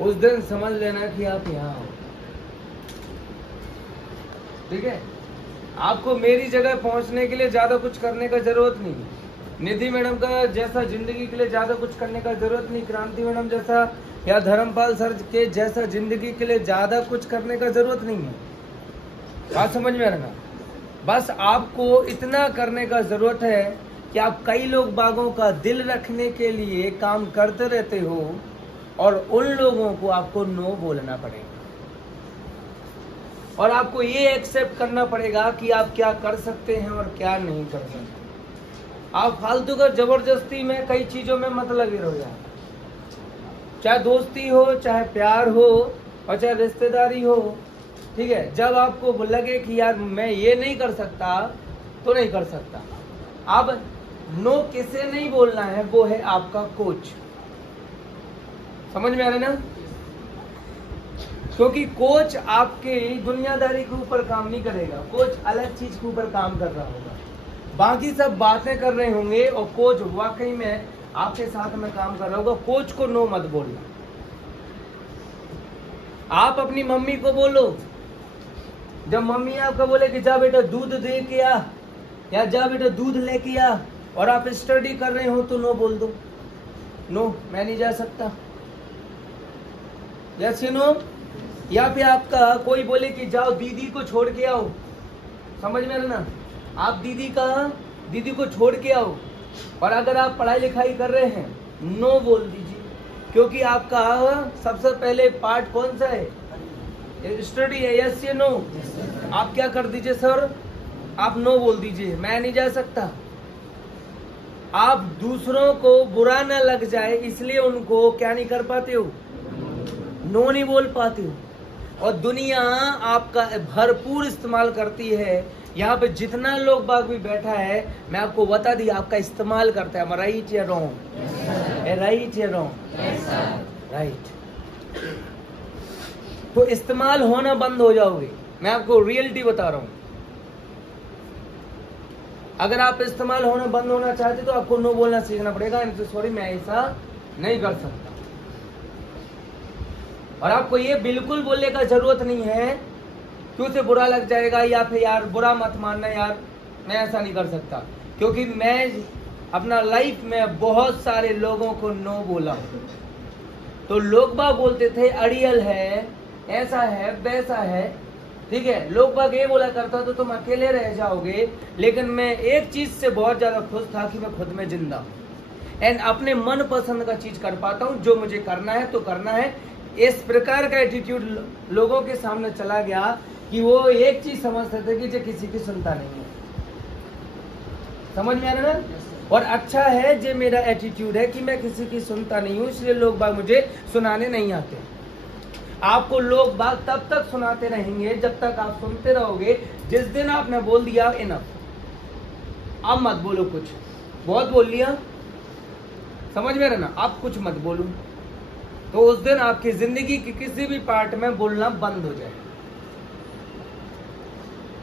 उस दिन समझ लेना कि आप यहाँ हो। ठीक है, आपको मेरी जगह पहुंचने के लिए ज्यादा कुछ करने का जरूरत नहीं। निधि मैडम का जैसा जिंदगी के लिए ज्यादा कुछ करने का जरूरत नहीं, क्रांति मैडम जैसा या धर्मपाल सर के जैसा जिंदगी के लिए ज्यादा कुछ करने का जरूरत नहीं है। बात समझ में रहना। बस आपको इतना करने का जरूरत है कि आप कई लोग बागों का दिल रखने के लिए काम करते रहते हो और उन लोगों को आपको नो बोलना पड़ेगा और आपको ये एक्सेप्ट करना पड़ेगा कि आप क्या कर सकते हैं और क्या नहीं कर सकते। आप फालतू का जबरदस्ती में कई चीजों में मत लगे रहो यार, चाहे दोस्ती हो, चाहे प्यार हो और चाहे रिश्तेदारी हो। ठीक है, जब आपको लगे कि यार मैं ये नहीं कर सकता तो नहीं कर सकता। अब नो किसे नहीं बोलना है, वो है आपका कोच। समझ में आ रहा है ना? क्योंकि कोच आपके दुनियादारी के ऊपर काम नहीं करेगा, कोच अलग चीज के ऊपर काम कर रहा होगा, बाकी सब बातें कर रहे होंगे और कोच वाकई में आपके साथ में काम कर रहा होगा। कोच को नो मत बोलना। आप अपनी मम्मी को बोलो, जब मम्मी आपका बोले कि जा बेटा दूध दे के आ या जा बेटा दूध लेके आ और आप स्टडी कर रहे हो तो नो बोल दो, नो मैं नहीं जा सकता। Yes you know. या फिर आपका कोई बोले कि जाओ दीदी को छोड़ के आओ, समझ में ना, आप दीदी को छोड़ के आओ और अगर आप पढ़ाई लिखाई कर रहे हैं नो बोल दीजिए, क्योंकि आपका सबसे पहले पार्ट कौन सा है? स्टडी है। यस या नो। आप क्या कर दीजिए सर, आप नो बोल दीजिए, मैं नहीं जा सकता। आप दूसरों को बुरा न लग जाए इसलिए उनको क्या नहीं कर पाते हो, नो नहीं बोल पाते हो। और दुनिया आपका भरपूर इस्तेमाल करती है। यहाँ पे जितना लोग बाग भी बैठा है मैं आपको बता दी आपका इस्तेमाल करता है। राइट या रॉन्ग? राइट या रॉन्ग? राइट। तो इस्तेमाल होना बंद हो जाओगे, मैं आपको रियलिटी बता रहा हूं। अगर आप इस्तेमाल होना बंद होना चाहते तो आपको नो बोलना सीखना पड़ेगा, नहीं तो सॉरी मैं ऐसा नहीं कर सकता। और आपको ये बिल्कुल बोलने का जरूरत नहीं है कि उसे बुरा लग जाएगा या फिर यार बुरा मत मानना यार मैं ऐसा नहीं कर सकता, क्योंकि मैं अपना लाइफ में बहुत सारे लोगों को नो बोला हूं। तो लोग बाग बोलते थे अड़ियल है, ऐसा है, वैसा है। ठीक है, लोग बाग ये बोला करता तो तुम अकेले रह जाओगे, लेकिन मैं एक चीज से बहुत ज्यादा खुश था कि मैं खुद में जिंदा हूं एंड अपने मन पसंद का चीज कर पाता हूं। जो मुझे करना है तो करना है। इस प्रकार का एटीट्यूड लोगों के सामने चला गया कि वो एक चीज समझते थे कि जो किसी की सुनता नहीं है। समझ में आ रहा ना? और अच्छा है जो मेरा एटीट्यूड है कि मैं किसी की सुनता नहीं हूं, इसलिए लोग बाग मुझे सुनाने नहीं आते। आपको लोग बाग तब तक सुनाते रहेंगे जब तक आप सुनते रहोगे। जिस दिन आपने बोल दिया इनफ, अब मत बोलो कुछ, बहुत बोल लिया, समझ में रहना, आप कुछ मत बोलो, तो उस दिन आपकी जिंदगी के किसी भी पार्ट में बोलना बंद हो जाए।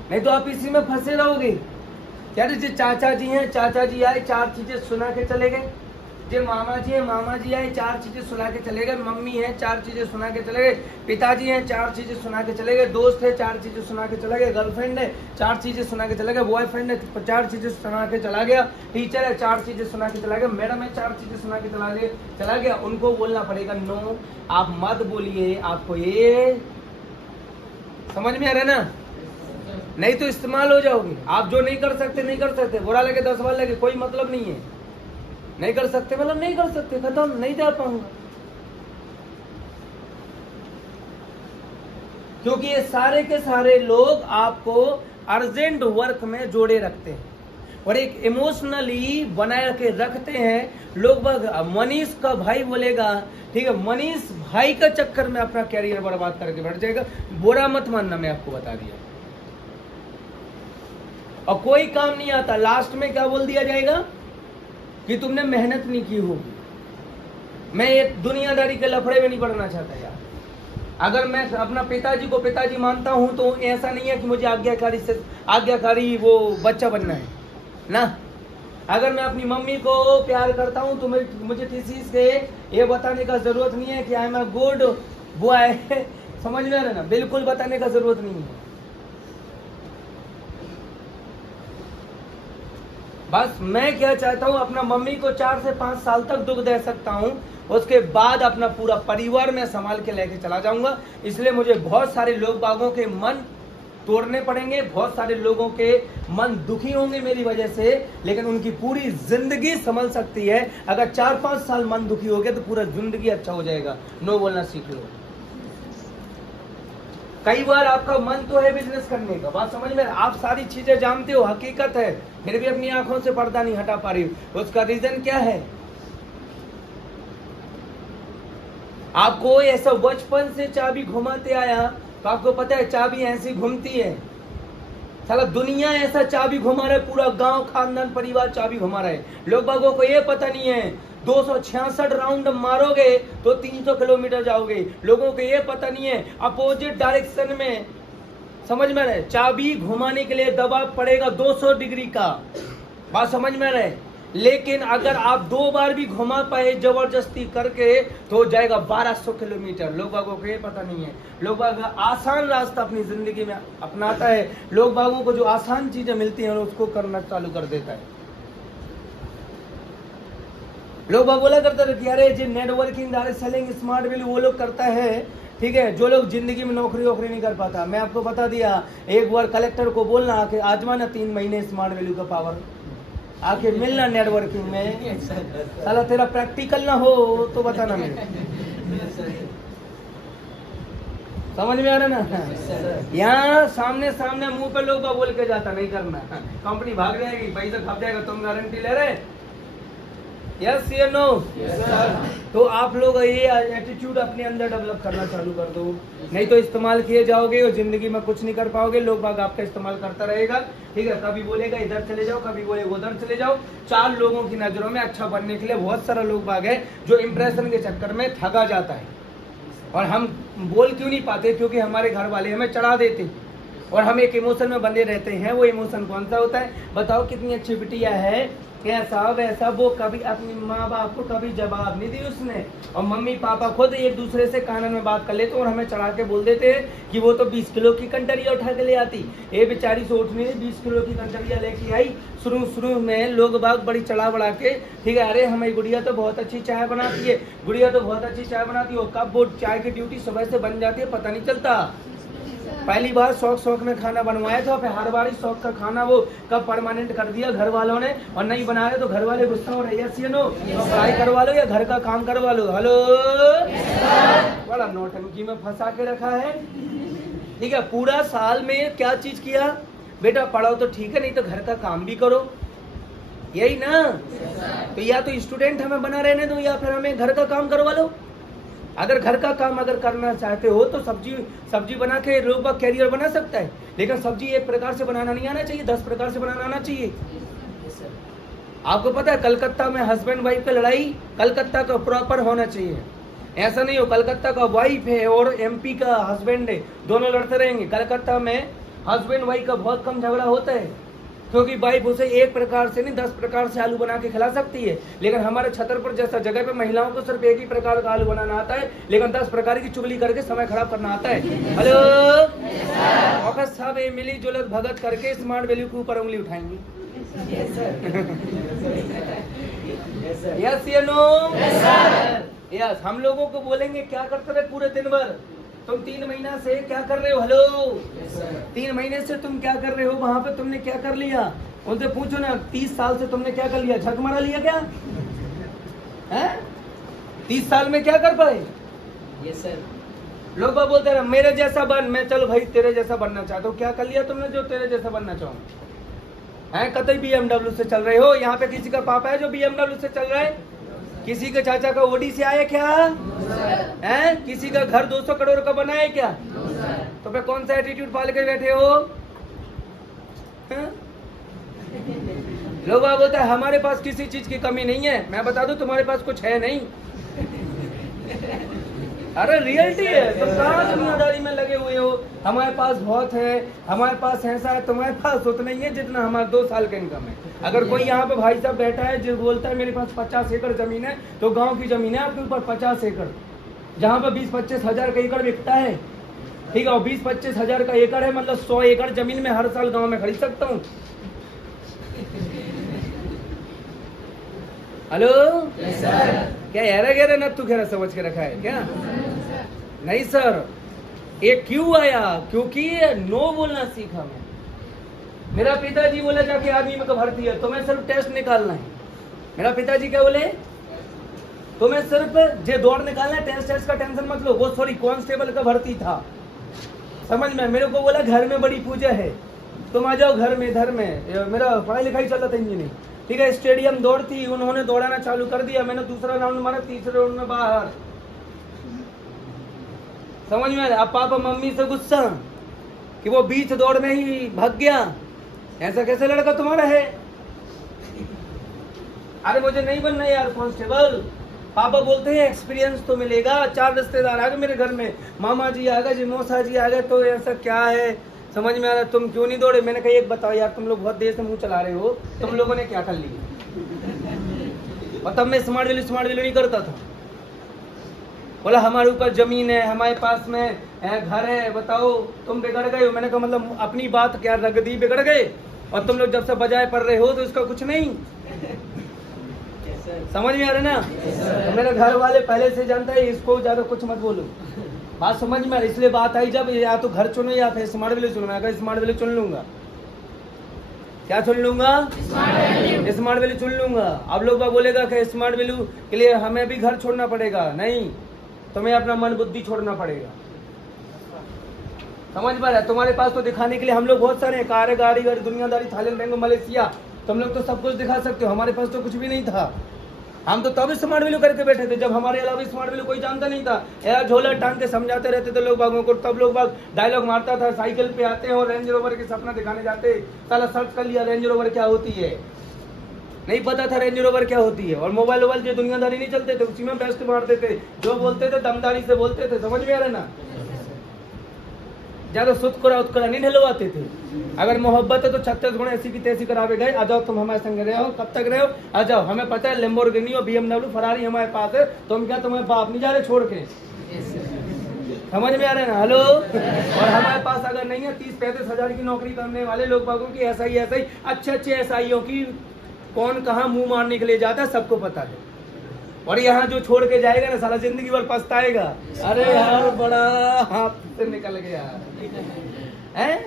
नहीं तो आप इसी में फंसे रहोगे। क्या जो चाचा जी हैं, चाचा जी आए 4 चीजें सुना के चले गए, जो मामा जी हैं, मामा जी आए 4 चीजें सुना के चले गए, मम्मी है 4 चीजें सुना के चले गए, पिताजी हैं 4 चीजें सुना के चले गए, दोस्त है 4 चीजें सुना के चला गया, गर्लफ्रेंड है 4 चीजें सुना के चला गया, बॉयफ्रेंड है 4 चीजें सुना के चला गया, टीचर है 4 चीजें सुना के चला गया, मैडम है 4 चीजें सुना के चला गया। उनको बोलना पड़ेगा नो, आप मत बोलिए। आपको ये समझ में आ रहा है ना? नहीं तो इस्तेमाल हो जाओगे। आप जो नहीं कर सकते नहीं कर सकते, बुरा लगे 10 बार लगे, कोई मतलब नहीं है। नहीं कर सकते मतलब नहीं कर सकते, खत्म, नहीं जा पाऊंगा। क्योंकि ये सारे के सारे लोग आपको अर्जेंट वर्क में जोड़े रखते हैं और एक इमोशनली बना के रखते हैं। लोग मनीष का भाई बोलेगा, ठीक है, मनीष भाई का चक्कर में अपना कैरियर बर्बाद करके बैठ जाएगा। बुरा मत मानना, मैं आपको बता दिया। और कोई काम नहीं आता, लास्ट में क्या बोल दिया जाएगा कि तुमने मेहनत नहीं की होगी। मैं ये दुनियादारी के लफड़े में नहीं पड़ना चाहता यार। अगर मैं अपना पिताजी को पिताजी मानता हूं तो ऐसा नहीं है कि मुझे आज्ञाकारी वो बच्चा बनना है ना। अगर मैं अपनी मम्मी को प्यार करता हूँ तो मुझे किसी से ये बताने का जरूरत नहीं है कि I am a good boy. समझ में आ रहा है ना, बिल्कुल बताने का जरूरत नहीं है। बस मैं क्या चाहता हूँ, अपना मम्मी को 4 से 5 साल तक दुख दे सकता हूँ, उसके बाद अपना पूरा परिवार में संभाल के लेके चला जाऊंगा। इसलिए मुझे बहुत सारे लोग बागों के मन तोड़ने पड़ेंगे, बहुत सारे लोगों के मन दुखी होंगे मेरी वजह से, लेकिन उनकी पूरी जिंदगी संभल सकती है। अगर 4-5 साल मन दुखी हो गया तो पूरा जिंदगी अच्छा हो जाएगा। नो बोलना सीख लो। कई बार आपका मन तो है बिजनेस करने का, बात समझ में, आप सारी चीजें जानते हो, हकीकत है, फिर भी अपनी आंखों से पर्दा नहीं हटा पा रही हो। उसका रीजन क्या है? आपको ऐसा बचपन से चाबी घुमाते आया तो आपको पता है चाबी ऐसी घूमती है। साला दुनिया ऐसा चाबी घुमा रहा है, पूरा गांव खानदान परिवार चाबी घुमा रहा है। लोग बागों को ये पता नहीं है 266 राउंड मारोगे तो 300 किलोमीटर जाओगे। लोगों को ये पता नहीं है अपोजिट डायरेक्शन में, समझ में रहे, चाबी घुमाने के लिए दबाव पड़ेगा 200 डिग्री का। बात समझ में रहे। लेकिन अगर आप 2 बार भी घुमा पाए जबरदस्ती करके तो हो जाएगा 1200 किलोमीटर। लोग बागों को ये पता नहीं है। लोग बाग आसान रास्ता अपनी जिंदगी में अपनाता है, लोग बागों को जो आसान चीजें मिलती हैं उसको करना चालू कर देता है। लोग बाग बोला करता है कि अरे जो networking direct selling smart value वो लोग करता है, ठीक है, जो लोग जिंदगी में नौकरी वोकरी नहीं कर पाता। मैं आपको बता दिया, एक बार कलेक्टर को बोलना आके आजमाना 3 महीने स्मार्ट वैल्यू का पावर, आके मिलना नेटवर्किंग में। साला तेरा प्रैक्टिकल ना हो तो बताना मेरे। समझ में आ रहा ना? यहाँ सामने सामने मुंह पे लोग बोल के जाता नहीं करना, कंपनी भाग जाएगी, पैसा खप जाएगा, तुम गारंटी ले रहे? यस या नो? तो आप लोग ये एटीट्यूड अपने अंदर डेवलप करना चालू कर दो, नहीं तो इस्तेमाल किए जाओगे और जिंदगी में कुछ नहीं कर पाओगे। लोग बाग आपका इस्तेमाल करता रहेगा, ठीक है, कभी बोलेगा इधर चले जाओ, कभी बोलेगा उधर चले जाओ। 4 लोगों की नजरों में अच्छा बनने के लिए बहुत सारा लोग बाग है जो इंप्रेशन के चक्कर में थका जाता है। और हम बोल क्यों नहीं पाते? क्योंकि हमारे घर वाले हमें चढ़ा देते और हम एक इमोशन में बंधे रहते हैं। वो इमोशन कौन सा होता है? बताओ कितनी अच्छी बिटिया है, कैसा वैसा, वो कभी अपनी माँ बाप को कभी जवाब नहीं दी उसने, और मम्मी पापा खुद एक दूसरे से कानन में बात कर लेते और हमें चढ़ा के बोल देते हैं कि वो तो 20 किलो की कंटरिया उठा के ले आती। ये बेचारी सोचनी 20 किलो की कंटरिया लेके आई। शुरू में लोग बाग बड़ी चढ़ा बढ़ा के, ठीक है, अरे हमारी गुड़िया तो बहुत अच्छी चाय बनाती है, गुड़िया तो बहुत अच्छी चाय बनाती है। कब वो चाय की ड्यूटी सुबह से बन जाती है पता नहीं चलता। पहली बार शौक में खाना बनवाया था, फिर हर बार ही शौक का खाना वो कब परमानेंट कर दिया घर वालों ने, और नहीं बना रहे तो घर वाले गुस्सा हो रहे हैं। यस या नो? पढ़ाई करवा लो या घर का काम करवा लो। हेलो, बड़ा नौटंकी में फंसा के रखा है, ठीक है। पूरा साल में क्या चीज किया? बेटा पढ़ाओ तो ठीक है, नहीं तो घर का काम भी करो, यही ना? तो या तो स्टूडेंट हमें बना रहने दो या फिर हमें घर का काम करवा लो। अगर घर का काम अगर करना चाहते हो तो सब्जी बना के लोग का कैरियर बना सकता है, लेकिन सब्जी एक प्रकार से बनाना नहीं आना चाहिए, 10 प्रकार से बनाना आना चाहिए। आपको पता है कलकत्ता में हस्बैंड वाइफ का लड़ाई कलकत्ता का प्रॉपर होना चाहिए। ऐसा नहीं हो कलकत्ता का वाइफ है और MP का हस्बैंड है, दोनों लड़ते रहेंगे। कलकत्ता में हस्बैंड वाइफ का बहुत कम झगड़ा होता है, क्योंकि वाइफ उसे एक प्रकार से नहीं 10 प्रकार से आलू बना के खिला सकती है। लेकिन हमारे छतरपुर जैसा जगह पे महिलाओं को सिर्फ एक ही प्रकार का आलू बनाना आता है, लेकिन 10 प्रकार की चुगली करके समय खराब करना आता है। हेलो, और सब मिली जुलत भगत करके स्मार्ट वैल्यू के ऊपर उंगली उठाएंगी। यस या नो? यस। हम लोगों को बोलेंगे क्या करते रहे पूरे दिन भर, तुम 3 महीना से क्या कर रहे हो? हेलो, 3 महीने से तुम क्या कर रहे हो? वहां पे तुमने क्या कर लिया? उनसे पूछो ना, 30 साल से तुमने क्या कर लिया? झक मारा लिया क्या है? 30 साल में क्या कर पाए? Yes sir. लोग बोलते रहे मेरे जैसा बन, मैं चलो भाई तेरे जैसा बनना चाहता हूँ। क्या कर लिया तुमने जो तेरे जैसा बनना चाहो? है कतई BMW से चल रहे हो? यहाँ पे किसी का पापा है जो BMW से चल रहा है? किसी के चाचा का ओडी से आया क्या है? किसी का घर 200 करोड़ का बना है क्या? तो फिर कौन सा एटीट्यूड पाल के बैठे हो? लोग बोलते हैं हमारे पास किसी चीज की कमी नहीं है। मैं बता दूं तुम्हारे पास कुछ है नहीं। अरे रियलिटी है, तुम कहाँ दुनियादारी में लगे हुए हो। हमारे पास बहुत है, हमारे पास ऐसा है, तुम्हारे पास उतना ही है जितना हमारा 2 साल का इनकम है। अगर कोई यहाँ पे भाई साहब बैठा है जो बोलता है मेरे पास 50 एकड़ जमीन है, तो गांव की जमीन है आपके ऊपर 50 एकड़, जहाँ पे 20-25 हजार का एकड़ बिकता है, ठीक है, और 20-25 हजार का एकड़ है, मतलब 100 एकड़ जमीन में हर साल गाँव में खरीद सकता हूँ। हेलो क्या यारा गहरा न तू खेरा समझ के रखा है क्या? नहीं सर, ये क्यों आया? क्योंकि नो बोलना सीखा मैं। मेरा पिताजी बोले जाके आर्मी में भर्ती है, तुम्हें सिर्फ टेस्ट निकालना है। मेरा पिताजी क्या बोले? तुम्हें सिर्फ जे दौड़ निकालना है, टेस्ट का टेंशन मत लो। वो सॉरी कांस्टेबल का भर्ती था, समझ में। मेरे को बोला घर में बड़ी पूजा है, तुम आ जाओ घर में, इधर में। मेरा पढ़ाई लिखाई चल रहा था इंजीनियरिंग, ठीक है। स्टेडियम दौड़ थी, उन्होंने दौड़ाना चालू कर दिया, मैंने दूसरा राउंड मारा, तीसरे राउंड में बाहर, समझ में। अब पापा मम्मी से गुस्सा कि वो बीच दौड़ में ही भाग गया, ऐसा कैसे लड़का तुम्हारा है? अरे मुझे नहीं बनना यार कांस्टेबल। पापा बोलते हैं एक्सपीरियंस तो मिलेगा। 4 रिश्तेदार आ गए मेरे घर में, मामा जी आ गए जी, मौसा जी आ गए, तो ऐसा क्या है समझ में आ रहा, तुम क्यों नहीं दौड़े? मैंने कहा एक बताओ यार, तुम लोग बहुत देर से मुंह चला रहे हो, तुम लोगों ने क्या कर लिया? और तब मैं स्मार्ट वैल्यू नहीं करता था। बोला हमारे ऊपर जमीन है, हमारे पास में घर है, बताओ तुम बिगड़ गए हो। मैंने कहा मतलब अपनी बात क्या रख दी, बिगड़ गए? और तुम लोग जब से बजाय पड़ रहे हो तो इसका कुछ नहीं समझ में आ रहा ना। तो मेरे घर वाले पहले से जानता है, इसको ज्यादा कुछ मत बोलो, बात समझ में आ रही। इसलिए बात आई जब या तो घर चुनो या फिर स्मार्ट वैल्यू चुनो। मैं स्मार्ट वैल्यू चुन लूंगा। क्या चुन लूंगा? स्मार्ट वैल्यू चुन लूंगा। अब लोग बोलेगा कि स्मार्ट वैल्यू के लिए हमें भी घर छोड़ना पड़ेगा। नहीं, तुम्हें अपना मन बुद्धि छोड़ना पड़ेगा, समझ पा रहा है। तुम्हारे पास तो दिखाने के लिए हम लोग बहुत सारे हैं, कार, गाड़ी, दुनियादारी, थाईलैंड, बैंगो, मलेशिया, तुम लोग तो सब कुछ दिखा सकते हो। हमारे पास तो कुछ भी नहीं था। हम तो तब स्मार्ट वैल्यू करके बैठे थे जब हमारे अलावा स्मार्ट वैल्यू कोई जानता नहीं था। यार झोला टांग के समझाते रहते थे लोग बागों को, तब लोग बाग डायलॉग मारता था, साइकिल पे आते हैं और रेंज रोवर के सपना दिखाने जाते। साला सर्च कर लिया रेंज रोवर क्या होती है, नहीं पता था रेंज रोवर क्या होती है। और मोबाइल वोबाइल जो दुनियादारी नहीं चलते थे, उसी में बेस्ट मारते थे, जो बोलते थे दमदारी से बोलते थे, समझ में आ रहा ना। ज्यादा सुतकुरा उत्कुरा नहीं ढलवाते थे। अगर मोहब्बत है तो 36 गुण ऐसी की तैसी करावे गए। आ जाओ तुम हमारे संग रहे हो, कब तक रहे हो, आ जाओ। हमें पता है लैम्बोर्गिनी और BMW फरारी हमारे पास है, तुम क्या तुम्हारे बाप नहीं जा रहे छोड़ के? समझ में आ रहे ना? हेलो। और हमारे पास अगर नहीं है 30-35 हजार की नौकरी करने वाले लोग बागों की, ऐसा ही अच्छे SIओ की कौन कहाँ मुंह मारने के लिए जाता है सबको पता है। और यहाँ जो छोड़ के जाएगा ना साला जिंदगी भर पछताएगा। अरे यार बड़ा हाथ से निकल गया है।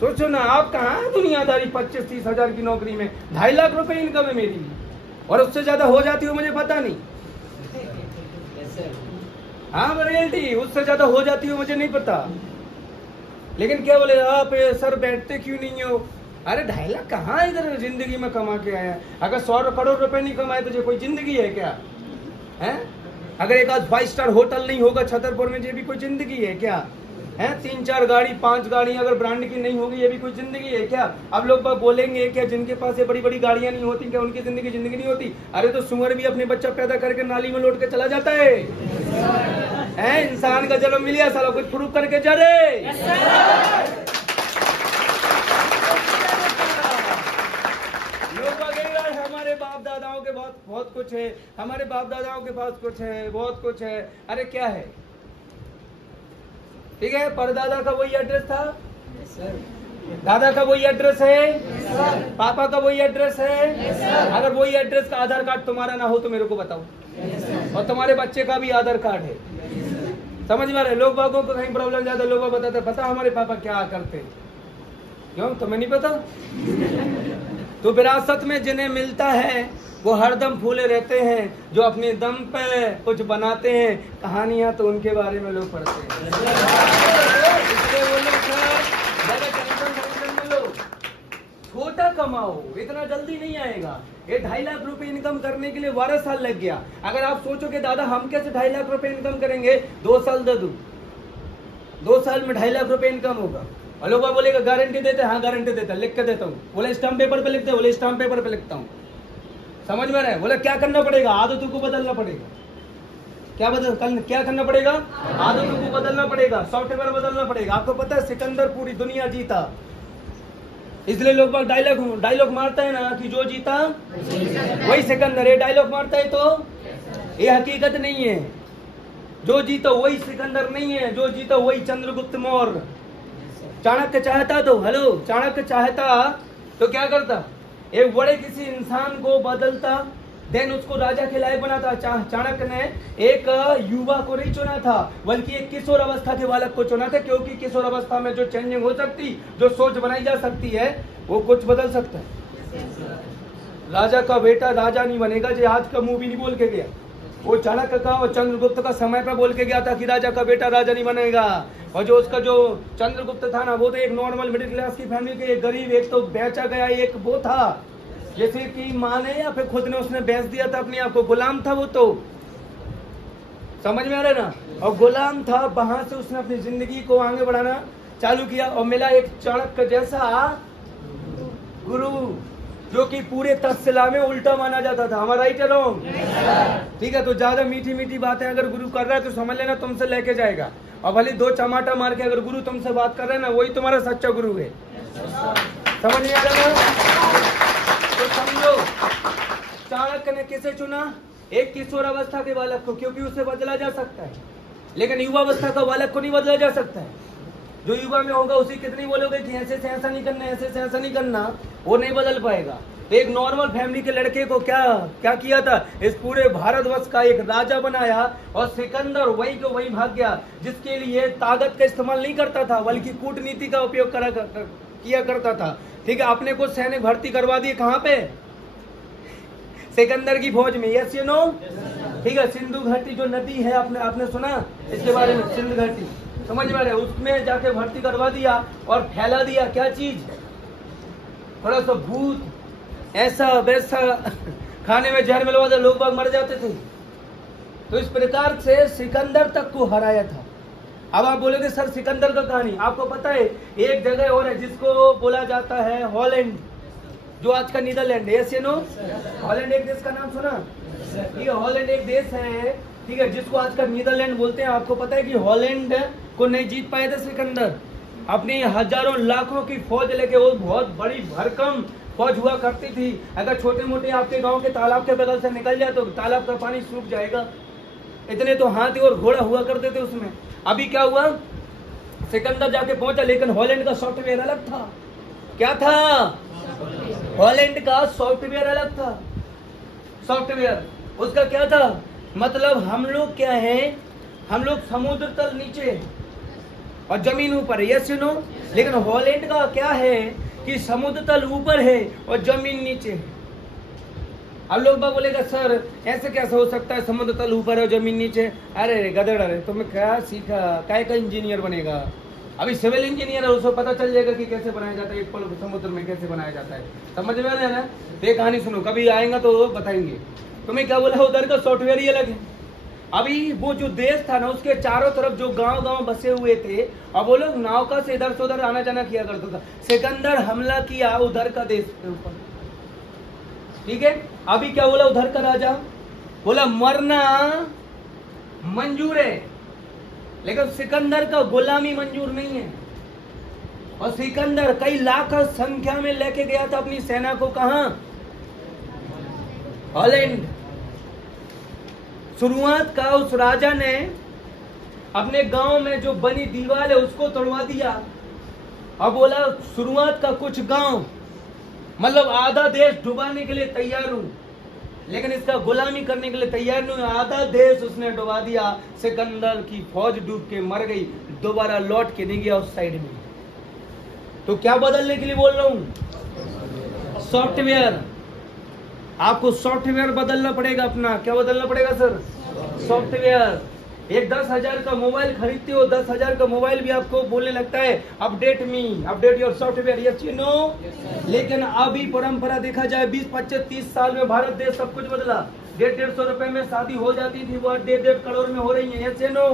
सोचो ना, आप कहाँ दुनियादारी 25-30 हजार की नौकरी में 2.5 लाख रुपए इनकम है मेरी, और उससे ज्यादा हो जाती हो मुझे पता नहीं। हाँ रियलिटी, उससे ज्यादा हो जाती हो मुझे नहीं पता। लेकिन क्या बोले आप सर बैठते क्यों नहीं हो? अरे 2.5 लाख कहाँ इधर जिंदगी में कमा के आया? अगर 100 करोड़ रुपए नहीं कमाए तो ये कोई जिंदगी है क्या? है अगर एक आध 5 स्टार होटल नहीं होगा छतरपुर में, ये भी कोई जिंदगी है क्या? है 3-4 गाड़ी 5 गाड़ी अगर ब्रांड की नहीं होगी, ये भी कोई जिंदगी है क्या? अब लोग बोलेंगे क्या जिनके पास ये बड़ी बड़ी गाड़ियां नहीं होती क्या उनकी जिंदगी नहीं होती? अरे तो सुअर भी अपने बच्चा पैदा करके नाली में लौट के चला जाता है। इंसान का जन्म मिल गया, साला कुछ प्रूफ करके जा रहे। हमारे बाप दादाओं के बहुत कुछ है, हमारे बाप दादाओं के पास कुछ है, बहुत कुछ है। अरे क्या है? ठीक है, परदादा का वही एड्रेस था, दादा का वही एड्रेस है, पापा का वही एड्रेस है। अगर वही एड्रेस का आधार कार्ड तुम्हारा ना हो तो मेरे को बताओ, और तुम्हारे बच्चे का भी आधार कार्ड है। समझ में आ रहे? लोग बागों को कहीं प्रॉब्लम ज्यादा, लोग बताते पता हमारे पापा क्या करते, क्यों तुम्हें नहीं पता? तो विरासत में जिन्हें मिलता है वो हरदम फूले रहते हैं, जो अपने दम पे कुछ बनाते हैं कहानियां तो उनके बारे में लोग पढ़ते हैं। इसलिए वो लोग ज्यादा टेंशन लो, छोटा कमाओ, इतना जल्दी नहीं आएगा। ये 2.5 लाख रुपए इनकम करने के लिए 12 साल लग गया। अगर आप सोचोगे दादा हम कैसे 2.5 लाख रुपए इनकम करेंगे, 2 साल दे दूं, 2 साल में 2.5 लाख रुपए इनकम होगा। और लोग बोलेगा गारंटी देते, हाँ गारंटी देता, लिख के देता हूँ। बोले स्टाम्प पेपर पे लिखते, बोले स्टाम्प पेपर पे लिखता हूँ। समझ में रहे? बोले क्या करना पड़ेगा, आदतों को बदलना पड़ेगा। क्या करना पड़ेगा? आदतों को बदलना पड़ेगा, सॉफ्टवेयर बदलना पड़ेगा। आपको पता है सिकंदर पूरी दुनिया जीता, इसलिए लोग बाग डायलॉग मारता है ना कि जो जीता वही सिकंदर। ये डायलॉग मारता है तो ये हकीकत नहीं है। जो जीता वही सिकंदर नहीं है, जो जीता वही चंद्रगुप्त मौर्य। चाणक्य चाहता तो क्या करता? एक बड़े किसी इंसान को बदलता, देन उसको राजा के लायक बनाता। चाणक्य ने एक युवा को नहीं चुना था, बल्कि एक किशोर अवस्था के बालक को चुना था, क्योंकि किशोर अवस्था में जो चेंजिंग हो सकती, जो सोच बनाई जा सकती है, वो कुछ बदल सकता है। राजा का बेटा राजा नहीं बनेगा, जो आज का मूवी नहीं बोल के गया, वो चाणक्य का और चंद्रगुप्त का समय पर बोल के गया था कि राजा का बेटा राजा नहीं बनेगा। और जो उसका जो चंद्रगुप्त था ना, वो तो एक नॉर्मल मिडिल क्लास की फैमिली के एक गरीब, एक तो बेचा गया, एक वो था जैसे कि माँ ने या फिर खुद ने उसने बेच दिया था अपने आप को, गुलाम था वो तो, समझ में आ रहा है ना। और गुलाम था, वहां से उसने अपनी जिंदगी को आगे बढ़ाना चालू किया और मिला एक चाणक्य जैसा गुरु, जो कि पूरे तक्षशिला में उल्टा माना जाता था। हमारा राइट है रॉन्ग? ठीक है, तो ज्यादा मीठी मीठी बातें अगर गुरु कर रहा है तो समझ लेना तुमसे लेके जाएगा, और भले दो चमाटा मार के अगर गुरु तुमसे बात कर रहा है ना, वही तुम्हारा सच्चा गुरु है। समझ में आ रहा है? तो समझो चाणक्य ने किसे चुना? एक किशोर अवस्था के बालक को, क्योंकि उसे बदला जा सकता है, लेकिन युवा अवस्था का बालक को नहीं बदला जा सकता है। जो युवा में होगा उसी कितनी बोलोगे कि ऐसे से ऐसा नहीं करना, ऐसे से ऐसा नहीं करना, वो नहीं बदल पाएगा। तो एक नॉर्मल फैमिली के लड़के को क्या किया था? इस पूरे भारतवर्ष का एक राजा बनाया, और सिकंदर वही को वही भाग गया, जिसके लिए ताकत का इस्तेमाल नहीं करता था, बल्कि कूटनीति का उपयोग किया करता था। ठीक है, अपने को सैनिक भर्ती करवा दिए कहाँ पे? सिकंदर की फौज में। Yes you know? ठीक है, सिंधु घाटी जो नदी है, आपने सुना इसके बारे में? सिंधु घाटी समझ में आ रहा है? उसमें जाके भर्ती करवा दिया और फैला दिया क्या चीज? थोड़ा सा भूत, ऐसा वैसा, खाने में जहर मिलवा दिया, लोग बाग मर जाते थे। तो इस प्रकार से सिकंदर तक को हराया था। अब आप बोलोगे सर सिकंदर का कहानी, आपको पता है एक जगह और है जिसको बोला जाता है हॉलैंड, जो आज का नीदरलैंड है। Yes you know? हॉलैंड एक देश का नाम सुना? ठीक है, हॉलैंड एक देश है, ठीक है, जिसको आज का नीदरलैंड बोलते हैं। आपको पता है कि हॉलैंड को नहीं जीत पाए थे सिकंदर, अपनी हजारों लाखों की फौज लेके। वो बहुत बड़ी भरकम फौज हुआ करती थी। अगर छोटे मोटे आपके गांव के तालाब के बगल से निकल जाए तो तालाब का पानी सूख जाएगा, इतने तो हाथी और घोड़ा हुआ करते थे उसमें। अभी क्या हुआ? सिकंदर जाके पहुंचा, लेकिन हॉलैंड का सॉफ्टवेयर अलग था। क्या था? हॉलैंड का सॉफ्टवेयर अलग था। सॉफ्टवेयर उसका क्या था? मतलब हम लोग क्या है, हम लोग समुद्र तल नीचे और जमीन ऊपर है। Yes you know? लेकिन हॉलैंड का क्या है कि समुद्र तल ऊपर है और जमीन नीचे है। अब लोग बात बोलेगा सर ऐसे कैसे हो सकता है, समुद्र तल ऊपर है और जमीन नीचे? अरे गधड़, अरे तुमने क्या सीखा? काय का इंजीनियर बनेगा? अभी सिविल इंजीनियर है, उसको पता चल जाएगा कि कैसे बनाया जाता है, एक पल समुद्र में कैसे बनाया जाता है। समझ में आ रहा है ना? ये कहानी सुनो, कभी आएगा तो बताएंगे। तुम्हें क्या बोला, उधर का सॉफ्टवेयर ही अलग है। अभी वो जो देश था ना, उसके चारों तरफ जो गांव बसे हुए थे, और वो लोग नौका से इधर से उधर आना जाना किया करता था। सिकंदर हमला किया उधर का देश के ऊपर, ठीक है। अभी क्या बोला उधर का राजा? बोला मरना मंजूर है, लेकिन सिकंदर का गुलामी मंजूर नहीं है। और सिकंदर कई लाख संख्या में लेके गया था अपनी सेना को। कहां? हॉलैंड। शुरुआत का उस राजा ने अपने गांव में जो बनी दीवार है उसको तोड़वा दिया, और बोला शुरुआत का कुछ गांव, मतलब आधा देश डुबाने के लिए तैयार हूं, लेकिन इसका गुलामी करने के लिए तैयार नहीं। आधा देश उसने डुबा दिया। सिकंदर की फौज डूब के मर गई, दोबारा लौट के नहीं गया उस साइड में। तो क्या बदलने के लिए बोल रहा हूं? सॉफ्टवेयर। आपको सॉफ्टवेयर बदलना पड़ेगा अपना। क्या बदलना पड़ेगा सर? सॉफ्टवेयर। एक 10,000 का मोबाइल खरीदते हो, 10,000 का मोबाइल भी आपको बोलने लगता है update me, update your software. Yes you know? लेकिन अभी परंपरा देखा जाए 20, 25, 30 साल में भारत देश सब कुछ बदला। 150-150 रुपए में शादी हो जाती थी, वो 1.5 करोड़ में हो रही है। Yes you know?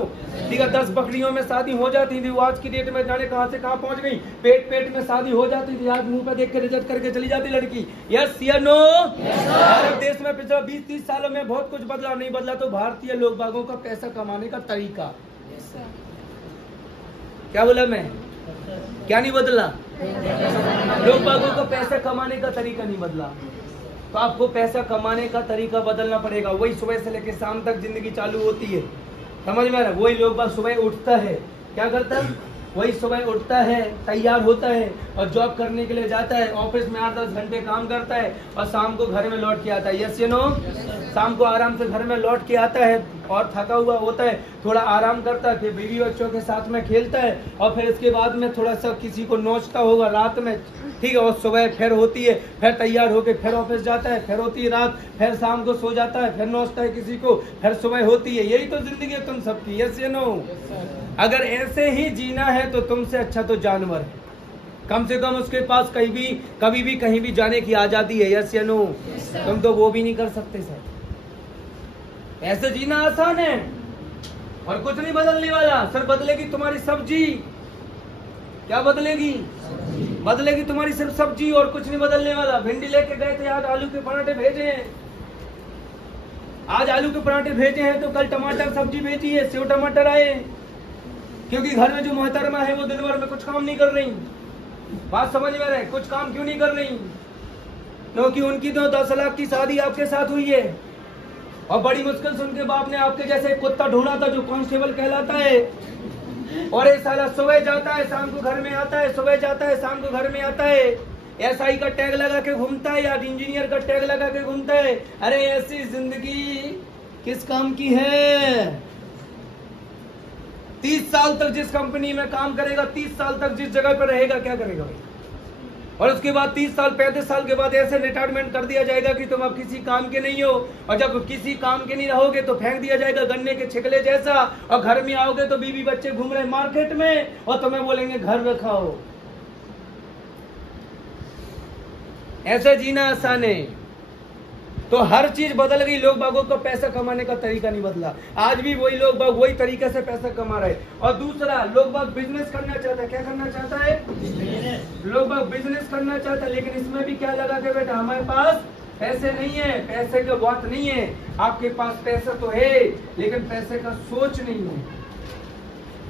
ठीक है, 10 बकरियों में शादी हो जाती थी, वो आज की डेट में जाने कहां से कहां पहुंच गई। पेट पेट में शादी हो जाती थी, आज मुंह पे देख के रिजेक्ट करके चली जाती लड़की। यस या नो? भारत देश में पिछले 20-30 सालों में बहुत कुछ बदला, नहीं बदला तो भारतीय लोग बागों का पैसा कमाने का तरीका। क्या बोला मैं? क्या नहीं बदला? लोग बागों का पैसा कमाने का तरीका नहीं बदला। तो आपको पैसा कमाने का तरीका बदलना पड़ेगा। वही सुबह से लेकर शाम तक जिंदगी चालू होती है, समझ में आ रहा? वही लोग बाग सुबह उठता है, क्या करता है? वही सुबह उठता है, तैयार होता है और जॉब करने के लिए जाता है, ऑफिस में 8-10 घंटे काम करता है और शाम को घर में लौट के आता है। यस या नो? शाम को आराम से घर में लौट के आता है और थका हुआ होता है, थोड़ा आराम करता है, फिर बीवी बच्चों के साथ में खेलता है और फिर इसके बाद में थोड़ा सा किसी को नोचता होगा रात में, ठीक है। और सुबह फिर होती है, फिर तैयार होके फिर ऑफिस जाता है, फिर होती है रात, फिर शाम को सो जाता है, फिर नोचता है किसी को, फिर सुबह होती है। यही तो जिंदगी है तुम सबकी। यस या नो? अगर ऐसे ही जीना है तो तुमसे अच्छा तो जानवर है, कम से कम उसके पास कहीं भी कभी भी कहीं भी जाने की आजादी है। यस या नो? तुम तो वो भी नहीं कर सकते सर। ऐसे जीना आसान है और कुछ नहीं बदलने वाला। सर बदलेगी तुम्हारी सब्जी। क्या बदलेगी? बदलेगी तुम्हारी सिर्फ सब्जी और कुछ नहीं बदलने वाला। भिंडी लेके गए थे, आज आलू के पराठे भेजे हैं। आज आलू के पराठे भेजे हैं तो कल टमाटर सब्जी भेजी है, सेव टमाटर आए, क्योंकि घर में जो मोहतरमा है वो दिन भर में कुछ काम नहीं कर रही। बात समझ में रहे? कुछ काम क्यों नहीं कर रही? क्योंकि उनकी तो 10 लाख की शादी आपके साथ हुई है और बड़ी मुश्किल से उनके बाप ने आपके जैसे कुत्ता ढूंढा था जो कांस्टेबल कहलाता है। और ये साला सुबह जाता है शाम को घर में आता है, सुबह जाता है शाम को घर में आता है, एसआई का टैग लगा के घूमता है या इंजीनियर का टैग लगा के घूमता है। अरे ऐसी जिंदगी किस काम की है? 30 साल तक जिस कंपनी में काम करेगा, 30 साल तक जिस जगह पर रहेगा, क्या करेगा भाई? और उसके बाद 30 साल 35 साल के बाद ऐसे रिटायरमेंट कर दिया जाएगा कि तुम अब किसी काम के नहीं हो। और जब किसी काम के नहीं रहोगे तो फेंक दिया जाएगा गन्ने के छिकले जैसा। और घर में आओगे तो बीवी बच्चे घूम रहे मार्केट में और तुम्हें बोलेंगे घर में खाओ। ऐसे जीना आसान है। तो हर चीज बदल गई, लोग बागों को पैसा कमाने का तरीका नहीं बदला। आज भी वही लोग बाग वही तरीके से पैसा कमा रहे। और दूसरा, लोग बाग बिजनेस करना चाहता है। क्या करना चाहता है? लोग बाग बिजनेस करना चाहता है, लेकिन इसमें भी क्या लगा के बेटा, हमारे पास पैसे नहीं है। पैसे की बात नहीं है, आपके पास पैसा तो है लेकिन पैसे का सोच नहीं है।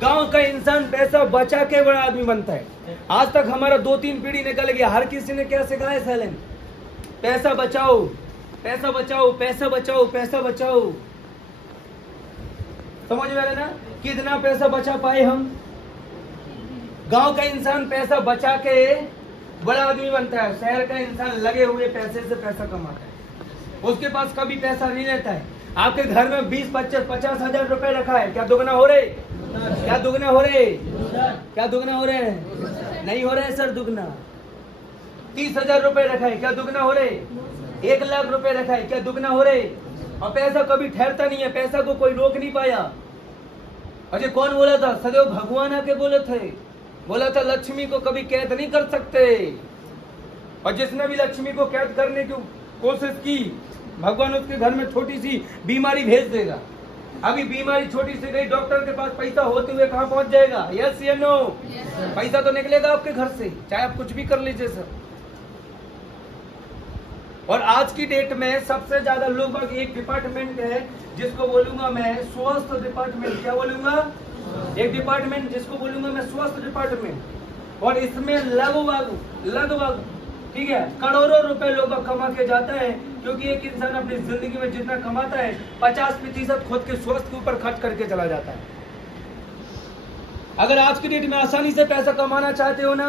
गांव का इंसान पैसा बचा के बड़ा आदमी बनता है। आज तक हमारा 2-3 पीढ़ी निकल गया, हर किसी ने क्या सिखाया? सैलेंट पैसा बचाओ, पैसा बचाओ, पैसा बचाओ, पैसा बचाओ। समझ में आ रहा है ना? कितना पैसा बचा पाए हम? गांव का इंसान पैसा बचा के बड़ा आदमी बनता है, शहर का इंसान लगे हुए पैसे से पैसा कमाता है। उसके पास कभी पैसा नहीं रहता है। आपके घर में 20-25-50 हजार रुपए रखा है, क्या दुगना हो रहे? क्या दुगना हो रहे? क्या दुगना हो रहे हैं? नहीं हो रहे है सर दुगना। 30 हजार रुपए रखा है, क्या दुगना हो रहे? 1 लाख रुपए रखा है, क्या दुगना हो रहे? और पैसा कभी ठहरता नहीं है, पैसा को कोई रोक नहीं पाया। अजय कौन बोला था? सदैव भगवान आके बोले थे, बोला था लक्ष्मी को कभी कैद नहीं कर सकते। और जिसने भी लक्ष्मी को कैद करने की कोशिश की, भगवान उसके घर में छोटी सी बीमारी भेज देगा। अभी बीमारी छोटी सी गई, डॉक्टर के पास पैसा होते हुए कहां पहुंच जाएगा? यस या नो? पैसा तो निकलेगा आपके घर से, चाहे आप कुछ भी कर लीजिए सर। और आज की डेट में सबसे ज्यादा लोग एक डिपार्टमेंट है जिसको बोलूंगा मैं स्वास्थ्य डिपार्टमेंट। क्या बोलूंगा? एक डिपार्टमेंट जिसको बोलूंगा मैं स्वास्थ्य डिपार्टमेंट। और इसमें लगभग ठीक है करोड़ों रुपए लोग कमा के जाता है, क्योंकि एक इंसान अपनी जिंदगी में जितना कमाता है 50% खुद के स्वास्थ्य के ऊपर खर्च करके चला जाता है। अगर आज की डेट में आसानी से पैसा कमाना चाहते हो ना,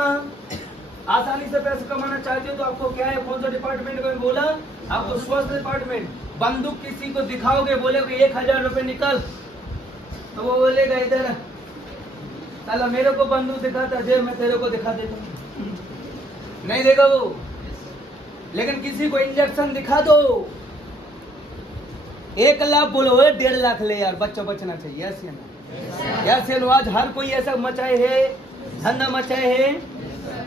आसानी से पैसा कमाना चाहते हो तो आपको क्या है? कौन सा डिपार्टमेंट में बोला? आपको स्वास्थ्य डिपार्टमेंट। बंदूक किसी को दिखाओगे, बोलेगे 1000 रुपए निकल, तो वो बोलेगा इधर साला मेरे को बंदूक दिखाता दे, मैं तेरे को दिखा देता हूँ। नहीं देगा वो। लेकिन किसी को इंजेक्शन दिखा दो, 1 लाख बोलो 1.5 लाख ले यार, बच्चा बचना चाहिए। यस या नो? आज हर कोई ऐसा मचाए है, धंधा मचाए है।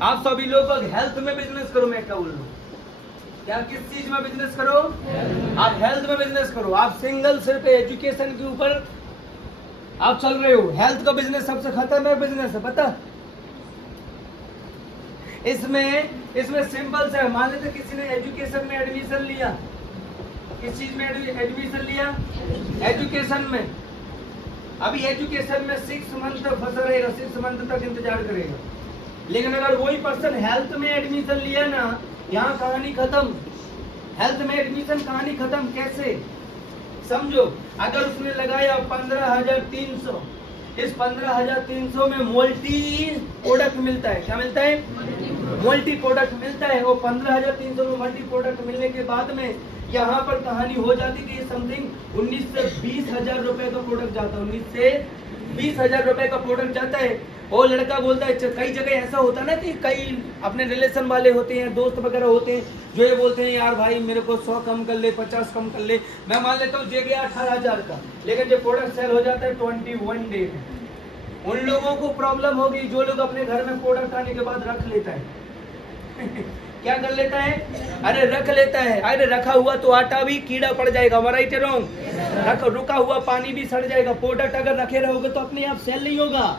आप सभी लोग हेल्थ में बिजनेस करो। मैं क्या बोल रहा हूँ? क्या किस चीज में बिजनेस करो? आप हेल्थ में बिजनेस करो। आप सिंगल सिर्फ एजुकेशन के ऊपर आप चल रहे हो, हेल्थ का बिजनेस सबसे खतरनाक बिजनेस है, पता। इसमें सिंपल से मान लेते किसी ने एजुकेशन में एडमिशन लिया, किस चीज में एडमिशन लिया, एजुकेशन में। अभी एजुकेशन में 6 मंथ तक फंसा रहेगा, 6 मंथ तक इंतजार करेगा। लेकिन अगर वही पर्सन हेल्थ में एडमिशन लिया ना, यहाँ कहानी खत्म। हेल्थ में एडमिशन कहानी खत्म। कैसे समझो, अगर उसने लगाया 15,300, इस 15,300 में मल्टी प्रोडक्ट मिलता है। क्या मिलता है? मल्टी प्रोडक्ट मिलता है। वो 15,300 में मल्टी प्रोडक्ट मिलने के बाद में यहाँ पर कहानी हो जाती कि समथिंग 19 से 20,000 रुपए का प्रोडक्ट जाता है। 19 से 20,000 रुपए का प्रोडक्ट जाता है। वो लड़का बोलता है, कई जगह ऐसा होता है ना कि कई अपने रिलेशन वाले होते हैं, दोस्त वगैरह होते हैं, जो ये बोलते हैं यार भाई मेरे को 100 कम कर ले, 50 कम कर ले। मैं मान लेता हूँ जे गया 18,000 का, लेकिन जो प्रोडक्ट सेल हो जाता है 21 डे में। उन लोगों को प्रॉब्लम होगी जो लोग अपने घर में प्रोडक्ट आने के बाद रख लेता है। क्या कर लेता है? अरे रख लेता है। अरे रखा हुआ तो आटा भी कीड़ा पड़ जाएगा, राइट रॉन्ग। रुका हुआ पानी भी सड़ जाएगा। प्रोडक्ट अगर रखे रहोगे तो अपने आप सेल नहीं होगा।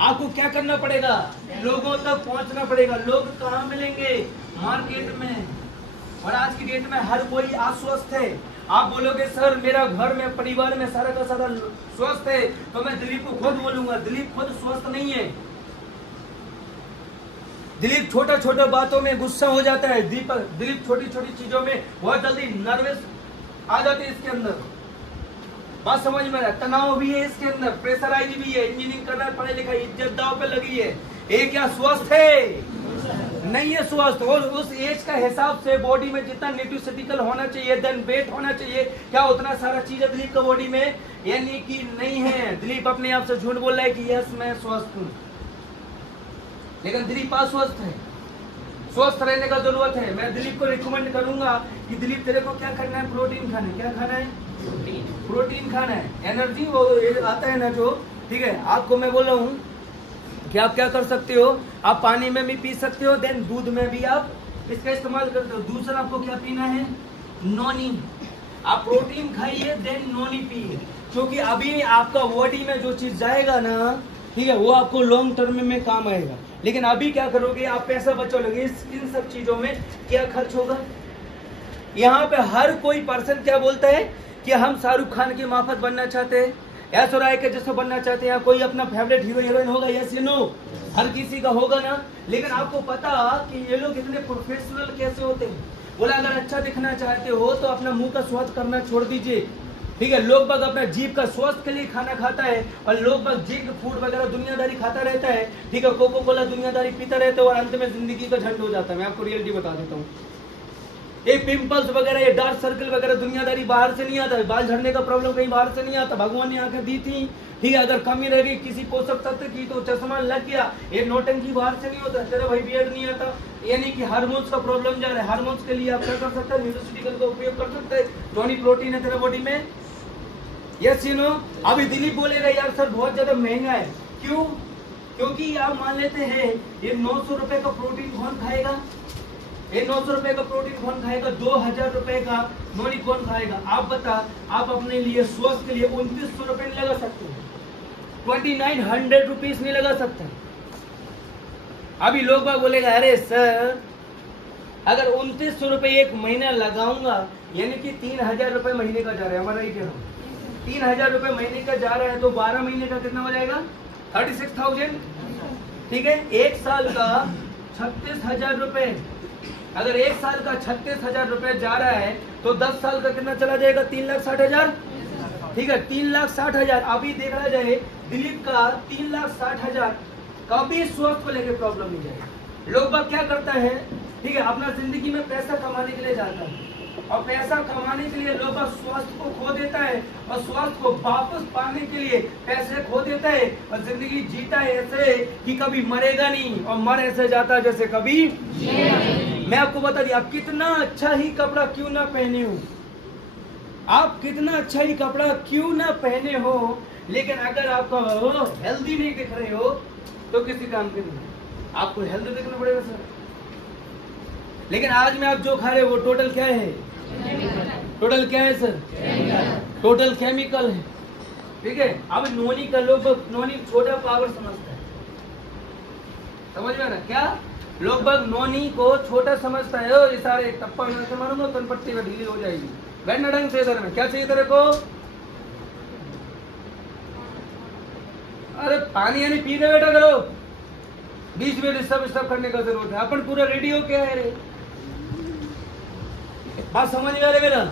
आपको क्या करना पड़ेगा? लोगों तक पहुंचना पड़ेगा। लोग कहाँ मिलेंगे? मार्केट में। और आज की डेट में हर कोई अस्वस्थ है। आप बोलोगे सर मेरा घर में परिवार में सारा का सारा स्वस्थ है, तो मैं दिलीप को खुद बोलूंगा, दिलीप खुद स्वस्थ नहीं है। दिलीप छोटा छोटा बातों में गुस्सा हो जाता है। दिलीप छोटी छोटी चीजों में बहुत जल्दी नर्वस आ जाते हैं। इसके अंदर बात समझ में है। तनाव भी है इसके अंदर, प्रेशराइज भी है। इंजीनियरिंग करना है, पढ़ाई लिखाई, इज्जत दाव पे लगी है। ये क्या स्वस्थ है? नहीं है स्वस्थ। और उस एज का हिसाब से बॉडी में जितना न्यूट्रिशनिकल होना चाहिए, देन वेट होना चाहिए, क्या उतना सारा चीज है दिलीप का बॉडी में? यानी कि नहीं है। दिलीप अपने आप से झूठ बोल रहा है कि यस मैं स्वस्थ हूँ, लेकिन दिलीप अस्वस्थ है। स्वस्थ रहने का जरूरत है। मैं दिलीप को रिकमेंड करूंगा कि दिलीप तेरे को क्या करना है? प्रोटीन खाना है। क्या खाना है? प्रोटीन खाना है। एनर्जी वो आता है ना जो, ठीक है। आपको मैं बोल रहा हूँ कि आप क्या कर सकते हो, आप पानी में भी पी सकते हो, देन दूध में भी आप इसका इस्तेमाल करते हो। दूसरा आपको क्या पीना है? नोनी। आप प्रोटीन खाइए देन नोनी पिए, क्योंकि अभी आपका बॉडी में जो चीज जाएगा ना, ठीक है, वो आपको लॉन्ग टर्म में काम आएगा। लेकिन अभी क्या करोगे? आप पैसा बचाओगे। इन सब चीजों में क्या खर्च होगा? यहाँ पे हर कोई पर्सन क्या बोलता है कि हम शाहरुख खान की माफत बनना चाहते हैं, ऐश्वर्या राय के जैसे बनना चाहते हैं। कोई अपना फेवरेट हीरो हीरोइन होगा, यस या नो? हर किसी का होगा ना। लेकिन आपको पता कि ये लोग इतने प्रोफेशनल कैसे होते हैं? बोला अगर अच्छा दिखना चाहते हो तो अपना मुंह का स्वाद करना छोड़ दीजिए, ठीक है। लोग बाग अपना जीभ का स्वास्थ्य के लिए खाना खाता है, और लोग बाग जंक फूड वगैरह दुनियादारी खाता रहता है, ठीक है। कोको कोला दुनियादारी पीता रहता है, और अंत में जिंदगी का झंड हो जाता है। मैं आपको रियलिटी बता देता हूँ। ये पिंपल्स वगैरह, ये डार्क सर्कल वगैरह दुनियादारी बाहर से नहीं आता है। बाल झड़ने का प्रॉब्लम कहीं बाहर से नहीं आता। भगवान ने आंखें दी थी, ठीक है। अगर कमी रह गई किसी पोषक तत्व की तो चश्मा लग गया। ये नौटंकी बाहर से नहीं होता। तेरा भाई बियर्ड नहीं आता, यानी कि हार्मोन्स का प्रॉब्लम जा रहा है। हार्मोन्स के लिए आप क्या कर सकते हैं? न्यूट्रिशनिकल का उपयोग कर सकते हैं। टोनी प्रोटीन है तेरा बॉडी में, यस यू नो। अभी दिलीप बोलेगा यार सर बहुत ज्यादा महंगा है। क्यों? क्योंकि आप मान लेते हैं ये 900 रुपए का प्रोटीन कौन खाएगा? ये 900 रुपए का प्रोटीन कौन खाएगा? 2,000 रुपए का नोनी कौन खाएगा? आप बता। आप अपने लिए स्वास्थ्य के लिए 2900 रुपए नहीं लगा सकते, 2900 रुपीज नहीं लगा सकते। अभी लोग बाग बोलेगा अरे सर अगर 2900 रुपए एक महीना लगाऊंगा, यानी कि 3,000 रुपए महीने का जा रहा है। हमारा ये कह रहा हूँ 3,000 रुपए महीने का जा रहा है, तो 12 महीने का कितना हो जाएगा? 36,000, ठीक है। एक साल का 36,000 रुपए। अगर एक साल का 36,000 रुपए जा रहा है तो 10 साल का कितना चला जाएगा? 3,60,000, ठीक है। 3,60,000। अभी देखा जाए दिलीप का 3,60,000 कभी स्वास्थ्य को लेकर प्रॉब्लम नहीं जाएगी। लोग बाग क्या करता है, ठीक है, अपना जिंदगी में पैसा कमाने के लिए जाता है, और पैसा कमाने के लिए लोग स्वास्थ्य को खो देता है, और स्वास्थ्य को वापस पाने के लिए पैसे खो देता है, और जिंदगी जीता है ऐसे कि कभी मरेगा नहीं, और मर ऐसे जाता है जैसे कभी। मैं आपको बता दिया, आप कितना अच्छा ही कपड़ा क्यों ना पहने हो, आप कितना अच्छा ही कपड़ा क्यों ना पहने हो, लेकिन अगर आपका हेल्दी नहीं दिख रहे हो तो किसी काम के नहीं। आपको हेल्दी दिखना पड़ेगा सर। लेकिन आज में आप जो खा रहे हो वो टोटल क्या है? टोटल क्या है सर? टोटल केमिकल है। ठीक है। अब नोनी का लोग नोनी छोटा पावर समझता है, समझ में ना क्या, लोग बाग नोनी को छोटा समझता है। ओ ये सारे टप्पा में से मारूंगा कनपट्टी में ढीली हो जाएगी, बैठना ढंग से इधर में। क्या चाहिए तेरे को? अरे पानी यानी पीने बैठा करो, बीच में डिस्टर्ब करने का जरूरत है। अपन पूरा रेडी हो क्या है रे? बात समझ में आ रही मेरा?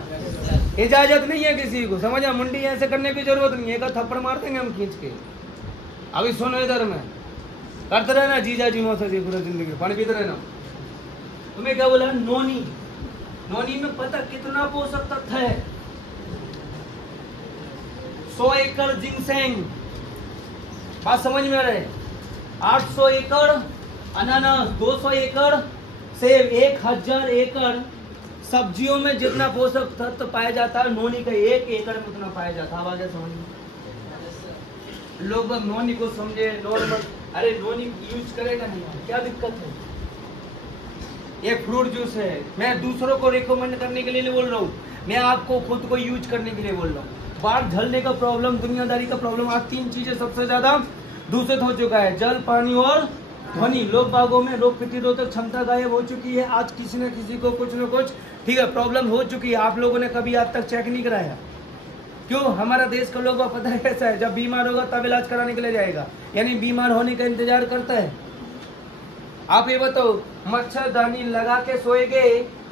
इजाजत नहीं है किसी को, समझा? मुंडी ऐसे करने की जरूरत नहीं है, एक थप्पड़ मार देंगे हम खींच के। अभी सुनो इधर में, करते रहना जीजा जी मौसा जी पूरा जिंदगी, पानी पीते रहना। तुम्हें क्या बोला? नोनी। नोनी में पता कितना पोषक तत्व है? 100 एकड़ जिंसेंग, बात समझ में आ रहा है? 800 एकड़ अनानास, 200 एकड़ सेब, 1000 एकड़ सब्जियों में जितना पोषक तत्व पाया जाता है नोनी का 1 एकड़ में उतना पाया जाता है। आवाज समझ में? लोग नोनी को समझे नॉर्मल, अरे नोनी यूज करेगा नहीं, क्या दिक्कत है? ये फ्रूट जूस है, मैं दूसरों को रिकमेंड करने के लिए नहीं बोल रहा हूँ, मैं आपको खुद को यूज करने के लिए बोल रहा हूँ। बाढ़ झलने का प्रॉब्लम, दुनियादारी का प्रॉब्लम, आज 3 चीजें सबसे ज्यादा दूषित हो चुका है, जल, पानी और ध्वनि। लोग बागों में रोग प्रतिरोधक क्षमता गायब हो चुकी है। आज किसी न किसी को कुछ न कुछ, ठीक है, प्रॉब्लम हो चुकी है। आप लोगों ने कभी आज तक चेक नहीं कराया? क्यों? हमारा देश का लोग पता है कैसा है, जब बीमार होगा तब इलाज कराने के लिए जाएगा, यानी बीमार होने का इंतजार करता है। आप ये बताओ, मच्छरदानी लगा के सोएंगे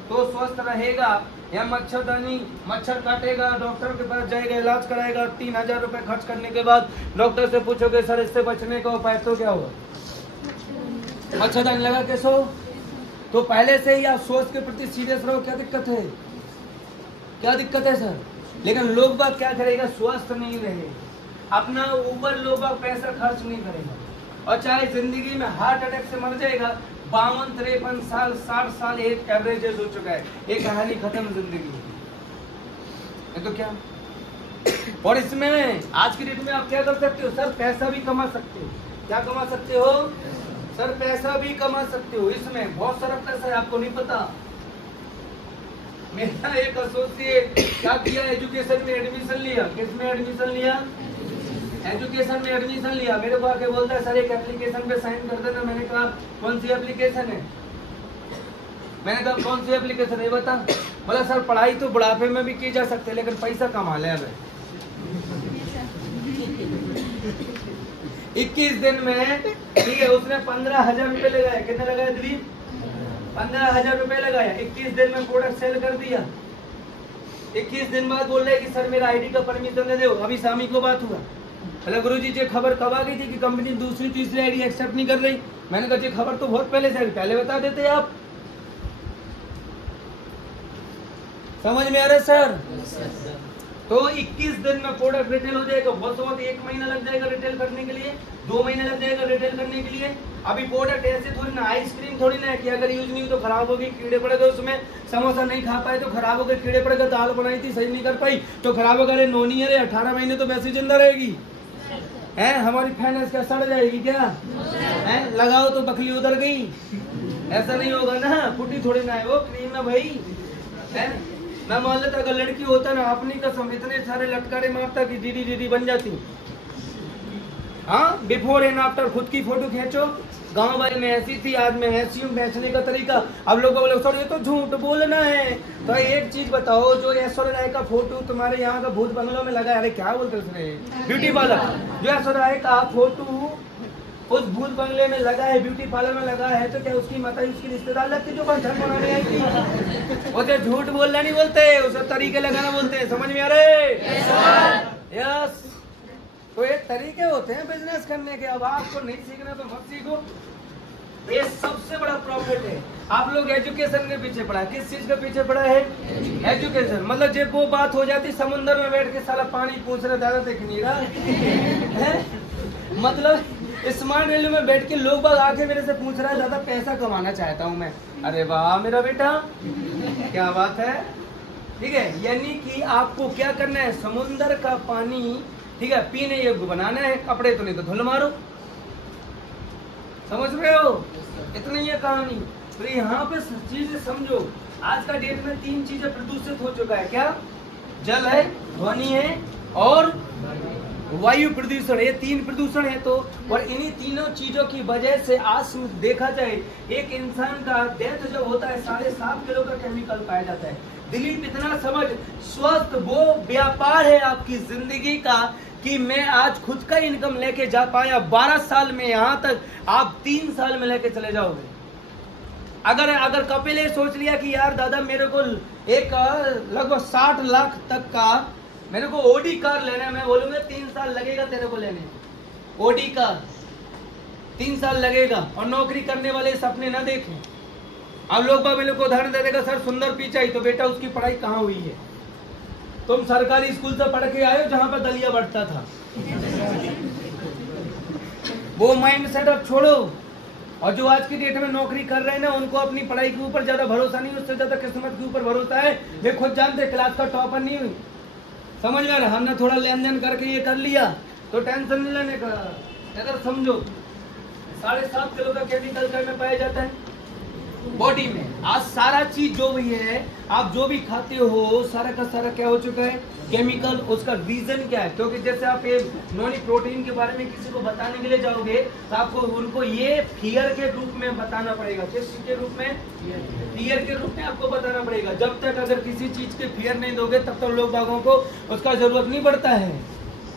तो स्वस्थ रहेगा, या मच्छरदानी मच्छर काटेगा, डॉक्टर के पास जाएगा, इलाज कराएगा, 3000 रुपए खर्च करने के बाद डॉक्टर से पूछोगे सर इससे बचने का उपाय, तो क्या होगा? मच्छरदानी लगा के सो। तो पहले से ही आप स्वास्थ्य के प्रति सीरियस रहो। क्या दिक्कत है? क्या दिक्कत है सर? लेकिन लोग बाग क्या करेगा? स्वस्थ नहीं रहे, अपना ऊपर लोग बाग पैसा खर्च नहीं करेगा, और चाहे जिंदगी में हार्ट अटैक से मर जाएगा। 52, 53 साल, 60 साल एक एवरेज एज हो चुका है, एक कहानी खत्म जिंदगी है। तो क्या? और इसमें आज की डेट में आप क्या कर सकते हो? सर पैसा भी कमा सकते हो। क्या कमा सकते हो? सर पैसा भी कमा सकते हो। इसमें बहुत सारा पैसा है, आपको नहीं पता। मेरा एक एसोसिएट क्या किया, एजुकेशन में एडमिशन लिया। किसमें एडमिशन लिया? एजुकेशन में एडमिशन लिया। मेरे को आके बोलता है सर एक एप्लीकेशन पे साइन कर देना। मैंने कहा कौन सी एप्लीकेशन है? मैंने कहा कौन सी एप्लीकेशन है बता। बोला सर पढ़ाई तो बुढ़ापे में भी की जा सकती है, लेकिन पैसा कमा ले। अब 21 दिन में, ठीक है, उसने 15,000 रुपए लगाए। कितने लगाए दिलीप? 15,000 रुपए लगाया। 21 दिन में प्रोडक्ट सेल कर दिया। 21 दिन बाद बोल रहे कि सर मेरा आईडी का परमिशन दे दो। अभी शामी को बात हुआ, बोला गुरुजी जी खबर कब आ गई थी कि कंपनी दूसरी तीसरी आईडी एक्सेप्ट नहीं कर रही? मैंने कहा जी खबर तो बहुत पहले से, पहले बता देते आप। समझ में आ रहा है सर? तो 21 दिन में प्रोडक्ट रिटेल हो जाएगा। बहुत 1 महीना लग जाएगा रिटेल करने के लिए, 2 महीने लग जाएगा रिटेल करने के लिए। अभी प्रोडक्ट ऐसे थोड़ी ना, आइसक्रीम थोड़ी ना है कि अगर यूज नहीं हो तो खराब हो गई, कीड़े पड़े गए उसमें, समोसा नहीं खा पाए तो खराब हो गए, कीड़े पड़ गए, दाल बनाई थी सही नहीं कर पाई तो खराब हो गए। नोनी है 18 महीने तो वैसे जिंदा रहेगी है, हमारी फाइनेंस क्या सड़ जाएगी क्या? है लगाओ तो बकली उधर गई, ऐसा नहीं होगा ना। पुटी थोड़ी ना है वो, क्रीम ना भाई है। मैं मान लेता अगर लड़की होता ना, अपनी कसम इतने सारे लटकारे मारता कि दीदी दीदी बन जाती। हाँ, बिफोर एंड आफ्टर खुद की फोटो खींचो। गांव वाले में ऐसी थी, आज में ऐसी हूँ, बेचने का तरीका। अब लोगों बोले सर ये तो झूठ बोलना है। तो एक चीज बताओ, जो ऐश्वर्या राय का फोटो तुम्हारे यहाँ का भूत बंगलों में लगा है, अरे क्या बोलते उसने, ब्यूटी पार्लर, जो ऐश्वर्या राय का फोटो उस भूत बंगले में लगा है, ब्यूटी पार्लर में लगा है, तो क्या उसकी माता उसकी रिश्तेदार लगती जो फंक्शन बनाने आई थी? उसे झूठ बोलना नहीं बोलते, उसे तरीके लगाना बोलते हैं। समझ में आ रहे? यस। तो ये तरीके होते हैं बिजनेस करने के। अब आपको नहीं सीखना तो मत सीखो। ये सबसे बड़ा प्रॉफिट है। आप लोग एजुकेशन के पीछे पड़ा है। किस चीज के पीछे पड़ा है? एजुकेशन। मतलब जब वो बात हो जाती समुद्र में बैठ के साला पानी पूछ रहा, दादा देख नहीं रहा है। मतलब स्मार्ट रेलवे में बैठ के लोग बाग आके मेरे से पूछ रहा है दादा पैसा कमाना चाहता हूँ मैं। अरे वाह मेरा बेटा, क्या बात है। ठीक है, यानी कि आपको क्या करना है, समुद्र का पानी, ठीक है, पीने योग्य बनाना है। कपड़े तो नहीं तो धुल मारो। समझ रहे हो? इतनी ये कहानी। तो यहाँ पे चीजें समझो। आज का डेट में 3 चीजें प्रदूषित हो चुका है। क्या? जल है, ध्वनि है और वायु प्रदूषण, ये 3 प्रदूषण है। तो और इन्हीं तीनों चीजों की वजह से आज देखा जाए एक इंसान का डेथ जब होता है 7.5 किलो का केमिकल पाया जाता है। दिलीप इतना समझ, स्वस्थ वो व्यापार है आपकी जिंदगी का कि मैं आज खुद का इनकम लेके जा पाया 12 साल में, यहाँ तक आप 3 साल में लेके चले जाओगे। अगर कपिल ने सोच लिया कि यार दादा मेरे को एक लगभग 60 लाख तक का मेरे को ओडी कार लेना है, मैं बोलूंगा 3 साल लगेगा तेरे को लेने, ओडी कार 3 साल लगेगा। और नौकरी करने वाले सपने ना देखें। अब लोग मेरे को उदाहरण दे देगा, सर सुंदर पिचाई, तो बेटा उसकी पढ़ाई कहाँ हुई है? तुम सरकारी स्कूल से पढ़ के आए हो जहां पर दलिया बढ़ता था। वो माइंड सेट अब छोड़ो। और जो आज की डेट में नौकरी कर रहे हैं ना, उनको अपनी पढ़ाई के ऊपर ज्यादा भरोसा नहीं, उससे ज्यादा किस्मत के ऊपर भरोसा है। वे खुद जानते क्लास का टॉपर नहीं हुई, समझ में, हमने थोड़ा लेन देन करके ये कर लिया तो टेंशन नहीं लेने का। अगर समझो 7.5 किलो का केमिकल कर में पाया जाता है बॉडी में। आज सारा चीज जो भी है, आप जो भी खाते हो सारा का सारा क्या हो चुका है? केमिकल। उसका रीजन क्या है? क्योंकि जैसे आप ये नॉन प्रोटीन के बारे में किसी को बताने के लिए जाओगे तो आपको उनको ये फियर के रूप में बताना पड़ेगा। किस के रूप में? फियर के रूप में आपको बताना पड़ेगा। जब तक अगर किसी चीज के फियर नहीं दोगे तब तक लोग बागों को उसका जरूरत नहीं पड़ता है।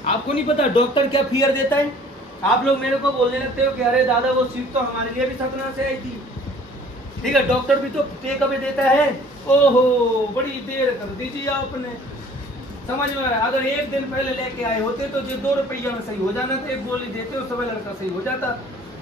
आपको नहीं पता डॉक्टर क्या फियर देता है? आप लोग मेरे को बोलने लगते हो कि अरे दादा वो सीट तो हमारे लिए भी सपना से आई थी। ठीक है, डॉक्टर भी तो टेक अवे देता है। ओहो बड़ी देर कर दीजिए आपने, समझ में आ रहा है? अगर 1 दिन पहले लेके आए होते तो जो 2 रुपया में सही हो जाना था, एक गोली देते हो सब लड़का सही हो जाता।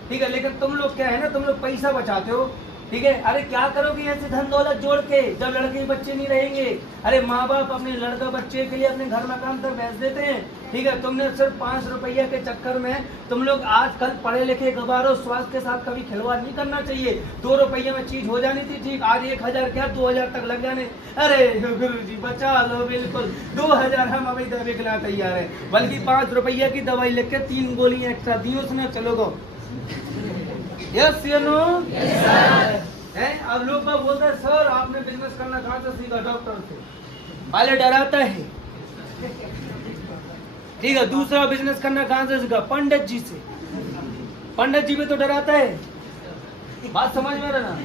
ठीक है, लेकिन तुम लोग क्या है ना, तुम लोग पैसा बचाते हो। ठीक है, अरे क्या करोगे ऐसे धन दौलत जोड़ के जब लड़के बच्चे नहीं रहेंगे? अरे माँ बाप अपने लड़का बच्चे के लिए अपने घर मकान तक बेच देते हैं। ठीक है, तुमने सिर्फ 5 रुपया के चक्कर में तुम लोग आजकल पढ़े लिखे गवारों, स्वास्थ्य के साथ कभी खिलवाड़ नहीं करना चाहिए। 2 रुपये में चीज हो जानी थी, ठीक, आज 1000 क्या 2000 तक लग जाने। अरे गुरुजी बचा लो, बिल्कुल 2000 हम अभी दबे के लिए तैयार है, बल्कि 5 रुपया की दवाई लेके 3 गोलियां एक्स्ट्रा दी उसने, चलो गो। यस यू नो है। अब लोग बोलते हैं सर आपने बिजनेस करना कहाँ से सीखा? डॉक्टर से। पहले डराता है, ठीक है। दूसरा बिजनेस करना कहाँ से सीखा? पंडित जी से। पंडित जी में तो डराता है। बात समझ में रहा ना?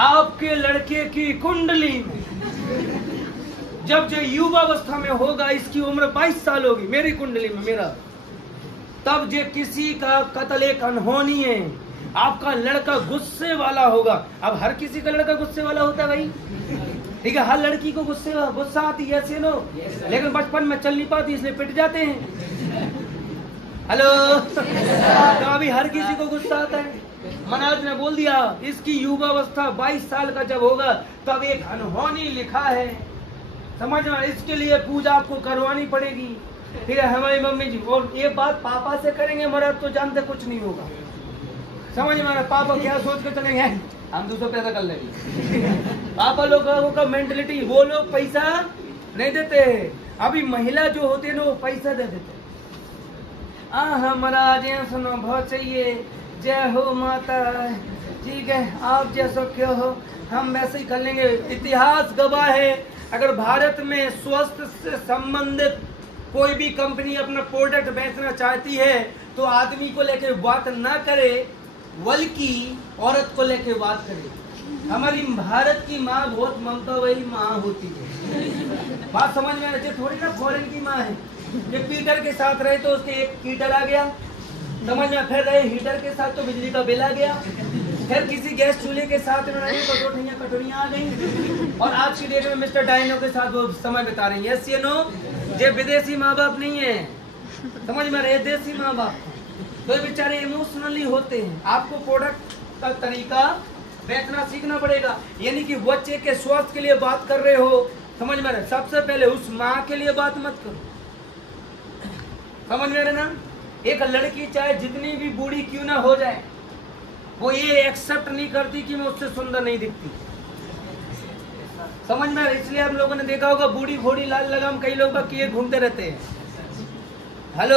आपके लड़के की कुंडली में जब जो युवावस्था में होगा, इसकी उम्र 22 साल होगी, मेरी कुंडली में मेरा, तब जो किसी का कत्ल एक अनहोनी है, आपका लड़का गुस्से वाला होगा। अब हर किसी का लड़का गुस्से वाला होता है भाई, ठीक है, हर लड़की को गुस्सा आती है ऐसे नो, लेकिन बचपन में चल नहीं पाती इसलिए पिट जाते हैं। हेलो तो अभी हर किसी को गुस्सा आता है। मनोज ने बोल दिया इसकी युवावस्था 22 साल का जब होगा तब एक अनहोनी लिखा है, समझ में? इसके लिए पूजा आपको करवानी पड़ेगी। ठीक है, हमारी मम्मी जी, और ये बात पापा से करेंगे मर्द तो जानते कुछ नहीं होगा, समझ में आ रहा? पापा क्या सोच के चलेंगे, हम 200 पैसा कर लेंगे। पापा लोगों का मेंटलिटी, वो लोग पैसा नहीं देते। अभी महिला जो होते हैं ना वो पैसा दे देते। महाराज सुनो बहुत चाहिए, जय हो माता, ठीक है आप जैसा क्यों हो हम वैसे ही कर लेंगे। इतिहास गवाह है, अगर भारत में स्वास्थ्य से संबंधित कोई भी कंपनी अपना प्रोडक्ट बेचना चाहती है तो आदमी को लेकर बात ना करे बल्कि औरत को लेकर बात करे। हमारी भारत की माँ बहुत ममता वही माँ होती है। बात समझ में आती, थोड़ी ना फॉरेन की माँ है। ये पीटर के साथ रहे तो उसके एक हीटर आ गया, समझ में, फिर रहे हीटर के साथ तो बिजली का बिल आ गया, फिर किसी गैस चूल्हे के साथ रहे तो 2 कटोरियां आ गई, और आज की डेट में मिस्टर डायनो के साथ वो समय बिता रही है। यस यू नो, ये विदेशी माँ बाप नहीं है, समझ में रहे, देसी माँ बाप तो बेचारे इमोशनली होते हैं। आपको प्रोडक्ट का तरीका बेचना सीखना पड़ेगा, यानी कि बच्चे के स्वास्थ्य के लिए बात कर रहे हो, समझ में रहे, सबसे पहले उस माँ के लिए बात मत करो, समझ में रहे ना? एक लड़की चाहे जितनी भी बूढ़ी क्यों ना हो जाए, वो ये एक्सेप्ट नहीं करती कि मैं उससे सुंदर नहीं दिखती, समझ में? इसलिए आप लोगों ने देखा होगा बूढ़ी घोड़ी लाल लगाम कई लोग किए घूमते रहते हैं। हेलो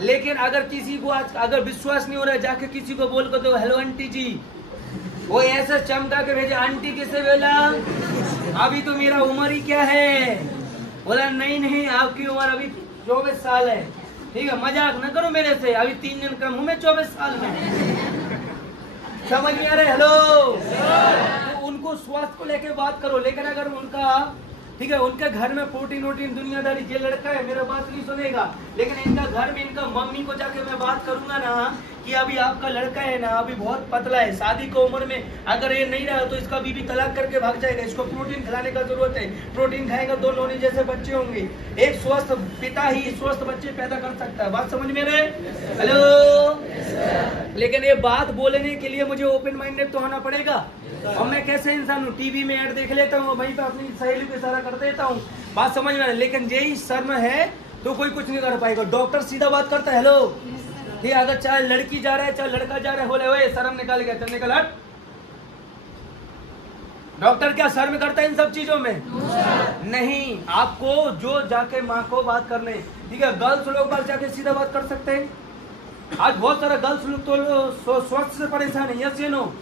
लेकिन अगर किसी को आज अगर विश्वास नहीं हो रहा है, जाके किसी को बोल कर दो हेलो आंटी जी, वो ऐसा चमका के भेजे, आंटी किसे बोला, अभी तो मेरा उम्र ही क्या है, बोला नहीं नहीं आपकी उम्र अभी 24 साल है, ठीक है, मजाक न करो मेरे से, अभी 3 दिन कम हूँ मैं 24 साल में। समझ में आ रहा है? हेलो। तो उनको स्वास्थ्य को लेके बात करो, लेकिन अगर उनका, ठीक है, उनके घर में प्रोटीन वोटीन दुनियादारी, ये लड़का है मेरा बात नहीं सुनेगा, लेकिन इनका घर में इनका मम्मी को जाके मैं बात करूंगा ना कि अभी आपका लड़का है ना, अभी बहुत पतला है, शादी की उम्र में अगर ये नहीं रहा तो इसका बीबी तलाक करके भाग जाएगा, इसको प्रोटीन खिलाने का जरूरत है, प्रोटीन खाएगा 2 नौनी जैसे बच्चे होंगे। एक स्वस्थ पिता ही स्वस्थ बच्चे पैदा कर सकता है। बात समझ में रहे? हेलो। लेकिन ये बात बोलने के लिए मुझे ओपन माइंडेड तो होना पड़ेगा। और मैं कैसे इंसान हूँ, टीवी में ऐड देख लेता हूँ, वहीं पे अपनी सहेली को इशारा कर देता हूँ, बात समझ में आ रहा है। लेकिन यही शर्म है तो कोई कुछ नहीं कर पाएगा। डॉक्टर सीधा बात करता है, हेलो, ठीक, अगर चाहे लड़की जा रहा है चाहे लड़का जा रहा है, बोले ओए शर्म निकाल गया, चल निकल हट। डॉक्टर क्या शर्म करता है इन सब चीजों में? नहीं। आपको जो जाके माँ को बात करने, ठीक है, गर्ल्स लोग बात जाके सीधा बात कर सकते हैं। आज बहुत सारा गर्ल्स लोग तो स्वास्थ्य से परेशान है, यस या नो?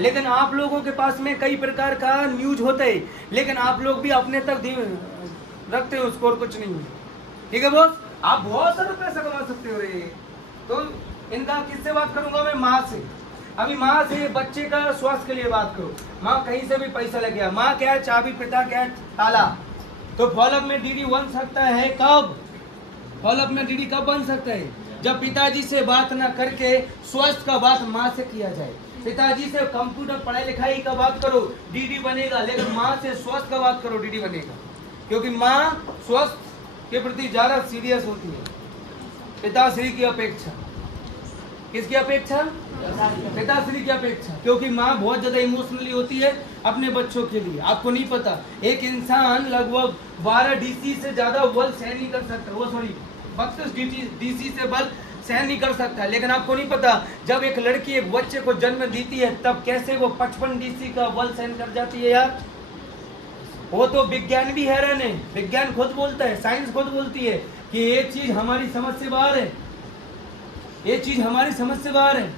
लेकिन आप लोगों के पास में कई प्रकार का न्यूज होते है, लेकिन आप लोग भी अपने तक रखते हो उसको और कुछ नहीं है, ठीक है बॉस? आप बहुत सारा पैसा कमा सकते हो रे। तो इनका किससे बात करूंगा मैं? माँ से। अभी माँ से बच्चे का स्वास्थ्य के लिए बात करो। माँ कहीं से भी पैसा लग गया, माँ क्या है चाबी, पिता क्या है ताला। तो फॉलोअप में डीडी बन सकता है कब? फॉलोअप में डीडी कब बन सकता है? जब पिताजी से बात ना करके स्वास्थ्य का बात माँ से किया जाए। पिताजी से कंप्यूटर पढ़ाई लिखाई का बात करो, डीडी बनेगा, लेकिन माँ से स्वास्थ्य का बात करो, डीडी बनेगा। क्योंकि माँ स्वास्थ्य के प्रति ज्यादा सीरियस होती है पिताश्री की अपेक्षा। किसकी अपेक्षा? पिताश्री की अपेक्षा। क्योंकि माँ बहुत ज्यादा इमोशनली होती है अपने बच्चों के लिए। आपको नहीं पता, एक इंसान लगभग 12 डीसी से ज्यादा बल सहन नहीं कर सकता, वो सॉरी 32 डीसी से बल सहन नहीं कर सकता। लेकिन आपको नहीं पता, जब एक लड़की एक बच्चे को जन्म देती है तब कैसे वो 55 डीसी का बल सहन कर जाती है यार। वो तो विज्ञान भी हैरान है, विज्ञान खुद बोलता है, साइंस खुद बोलती है कि ये चीज हमारी समझ से बाहर है, ये चीज हमारी समझ से बाहर है।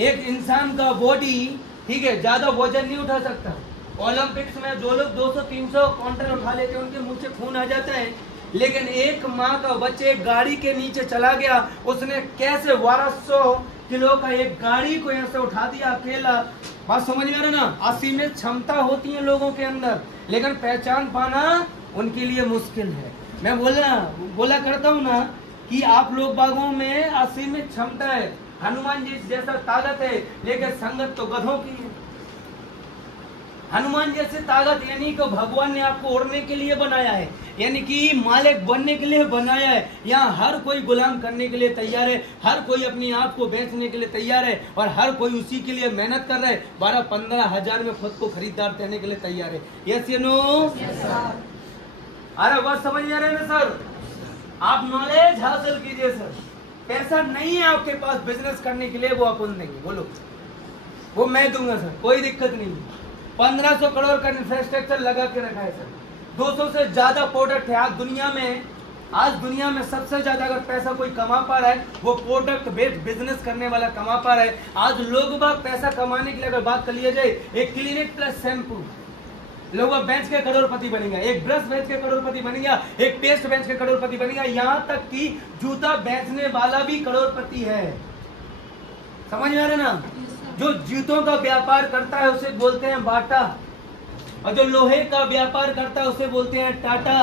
एक इंसान का बॉडी, ठीक है, ज्यादा वजन नहीं उठा सकता। ओलंपिक्स में जो लोग 200-300 क्विंटल उठा लेते हैं उनके मुंह से खून आ जाता है, लेकिन एक माँ का बच्चे एक गाड़ी के नीचे चला गया, उसने कैसे 1200 किलो का एक गाड़ी को ऐसे उठा दिया अकेला। बात समझ में आ रहा ना? असीमित क्षमता होती है लोगों के अंदर, लेकिन पहचान पाना उनके लिए मुश्किल है। मैं बोला करता हूँ ना कि आप लोग बागों में असीमित क्षमता है, हनुमान जी जैसा ताकत है, लेकिन संगत तो गधों की है। हनुमान जैसे ताकत यानी कि भगवान ने आपको उड़ने के लिए बनाया है, यानी कि मालिक बनने के लिए बनाया है। यहाँ हर कोई गुलाम करने के लिए तैयार है, हर कोई अपने आप को बेचने के लिए तैयार है, और हर कोई उसी के लिए मेहनत कर रहा है। 12-15 हजार में खुद को खरीदार देने के लिए तैयार है। यस या नो? अरे बात समझ आ रहा है ना सर? आप नॉलेज हासिल कीजिए सर। पैसा नहीं है आपके पास बिजनेस करने के लिए, वो अपन देंगे, बोलो वो मैं दूंगा सर, कोई दिक्कत नहीं। 1500 करोड़ का इंफ्रास्ट्रक्चर लगा के रखा है सर, 200 से ज्यादा प्रोडक्ट है। आज दुनिया में सबसे ज्यादा अगर पैसा कोई कमा पा रहा है वो प्रोडक्ट बेस्ड बिजनेस करने वाला कमा पा रहा है। आज लोग बाग पैसा कमाने के लिए अगर बात कर लिया जाए, एक क्लिनिक प्लस शैम्पू लोग बेच के करोड़पति बनेगा, एक ब्रश बेच के करोड़पति बनेगा, एक पेस्ट बेच के करोड़पति बनेगा, यहाँ तक कि जूता बेचने वाला भी करोड़पति है। समझ में आ रहा ना? जो जूतों का व्यापार करता है उसे बोलते हैं बाटा, और जो लोहे का व्यापार करता है उसे बोलते हैं टाटा।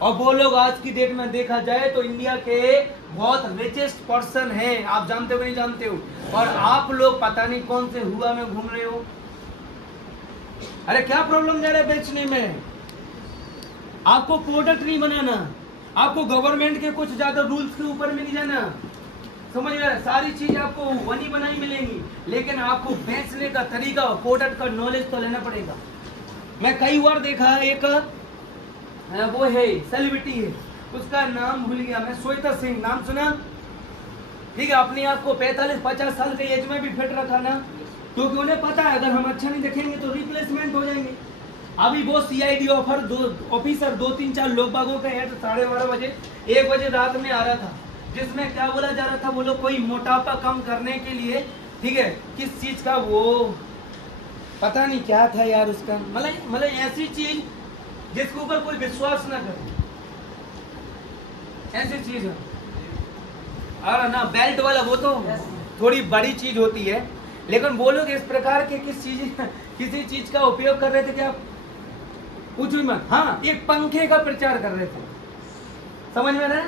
और वो लोग आज की डेट में देखा जाए तो इंडिया के बहुत रिचेस्ट पर्सन हैं। आप जानते हो नहीं जानते हो? और आप लोग पता नहीं कौन से हुआ में घूम रहे हो। अरे क्या प्रॉब्लम जा रहा है बेचने में? आपको प्रोडक्ट नहीं बनाना, आपको गवर्नमेंट के कुछ ज्यादा रूल्स के ऊपर में नहीं जाना। समझ रहे? सारी चीज आपको बनी बनाई मिलेंगी, लेकिन आपको बेचने का तरीका, प्रोडक्ट का नॉलेज तो लेना पड़ेगा। मैं कई बार देखा, एक वो है सेलिब्रिटी है, उसका नाम भूल गया मैं, श्वेता सिंह नाम सुना? ठीक है, अपने आप को 45-50 साल के एज में भी फिट रखा ना, क्योंकि उन्हें पता है अगर हम अच्छा नहीं दिखेंगे तो रिप्लेसमेंट हो जाएंगे। अभी वो CID ऑफिसर 2-3-4 लोग बागों का हेड 12:30 बजे 1 बजे रात में आ रहा था, जिसमें क्या बोला जा रहा था, वो लोग कोई मोटापा कम करने के लिए, ठीक है, किस चीज का वो पता नहीं क्या था यार उसका, मतलब ऐसी चीज जिसके ऊपर कोई विश्वास ना करे। ऐसी चीज है। और ना बेल्ट वाला वो तो थोड़ी बड़ी चीज होती है, लेकिन वो लोग इस प्रकार के किसी चीज का उपयोग कर रहे थे कि आप पूछो ही मत। हाँ, एक पंखे का प्रचार कर रहे थे, समझ में रहे?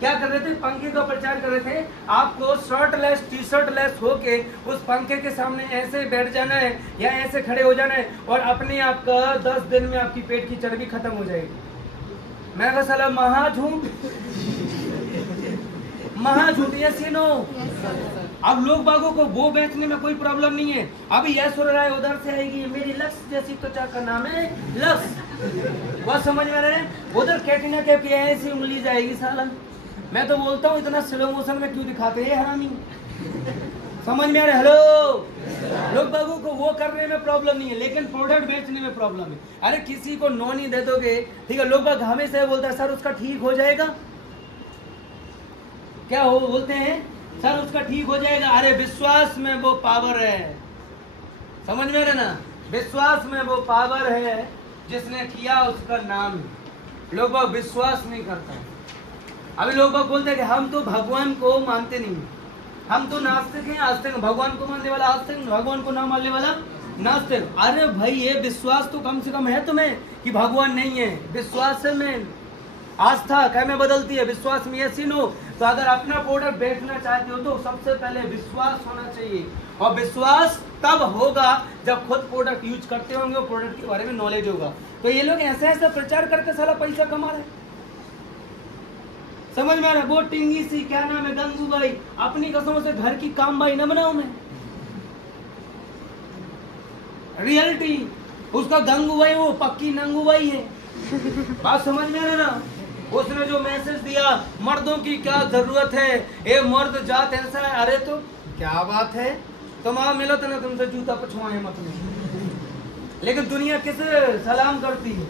क्या कर रहे थे? पंखे का प्रचार कर रहे थे। आपको शर्टलेस टी शर्ट लेस होके उस पंखे के सामने ऐसे बैठ जाना है या ऐसे खड़े हो जाना है और अपने आप का 10 दिन में आपकी पेट की चर्बी खत्म हो जाएगी। मैं कहा साला महाझूठ ये सीनो। अब लोग बागों को वो बेचने में कोई प्रॉब्लम नहीं है। अभी यशोर राय उधर से आएगी, मेरी लक्स जैसी त्वचा का नाम है लक्स, वह समझ में रहे? उधर कैटरीना कैफ की ऐसी उंगली जाएगी साला। मैं तो बोलता हूँ इतना स्लो मोशन में क्यों दिखाते हैं हरामी, समझ में आ रहे? हेलो, लोग बागों को वो करने में प्रॉब्लम नहीं है, लेकिन प्रोडक्ट बेचने में प्रॉब्लम है। अरे किसी को नॉन ही दे दोगे, ठीक है, लोग बाग हमेशा बोलता है सर उसका ठीक हो जाएगा, क्या हो बोलते हैं सर उसका ठीक हो जाएगा। अरे विश्वास में वो पावर है, समझ में रहे ना? विश्वास में वो पावर है, जिसने किया उसका नाम। लोग बाग विश्वास नहीं करता। अभी लोग बाग बोलते हैं कि हम तो भगवान को मानते नहीं, हम तो नास्तिक हैं, आस्तिक। भगवान को मानने वाला आस्तिक, भगवान को ना मानने वाला नास्तिक। अरे भाई ये विश्वास तो कम से कम है तुम्हें कि भगवान नहीं है। विश्वास में आस्था क्या में बदलती है, विश्वास में ये सीनो। तो अगर अपना प्रोडक्ट बेचना चाहते हो तो सबसे पहले विश्वास होना चाहिए, और विश्वास तब होगा जब खुद प्रोडक्ट यूज करते होंगे और प्रोडक्ट के बारे में नॉलेज होगा। तो ये लोग ऐसे ऐसे प्रचार करके सारा पैसा कमा रहे, समझ में आ रहा है? वो टिंगी सी क्या नाम है गंगूबाई, अपनी कसमों से घर की कामबाई न बनाऊ मैं। रियलिटी उसका गंगूबाई वो पक्की नंगूबाई है, बात समझ में आ रहा ना? उसने जो मैसेज दिया मर्दों की क्या जरूरत है, ये मर्द जात ऐसा है। अरे तो क्या बात है, तुम आओ मिलो तो ना तुमसे जूता पछुआए मत में। लेकिन दुनिया किसे सलाम करती है?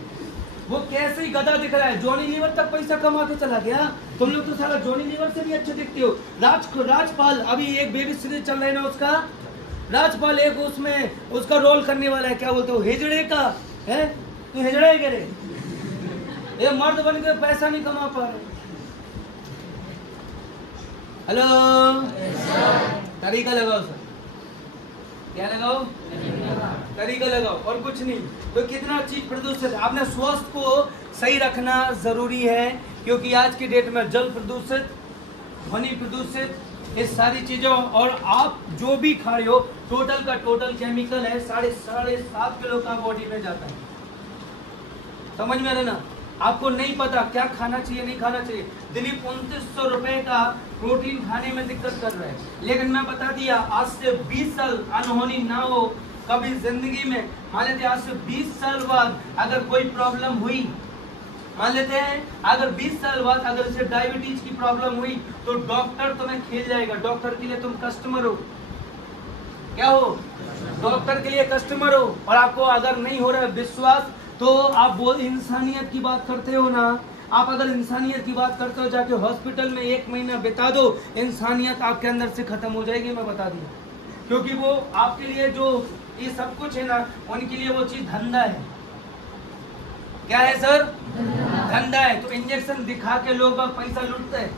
वो कैसे ही गधा दिख रहा है, जॉनी लीवर तक पैसा कमा के चला गया। तुम लोग तो सारा जॉनी लीवर से भी अच्छे दिखते हो। राजपाल अभी एक बेबी सीरीज चल रही है ना उसका, राजपाल एक उसमें उसका रोल करने वाला है, क्या बोलते हो, हिजड़े का है। तू हिजड़े के रे, ये मर्द बन के पैसा नहीं कमा पा रहे। हेलो, तरीका लगाओ सर, क्या लगाओ? तरीका लगाओ और कुछ नहीं। तो कितना चीज प्रदूषित। आपने स्वास्थ्य को सही रखना जरूरी है, क्योंकि आज की डेट में जल प्रदूषित, ध्वनि प्रदूषित, इस सारी चीजों, और आप जो भी खा रहे हो टोटल का टोटल केमिकल है 7.5 किलो का बॉडी में जाता है, समझ में आ रहा ना? आपको नहीं पता क्या खाना चाहिए नहीं खाना चाहिए। दिलीप 2900 रुपए का प्रोटीन खाने में दिक्कत कर रहा है, लेकिन मैं बता दिया आज से 20 साल अनहोनी ना हो कभी जिंदगी में। मान लेते आज से 20 साल बाद अगर कोई प्रॉब्लम हुई, मान लेते हैं अगर 20 साल बाद अगर इसे डायबिटीज की प्रॉब्लम हुई तो डॉक्टर तुम्हें खेल जाएगा। डॉक्टर के लिए तुम कस्टमर हो, क्या हो? डॉक्टर के लिए कस्टमर हो। और आपको अगर नहीं हो रहा है विश्वास तो आप वो इंसानियत की बात करते हो ना, आप अगर इंसानियत की बात करते हो जाके हॉस्पिटल में 1 महीना बिता दो, इंसानियत आपके अंदर से खत्म हो जाएगी, मैं बता दिया। क्योंकि वो आपके लिए जो ये सब कुछ है ना, उनके लिए वो चीज धंधा है। क्या है सर? धंधा है। तो इंजेक्शन दिखा के लोग पैसा लूटते हैं।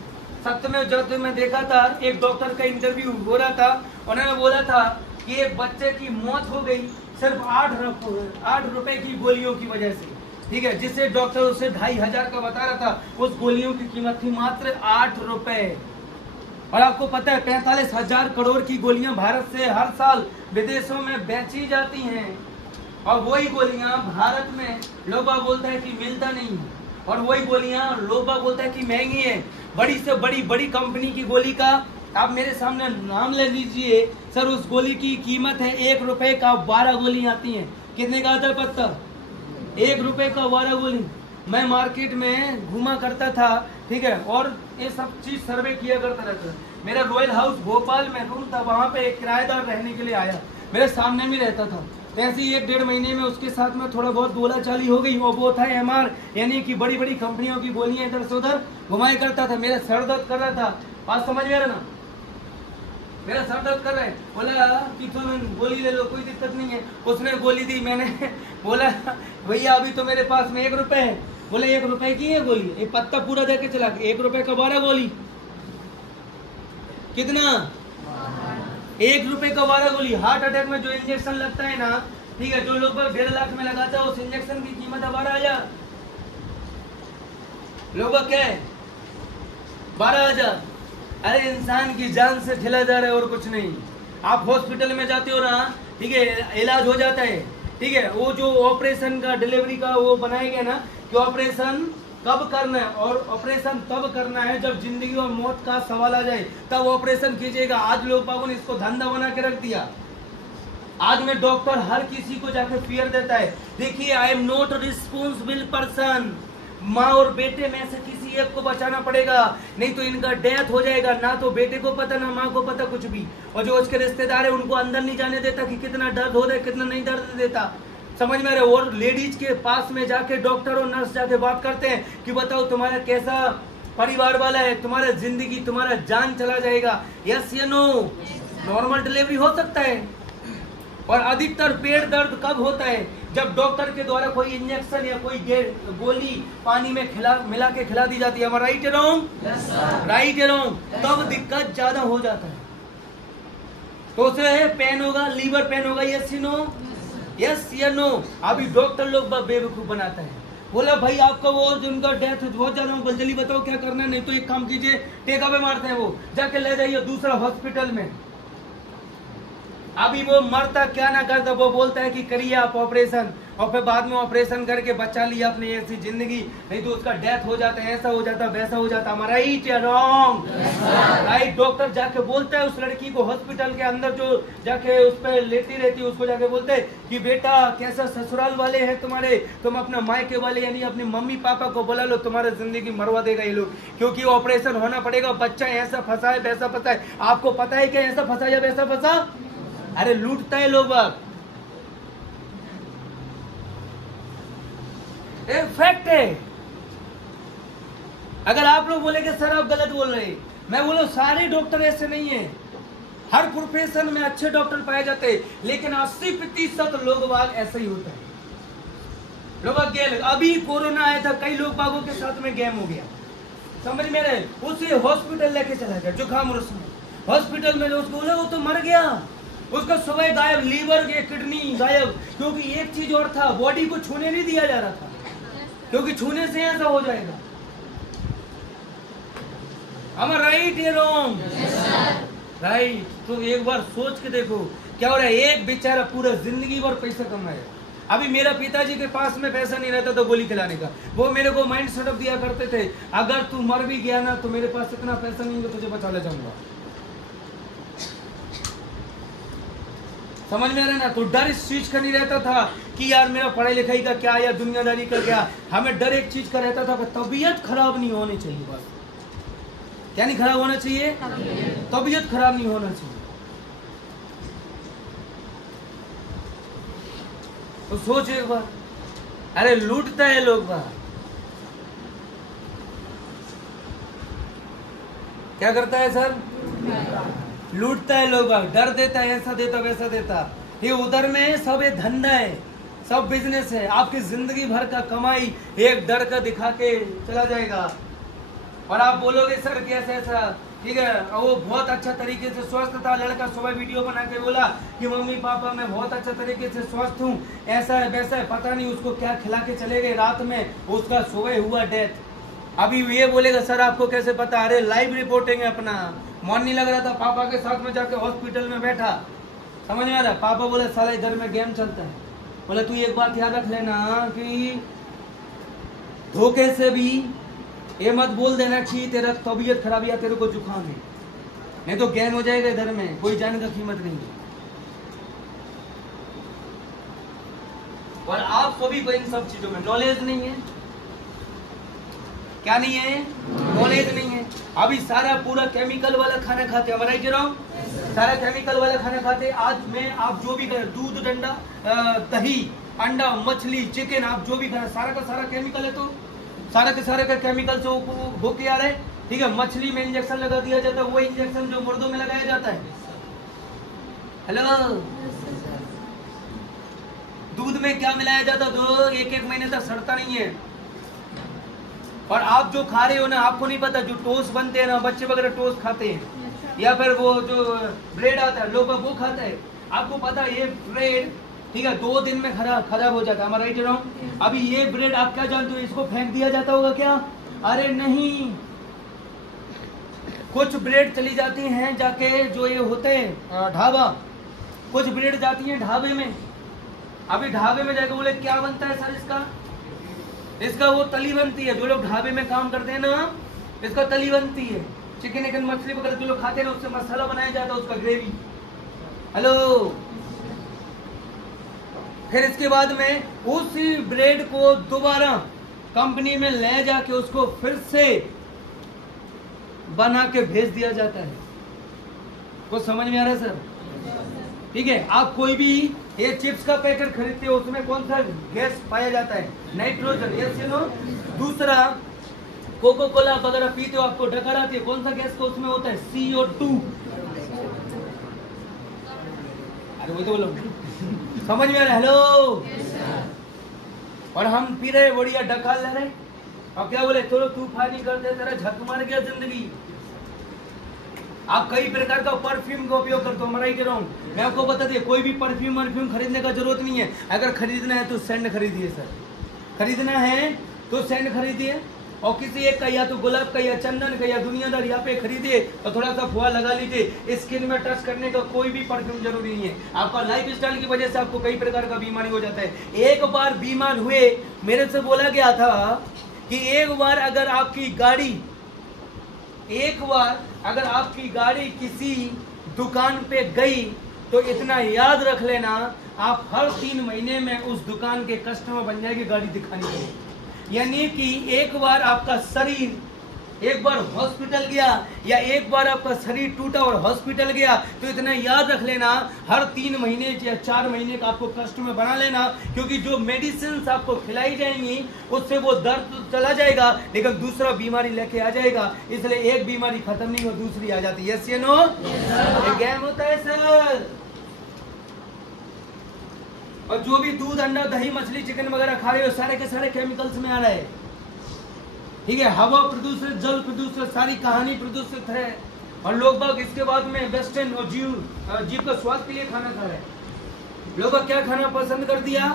सत्य में जब मैं देखा था एक डॉक्टर का इंटरव्यू हो रहा था, उन्होंने बोला था कि एक बच्चे की मौत हो गई सिर्फ 8 रुपए की गोलियों की वजह से, ठीक है, जिससे डॉक्टर उसे 2500 का बता रहा था, उस गोलियों की कीमत थी मात्र 8 रुपए। और आपको पता है 45,000 करोड़ की गोलियां भारत से हर साल विदेशों में बेची जाती हैं, और वही गोलियां भारत में लोग बोलता है कि मिलता नहीं है, और वही गोलियां लोग बोलता है कि महंगी है। बड़ी से बड़ी कंपनी की गोली का आप मेरे सामने नाम ले लीजिए सर, उस गोली की कीमत है 1 रुपए का 12 गोली आती हैं। कितने का आता है पत्ता? 1 रुपए का 12 गोली। मैं मार्केट में घूमा करता था, ठीक है, और ये सब चीज सर्वे किया करता रहता। मेरा रॉयल हाउस भोपाल में रूम था, वहाँ पे एक किराएदार रहने के लिए आया, मेरे सामने में रहता था। तो ऐसे ही 1-1.5 महीने में उसके साथ में थोड़ा बहुत बोलाचाली हो गई। वो था MR, यानी कि बड़ी कंपनियों की गोलियां इधर से उधर घुमाया करता था। मेरा सर दर्द कर रहा था, बात समझ में आ रहा ना? मेरा सर दर्द कर रहा है, बोला कि तुम गोली ले लो, कोई दिक्कत नहीं है। उसने गोली दी, मैंने बोला भैया अभी तो मेरे पास में 1 रुपए है। बोले 1 रुपए की है गोली, एक पत्ता पूरा देके चला, 1 रुपए का 12 गोली, कितना 1 रुपए का 12 गोली। हार्ट अटैक में जो इंजेक्शन लगता है ना, ठीक है, जो लोग 1.5 लाख में लगाता है, उस इंजेक्शन की कीमत है 12,000। लोग क्या है 12,000। अरे इंसान की जान से खेला जा रहा है और कुछ नहीं। आप हॉस्पिटल में जाते हो ना, ठीक है, इलाज हो जाता है, ठीक है, वो जो ऑपरेशन का डिलीवरी का वो बनाया गया ना कि ऑपरेशन कब करना है, और ऑपरेशन तब करना है जब जिंदगी और मौत का सवाल आ जाए, तब ऑपरेशन कीजिएगा। आज लोग बाबू ने इसको धंधा बना के रख दिया। आज में डॉक्टर हर किसी को जाके फियर देता है। देखिए, I am not responsible person. माँ और बेटे में से किसी एक को बचाना पड़ेगा, नहीं तो इनका डेथ हो जाएगा। ना तो बेटे को पता, ना माँ को पता कुछ भी। और जो उसके रिश्तेदार है उनको अंदर नहीं जाने देता कि कितना दर्द हो रहा है, कितना नहीं दर्द देता, समझ में आ रहा है। और लेडीज के पास में जाके डॉक्टर और नर्स जाके बात करते हैं कि बताओ तुम्हारा कैसा परिवार वाला है, तुम्हारा जिंदगी, तुम्हारा जान चला जाएगा, यस या नो। नॉर्मल डिलीवरी हो सकता है। और अधिकतर पेट दर्द कब होता है, जब डॉक्टर के द्वारा कोई इंजेक्शन या कोई गोली पानी में मिला के खिला दी जाती है। राइट या रॉन्ग? राइट या रॉन्ग? तब दिक्कत ज्यादा हो जाता है। तो उसे पेन होगा, लीवर पेन होगा, यस या नो, यस या नो। अभी डॉक्टर लोग बेवकूफ बनाता है। बोला भाई आपका वो जिनका डेथ बहुत ज्यादा, जल्दी बताओ क्या करना है, नहीं तो एक काम कीजिए, टेका पे मारते हैं वो, जाके ले जाइए दूसरा हॉस्पिटल में। अभी वो मरता क्या ना करता, वो बोलता है कि करिए आप ऑपरेशन, और फिर बाद में ऑपरेशन करके बचा लिया अपनी ऐसी जिंदगी, नहीं तो उसका डेथ हो जाता है, ऐसा हो जाता, वैसा हो जाता। राइट या रॉन्ग? राइट। डॉक्टर जाके बोलता है उस लड़की को हॉस्पिटल के अंदर, जो जाके उस पर लेटी रहती है, उसको जाके बोलते हैं कि बेटा कैसा ससुराल वाले हैं तुम्हारे, तुम अपना मायके वाले यानी अपनी मम्मी पापा को बुला लो, तुम्हारा जिंदगी मरवा देगा ये लोग, क्योंकि ऑपरेशन होना पड़ेगा। बच्चा ऐसा फंसा है, वैसा फंसा है। आपको पता है क्या ऐसा फंसा या वैसा फंसा? अरे लूटता है लोग। फैक्ट है। अगर आप लोग बोले कि सर आप गलत बोल रहे हैं, मैं बोलो सारे डॉक्टर ऐसे नहीं है। हर प्रोफेशन में अच्छे डॉक्टर पाए जाते हैं, लेकिन 80% लोग बाग ऐसे ही होता है। लोग गेम, अभी कोरोना आया था, कई लोग बागों के साथ में गेम हो गया, समझ में रहे। उसे हॉस्पिटल लेके चला गया, जुकाम और हॉस्पिटल में उसको बोले वो तो मर गया, उसका समय गायब, लीवर के किडनी गायब, क्योंकि एक चीज और था, बॉडी को छूने नहीं दिया जा रहा था, क्योंकि छूने से ऐसा हो जाएगा। हम राइट या रॉन्ग? राइट। तो एक बार सोच के देखो क्या हो रहा है। एक बेचारा पूरा जिंदगी भर पैसा कमाएगा। अभी मेरा पिताजी के पास में पैसा नहीं रहता तो गोली खिलाने का, वो मेरे को माइंड सेटअप दिया करते थे, अगर तू मर भी गया ना तो मेरे पास इतना पैसा नहीं है, तुझे बचा ले जाऊंगा। समझ में आ रहा है ना? तो डर इस चीज का नहीं रहता था कि यार मेरा पढ़ाई लिखाई का क्या या दुनियादारी का क्या, हमें डर एक चीज का रहता था कि तबीयत खराब नहीं होनी चाहिए। बस क्या नहीं खराब होना चाहिए? तबीयत खराब नहीं होना चाहिए। तो सोच एक बार, अरे लूटता है लोग बाहर, क्या करता है सर? लूटता है लोग, डर देता है, ऐसा देता वैसा देता। ये उधर में सब ये धंधा है, सब बिजनेस है। आपकी जिंदगी भर का कमाई एक डर का दिखा के चला जाएगा, और आप बोलोगे सर कैसे ऐसा, ठीक है। वो बहुत अच्छा तरीके से स्वस्थ था, लड़का सुबह वीडियो बना के बोला कि मम्मी पापा मैं बहुत अच्छा तरीके से स्वस्थ हूँ, ऐसा है वैसा है, पता नहीं उसको क्या खिला के चले गए रात में, उसका सुबह हुआ डेथ। अभी ये बोलेगा सर आपको कैसे पता? अरे लाइव रिपोर्टिंग है अपना। मन नहीं लग रहा था, पापा के साथ में जाके हॉस्पिटल में बैठा, समझ में आ रहा है? पापा बोले साला इधर में गेम चलता है। बोले तू एक बात याद रख लेना कि धोखे से भी ये मत बोल देना कि तेरा तबीयत खराब या तेरे को जुकाम है, नहीं तो गेम हो जाएगा इधर में, कोई जाने का कीमत नहीं है। और आप सभी को इन सब चीजों में नॉलेज नहीं है। क्या नहीं है? नॉलेज नहीं है। अभी सारा पूरा केमिकल वाला खाना खाते हैं, राइट या रॉन्ग? सारा केमिकल वाला खाना खाते हैं। आज में आप जो भी करें, दूध, डंडा, दही, अंडा, मछली, चिकन, आप जो भी करें सारा का सारा केमिकल है। तो सारा के सारे का केमिकल से हो के आ रहा है, ठीक है। मछली में इंजेक्शन लगा दिया जाता है, वो इंजेक्शन जो मुर्दों में लगाया जाता है। हेलो, दूध में क्या मिलाया जाता है? 1-1 महीने तक सड़ता नहीं है। और आप जो खा रहे हो ना, आपको नहीं पता जो टोस्ट बनते हैं ना, बच्चे वगैरह टोस्ट खाते हैं, या फिर वो जो ब्रेड आता है लोग वो खाता है, आपको पता है ये ब्रेड ठीक है 2 दिन में खराब हो जाता है, हमारा राइट रॉन्ग। अभी ये ब्रेड आप क्या जानते हो, इसको फेंक दिया जाता होगा क्या? अरे नहीं, कुछ ब्रेड चली जाती हैं जाके जो ये होते हैं ढाबा, कुछ ब्रेड जाती हैं ढाबे में। अभी ढाबे में जाके बोले क्या बनता है सर इसका वो तली बनती है। जो लोग ढाबे में काम करते हैं ना, इसका तली बनती है। चिकन चिकन मछली वगैरह जो लोग खाते हैं ना, उससे मसाला बनाया जाता है, उसका ग्रेवी। हेलो, फिर इसके बाद में उसी ब्रेड को दोबारा कंपनी में ले जाके उसको फिर से बना के भेज दिया जाता है। कुछ समझ में आ रहा है सर? ठीक है, आप कोई भी ये चिप्स का पैकेट खरीदते हो, उसमें कौन सा गैस पाया जाता है? Nitrogen, yes no. दूसरा कोको कोला वगैरह पीते हो, आपको डकार आती है, कौन सा गैस का उसमें होता है? CO2। अरे वो तो बोलो, समझ में आ रहा है? हेलो, और हम पी रहे बढ़िया डकार ले रहे, और क्या बोले चलो तूफानी कर दे, तेरा झक मार गया जिंदगी। आप कई प्रकार का परफ्यूम का उपयोग करते हो, मैं राइट रहा हूँ। मैं आपको बता दिया, कोई भी परफ्यूम खरीदने का जरूरत नहीं है। अगर खरीदना है तो सेंट खरीदिए सर, खरीदना है तो सेंट खरीदिए, और किसी एक का, या तो गुलाब का या चंदन का या दुनियादार यहाँ पे खरीदिए, और थोड़ा सा फुआ लगा लीजिए। स्किन में टच करने का कोई भी परफ्यूम जरूरी नहीं है। आपका लाइफ स्टाइल की वजह से आपको कई प्रकार का बीमारी हो जाता है। एक बार बीमार हुए, मेरे से बोला गया था कि एक बार अगर आपकी गाड़ी किसी दुकान पे गई तो इतना याद रख लेना, आप हर 3 महीने में उस दुकान के कस्टमर बन जाएगी गाड़ी दिखाने के लिए। यानी कि एक बार आपका शरीर एक बार हॉस्पिटल गया, या एक बार आपका शरीर टूटा और हॉस्पिटल गया, तो इतना याद रख लेना, हर 3 महीने या 4 महीने का आपको कस्टमर बना लेना। क्योंकि जो मेडिसिन आपको खिलाई जाएंगी उससे वो दर्द तो चला जाएगा, लेकिन दूसरा बीमारी लेके आ जाएगा। इसलिए एक बीमारी खत्म नहीं हो, दूसरी आ जाती है। यस या नो? ये गेम होता है सर। और जो भी दूध, अंडा, दही, मछली, चिकन वगैरह खा रहे हो, सारे के सारे केमिकल्स में आ रहा है। ठीक है, हवा प्रदूषित, जल प्रदूषित, सारी कहानी प्रदूषित है। और लोग बाग इसके बाद में वेस्टर्न और जीव का स्वाद के लिए खाना खा रहे हैं। लोग बाग क्या खाना पसंद कर दिया?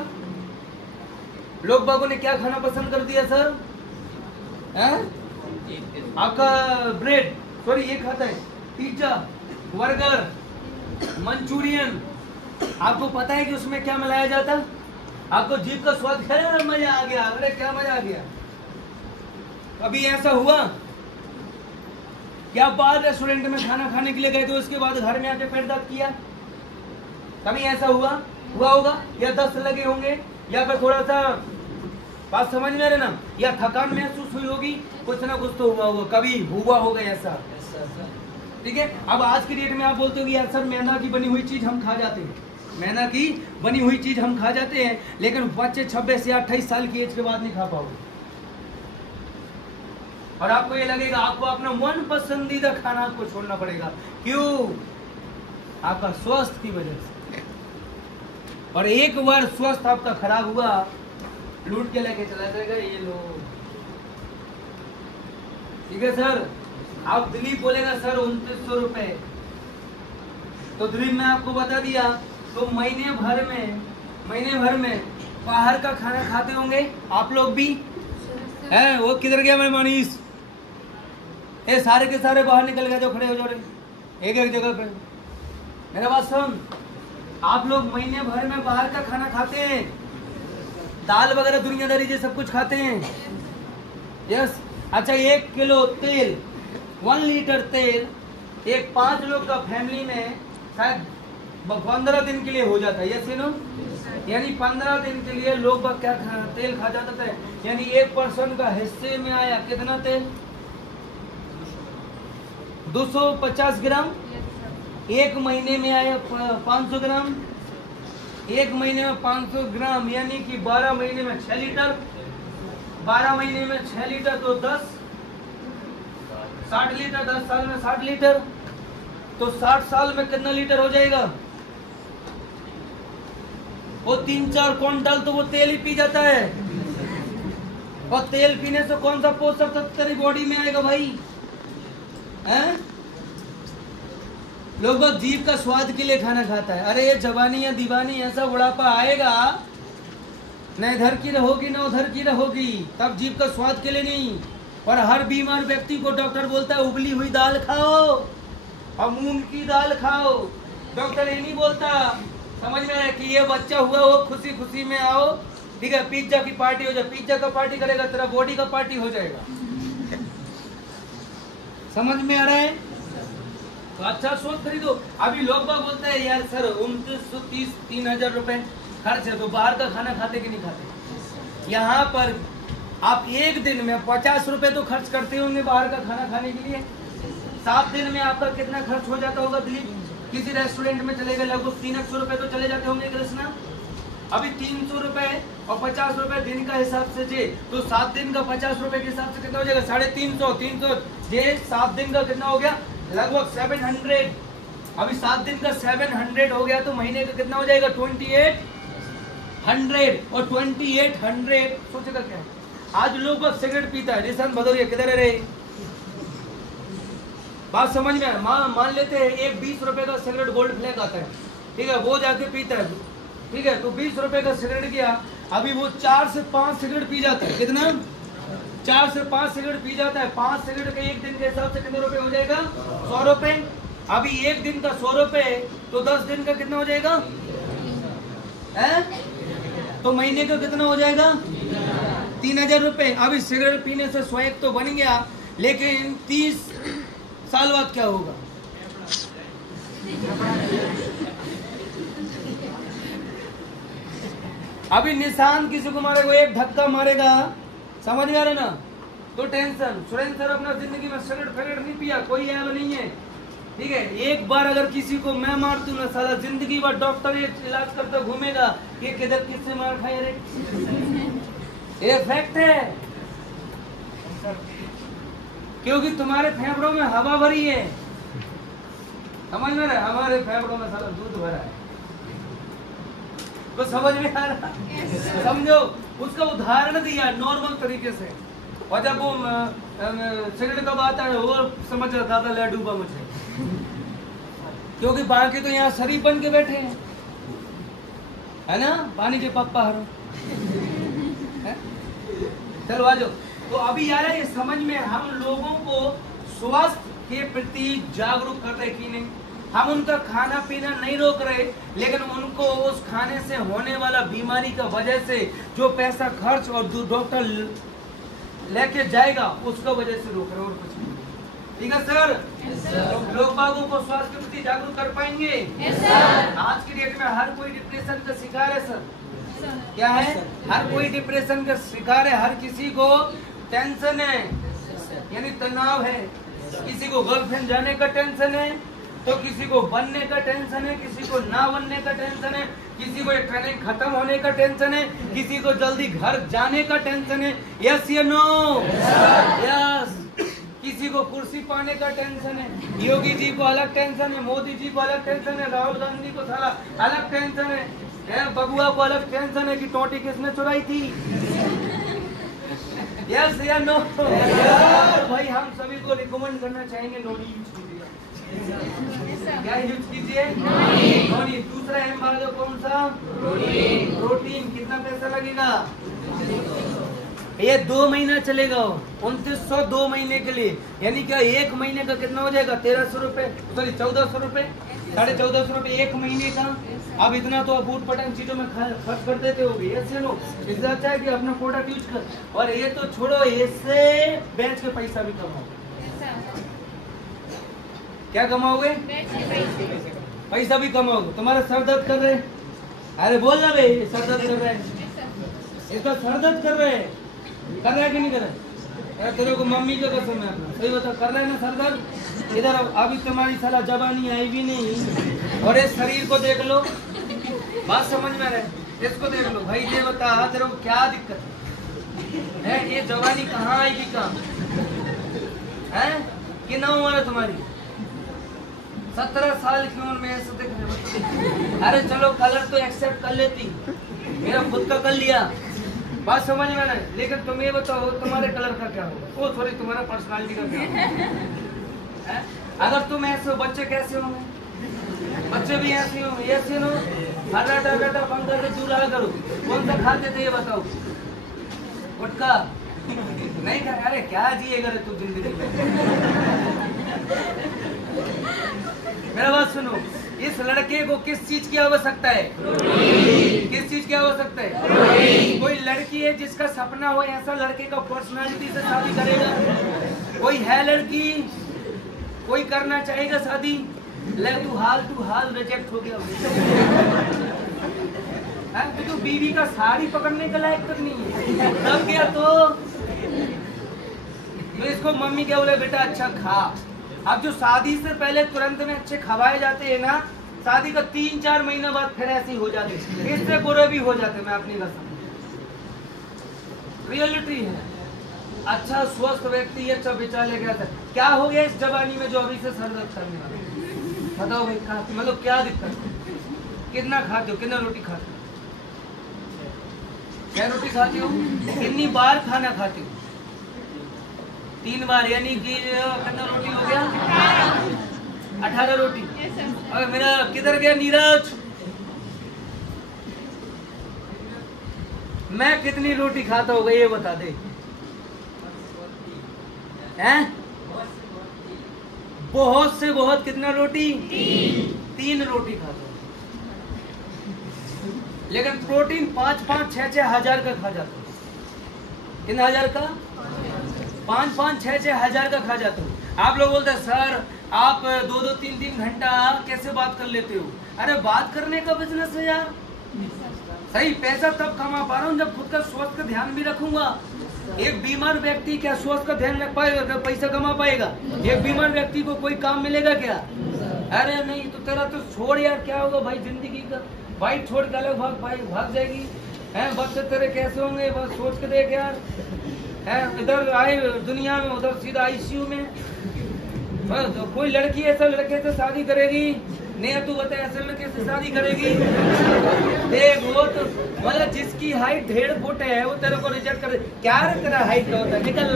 लोग बागों ने क्या खाना पसंद कर दिया सर? आपका ब्रेड, सॉरी ये खाता है पिज्जा, बर्गर, मंचूरियन। आपको पता है कि उसमें क्या मिलाया जाता? आपको जीभ का स्वाद खाया, मजा आ गया। अरे क्या मजा आ गया? कभी ऐसा हुआ क्या बाहर रेस्टोरेंट में खाना खाने के लिए गए थे, उसके बाद घर में आके पेट दर्द किया? कभी ऐसा हुआ होगा? या दस्त लगे होंगे, या फिर थोड़ा सा, बात समझ में आ रहे ना, या थकान महसूस हुई होगी, कुछ ना कुछ तो हुआ होगा, कभी हुआ होगा ऐसा। ठीक है, अब आज की डेट में आप बोलते हो कि यार सर मैदा की बनी हुई चीज हम खा जाते हैं, मैदा की बनी हुई चीज हम खा जाते हैं, लेकिन बच्चे 26 या 28 साल की एज के बाद नहीं खा पाओगे। और आपको ये लगेगा आपको अपना मन पसंदीदा खाना आपको छोड़ना पड़ेगा। क्यों? आपका स्वास्थ्य की वजह से। और एक बार स्वास्थ्य आपका खराब हुआ, लूट के लेके चला जाएगा ये लोग। ठीक है सर, आप दिलीप बोलेगा सर 2900 रुपए, तो दिलीप मैं आपको बता दिया, तो महीने भर में बाहर का खाना खाते होंगे आप लोग भी है? वो किधर गया मैं मनीष? ये सारे के सारे बाहर निकल गए, जो खड़े हो जाओ एक एक जगह पे। मेरा बात सुन, आप लोग महीने भर में बाहर का खाना खाते हैं, दाल वगैरह दुनियादारी ये सब कुछ खाते हैं। यस, अच्छा 1 किलो तेल, 1 लीटर तेल, एक 5 लोग का फैमिली में शायद 15 दिन के लिए हो जाता है। Yes no? यानी 15 दिन के लिए लोग क्या तेल खा जाता था। यानी 1% का हिस्से में आया कितना तेल? 250 ग्राम। एक महीने में आया 500 ग्राम। एक महीने में 500 ग्राम, यानी कि 12 महीने में 6 लीटर। 12 महीने में 6 लीटर तो 60 लीटर, 10 साल में 60 लीटर, तो 60 साल में कितना लीटर हो जाएगा? वो 3-4 क्विंटल तो वो तेल ही पी जाता है। और तेल पीने से कौन सा पोषक तत्व तेरी बॉडी में आएगा भाई? हैं? लोग बस जीभ का स्वाद के लिए खाना खाता है। अरे ये जवानी या दीवानी ऐसा बुढ़ापा आएगा, न इधर की रहोगी न उधर की रहोगी, तब जीभ का स्वाद के लिए नहीं। और हर बीमार व्यक्ति को डॉक्टर बोलता है उबली हुई दाल खाओ और मूंग की दाल खाओ। डॉक्टर ये नहीं बोलता, समझ में आया कि ये बच्चा हुआ हो खुशी खुशी में आओ, ठीक है, पिज्जा की पार्टी हो जाए, पिज्जा का पार्टी करेगा तेरा बॉडी का पार्टी हो जाएगा। समझ में आ रहा है? तो अच्छा सोच खरीदो। अभी लोग बाग बोलते हैं यार सर 2930 3000 रुपए खर्च है, तो बाहर का खाना खाते कि नहीं खाते? यहाँ पर आप एक दिन में 50 रुपए तो खर्च करते होंगे बाहर का खाना खाने के लिए। 7 दिन में आपका कितना खर्च हो जाता होगा दिलीप? किसी रेस्टोरेंट में चले गए लगभग 300 रुपए तो चले जाते होंगे कृष्णा। अभी 300 रुपए और 50 रुपए दिन का हिसाब से जे, तो 7 दिन का 50 रुपए के हिसाब से कितना हो जाएगा? 350, 300 जे 7 दिन का कितना हो गया? लगभग 700। अभी 7 दिन का 700 हो गया तो महीने का कितना हो जाएगा? 2800। और 2800 सोचेगा क्या? आज लोग बस सिगरेट पीता है। निशान भदौरिया किधर है रे? बात समझ में है? मान लेते हैं एक 20 रुपए का सिगरेट गोल्ड फ्लैग आता है, ठीक है, वो जाके पीता है, ठीक है, तो 20 रुपए का सिगरेट किया, अभी वो 4 से 5 सिगरेट पी जाता है। कितना? 4 से 5 सिगरेट पी जाता है। 5 सिगरेट के एक दिन के हिसाब से कितने रुपए हो जाएगा? 100 रुपए। अभी एक दिन का 100 रुपए, तो 10 दिन का कितना हो जाएगा? तो महीने का कितना हो जाएगा? 3000 रुपए। अभी सिगरेट पीने से स्वैग तो बन गया, लेकिन 30 साल बाद क्या होगा? अभी निशान किसी को मारेगा, एक धक्का मारेगा, समझ में आ रहा ना, तो टेंशन। सुरेंद्र सर अपना जिंदगी में सिगरेट नहीं पिया, कोई ऐब नहीं है, ठीक है। एक बार अगर किसी को मैं मार दूं ना, साला जिंदगी भर डॉक्टर इलाज करता घूमेगा कि किधर किससे मार खाए रे। ये फैक्ट है, क्योंकि तुम्हारे फेफड़ों में हवा भरी है, समझ में रहे? हमारे फेफड़ों में साला दूध भरा है, तो समझ में आ रहा? समझो, उसका उदाहरण दिया नॉर्मल तरीके से। और जब वो सिगरेट का बात है वो समझ रहा था ले डूबा मुझे, क्योंकि बाकी तो यहाँ शरीफ बन के बैठे हैं, है ना, पानी के पप्पा हरो। चलो आ जाओ। तो अभी यार ये समझ में, हम लोगों को स्वास्थ्य के प्रति जागरूक कर रहे कि नहीं? हम उनका खाना पीना नहीं रोक रहे, लेकिन उनको उस खाने से होने वाला बीमारी का वजह से जो पैसा खर्च और जो डॉक्टर लेके जाएगा उसका वजह से रोक रहे, और कुछ नहीं। ठीक है सर? तो लोग बागों को स्वास्थ्य के प्रति जागरूक कर पाएंगे? आज की डेट में हर कोई डिप्रेशन का शिकार है सर। क्या है? हर कोई डिप्रेशन का शिकार है, हर किसी को टेंशन है, यानी तनाव है। किसी को गर्लफ्रेंड जाने का टेंशन है, तो किसी को बनने का टेंशन है, किसी को ना बनने का टेंशन है, किसी को ट्रेनिंग खत्म होने का टेंशन है, किसी को जल्दी घर जाने का टेंशन है। यस या नो? यस। किसी को कुर्सी पाने का टेंशन है, योगी जी को अलग टेंशन है, मोदी जी को अलग टेंशन है, राहुल गांधी को साला अलग टेंशन है, बबुआ को अलग टेंशन है कि टोटी किसने चुराई थी। यस या नो? भाई हम सभी को रिकमेंड करना चाहेंगे नोनी यूज कीजिए। क्या यूज कीजिए? नोनी। दूसरा एम्बार्गो कौन सा? प्रोटीन। कितना पैसा लगेगा? ये 2 महीना चलेगा, 2900 2 महीने के लिए, यानी क्या 1 महीने का कितना हो जाएगा? 1300 रुपए, सॉरी 1400 रुपए, 1450 रुपए 1 महीने का। अब इतना तो आप ऊट पटांग चीजों में खर्च कर देते हो, ऐसे लो। इससे अच्छा है कि अपना प्रोडक्ट यूज कर। और ये तो छोड़ो, इससे बेच के पैसा भी कमाओगे। क्या कमाओगे? पैसा भी कमाओगे। तुम्हारा सर दर्द कर रहे, अरे बोल ना भाई, सर दर्द कर रहे हैं, इसका सर दर्द कर रहे हैं, कर रहा है कि नहीं कर रहा है? तेरे को मम्मी का कसम है अपना, सही बता, कर रहा है ना सर दर्द? इधर अभी तुम्हारी साला जवानी आई भी नहीं, और इस शरीर को देख लो, बात समझ में रहे, इसको देख लो भाई। ये बता तेरे को क्या दिक्कत है? ये जवानी कहाँ आएगी? काम है कि ना उम्र है तुम्हारी? 17 साल की उम्र में ऐसे दिख रहे। अरे चलो कलर तो एक्सेप्ट कर लेती, मेरा खुद का कर लिया, बात समझ में नहीं, लेकिन तुम ये बताओ तुम्हारे कलर का क्या होगा? ओ सॉरी, तुम्हारा पर्सनालिटी का क्या होगा? अगर तुम ऐसे हो, बच्चे कैसे होंगे? बच्चे भी ऐसे होंगे, ऐसे नो हटा बेटा पंखा से दूर रहा करो। कौन सा खाते थे ये बताओ? गुटखा नहीं खा? अरे क्या जिएगा रे तू जिंदगी में? मेरा बात सुनो, इस लड़के को किस चीज की आवश्यकता है? किस चीज की आवश्यकता है? कोई लड़की है जिसका सपना हो ऐसा लड़के का पर्सनालिटी से शादी करेगा? कोई है लड़की, कोई करना चाहेगा शादी? ले तू हाल रिजेक्ट हो गया। तो बीवी का साड़ी पकड़ने के लायक तक नहीं है, तब गया तो इसको मम्मी क्या बोले, बेटा अच्छा खा। अब जो शादी से पहले तुरंत में अच्छे खवाए जाते हैं ना, शादी का 3-4 महीना बाद फिर ऐसे ही हो जाते, इससे बुरे भी हो जाते। मैं अपनी कसम, रियलिटी है। अच्छा स्वस्थ व्यक्ति अच्छा विचार लेके आता, क्या हो गया इस जवानी में जो अभी से सर दर्द करने वाला? बताओ भाई, मतलब क्या दिक्कत है? कितना खाते हो, कितना रोटी खाते हो? क्या रोटी खाते हो? कितनी बार खाना खाते हो? 3 बार, यानी कि कितना रोटी हो गया? 18 रोटी। और मेरा किधर गया नीरज? मैं कितनी रोटी खाता होगा ये बता दे। हैं? बहुत से बहुत कितना रोटी? 3 रोटी खाता हूँ, लेकिन प्रोटीन 5-5, 6-6 हजार का खा जाता हूँ। कितने हजार का? 5-5, 6-6 हजार का खा जाता हूँ। आप लोग बोलते हैं सर आप 2-2, 3-3 घंटा कैसे बात कर लेते हो? अरे बात करने का बिजनेस है यार। सही पैसा तब कमा पा रहा हूँ जब खुद का स्वास्थ्य का ध्यान भी रखूंगा। एक बीमार व्यक्ति क्या स्वास्थ्य का ध्यान रख पाएगा? पैसा कमा पाएगा? एक बीमार व्यक्ति को कोई काम मिलेगा क्या? अरे नहीं। तो तेरा तो छोड़ यार, क्या होगा भाई जिंदगी का? बाइक छोड़ के अलग भाग जाएगी है। बच्चे तेरे कैसे होंगे बस सोच के देख यार। है इधर आए दुनिया में, उधर सीधा आईसीयू में। तो कोई लड़की ऐसा लड़के से शादी करेगी? नहीं तू बता, ऐसे लड़के से शादी करेगी? देख वो तो मतलब जिसकी हाइट 1.5 फुट है वो तेरे को रिजेक्ट करे। क्या रे तेरा हाइट का होता है? निकल।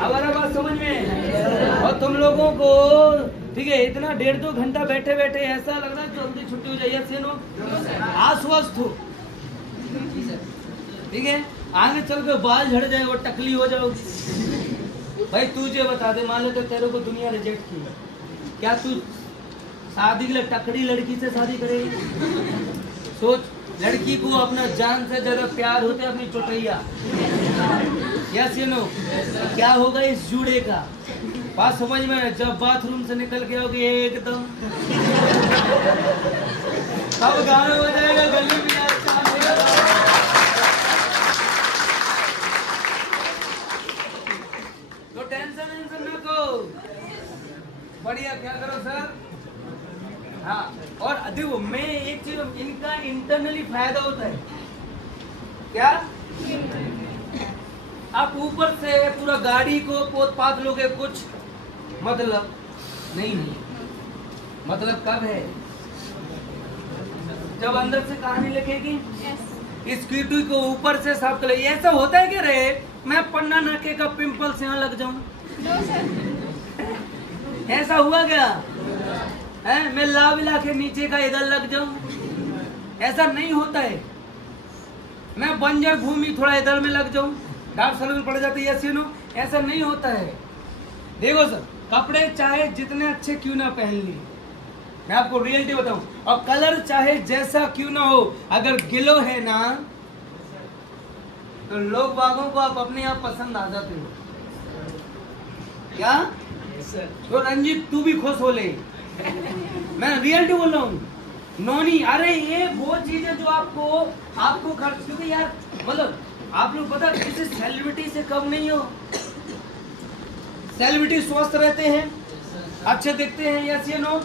हमारा बात समझ में? और तुम लोगों को ठीक है, इतना 1.5-2 घंटा बैठे बैठे ऐसा लग रहा है जल्दी छुट्टी हो जाइए से नो आश्वस्त हो। ठीक है, आगे चल के बाल झड़ जाए और टकली हो जाओ। भाई तुझे बता दे, मान लो तो तेरे को दुनिया रिजेक्ट की, क्या तू शादी के लिए टकरी लड़की से शादी करेगी? सोच, लड़की को अपना जान से ज्यादा प्यार होता है अपनी चुटैया। Yes you know? क्या होगा इस जूड़े का? बात समझ में? जब बाथरूम से निकल के आओगे एकदम तब गाना बजाएगा गली में यार। तो टेंशन न को, बढ़िया क्या करो सर। हाँ, और देखो मैं एक चीज, इनका इंटरनली फायदा होता है क्या? आप ऊपर से पूरा गाड़ी को पोत पात लोगे, कुछ मतलब नहीं है। मतलब कब है? जब अंदर से कहानी लिखेगी। इस कीटू को ऊपर से साफ कर। ऐसा होता है कि रे मैं पन्ना नाके का पिंपल से यहाँ लग जाऊं? ऐसा हुआ क्या है? मैं लाविला के नीचे का इधर लग जाऊं? ऐसा नहीं होता है। मैं बंजर भूमि थोड़ा इधर में लग जाऊं, डार्क सर्कल पड़ जाते हैं, ऐसे नो? ऐसा नहीं होता है। देखो सर, कपड़े चाहे जितने अच्छे क्यों ना पहन ली, मैं आपको रियलिटी बताऊं, और कलर चाहे जैसा क्यों ना हो, अगर गिलो है ना तो लोग बागों को आप अपने आप पसंद आ जाते हो। क्या तो रंजीत तू भी खुश हो ले, मैं रियलिटी बोल रहा हूँ। नोनी, अरे ये वो चीज है जो आपको खर्च, क्योंकि यार मतलब आप लोग पता किसी सेलिब्रिटी से कम नहीं हो। सेलिब्रिटी स्वस्थ रहते हैं, अच्छे दिखते हैं, यस या नो?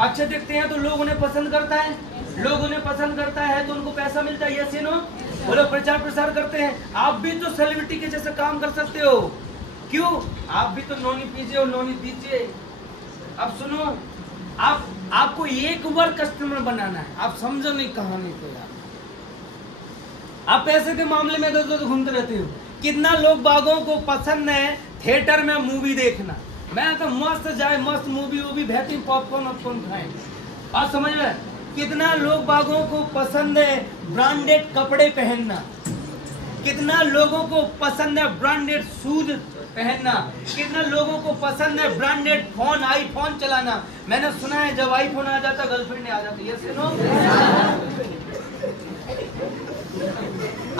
अच्छे दिखते हैं तो लोग उन्हें पसंद करता है, लोग उन्हें पसंद करता है तो उनको पैसा मिलता है, यस या नो? वो लोग प्रचार प्रसार करते हैं। आप भी तो सेलिब्रिटी के जैसे काम कर सकते हो, क्यों? आप भी तो नोनी पीजिए और नोनी दीजिए। अब सुनो, आपको एक बार कस्टमर बनाना है, आप समझो नहीं कहानी को यार। आप पैसे के मामले में इधर उधर घूमते रहते हो। कितना लोग बागों को पसंद है थिएटर में मूवी देखना, मैं तो मस्त जाए मस्त मूवी वूवी बेहतरीन पॉपकॉर्न वॉपकॉर्न खाएं। आप समझ में? कितना लोग बागों को पसंद है ब्रांडेड कपड़े पहनना, कितना लोगों को पसंद है ब्रांडेड शूज पहनना, कितना लोगों को पसंद है ब्रांडेड फोन आईफोन चलाना। मैंने सुना है जब आईफोन आ जाता गर्लफ्रेंड आ जाती है, सुनो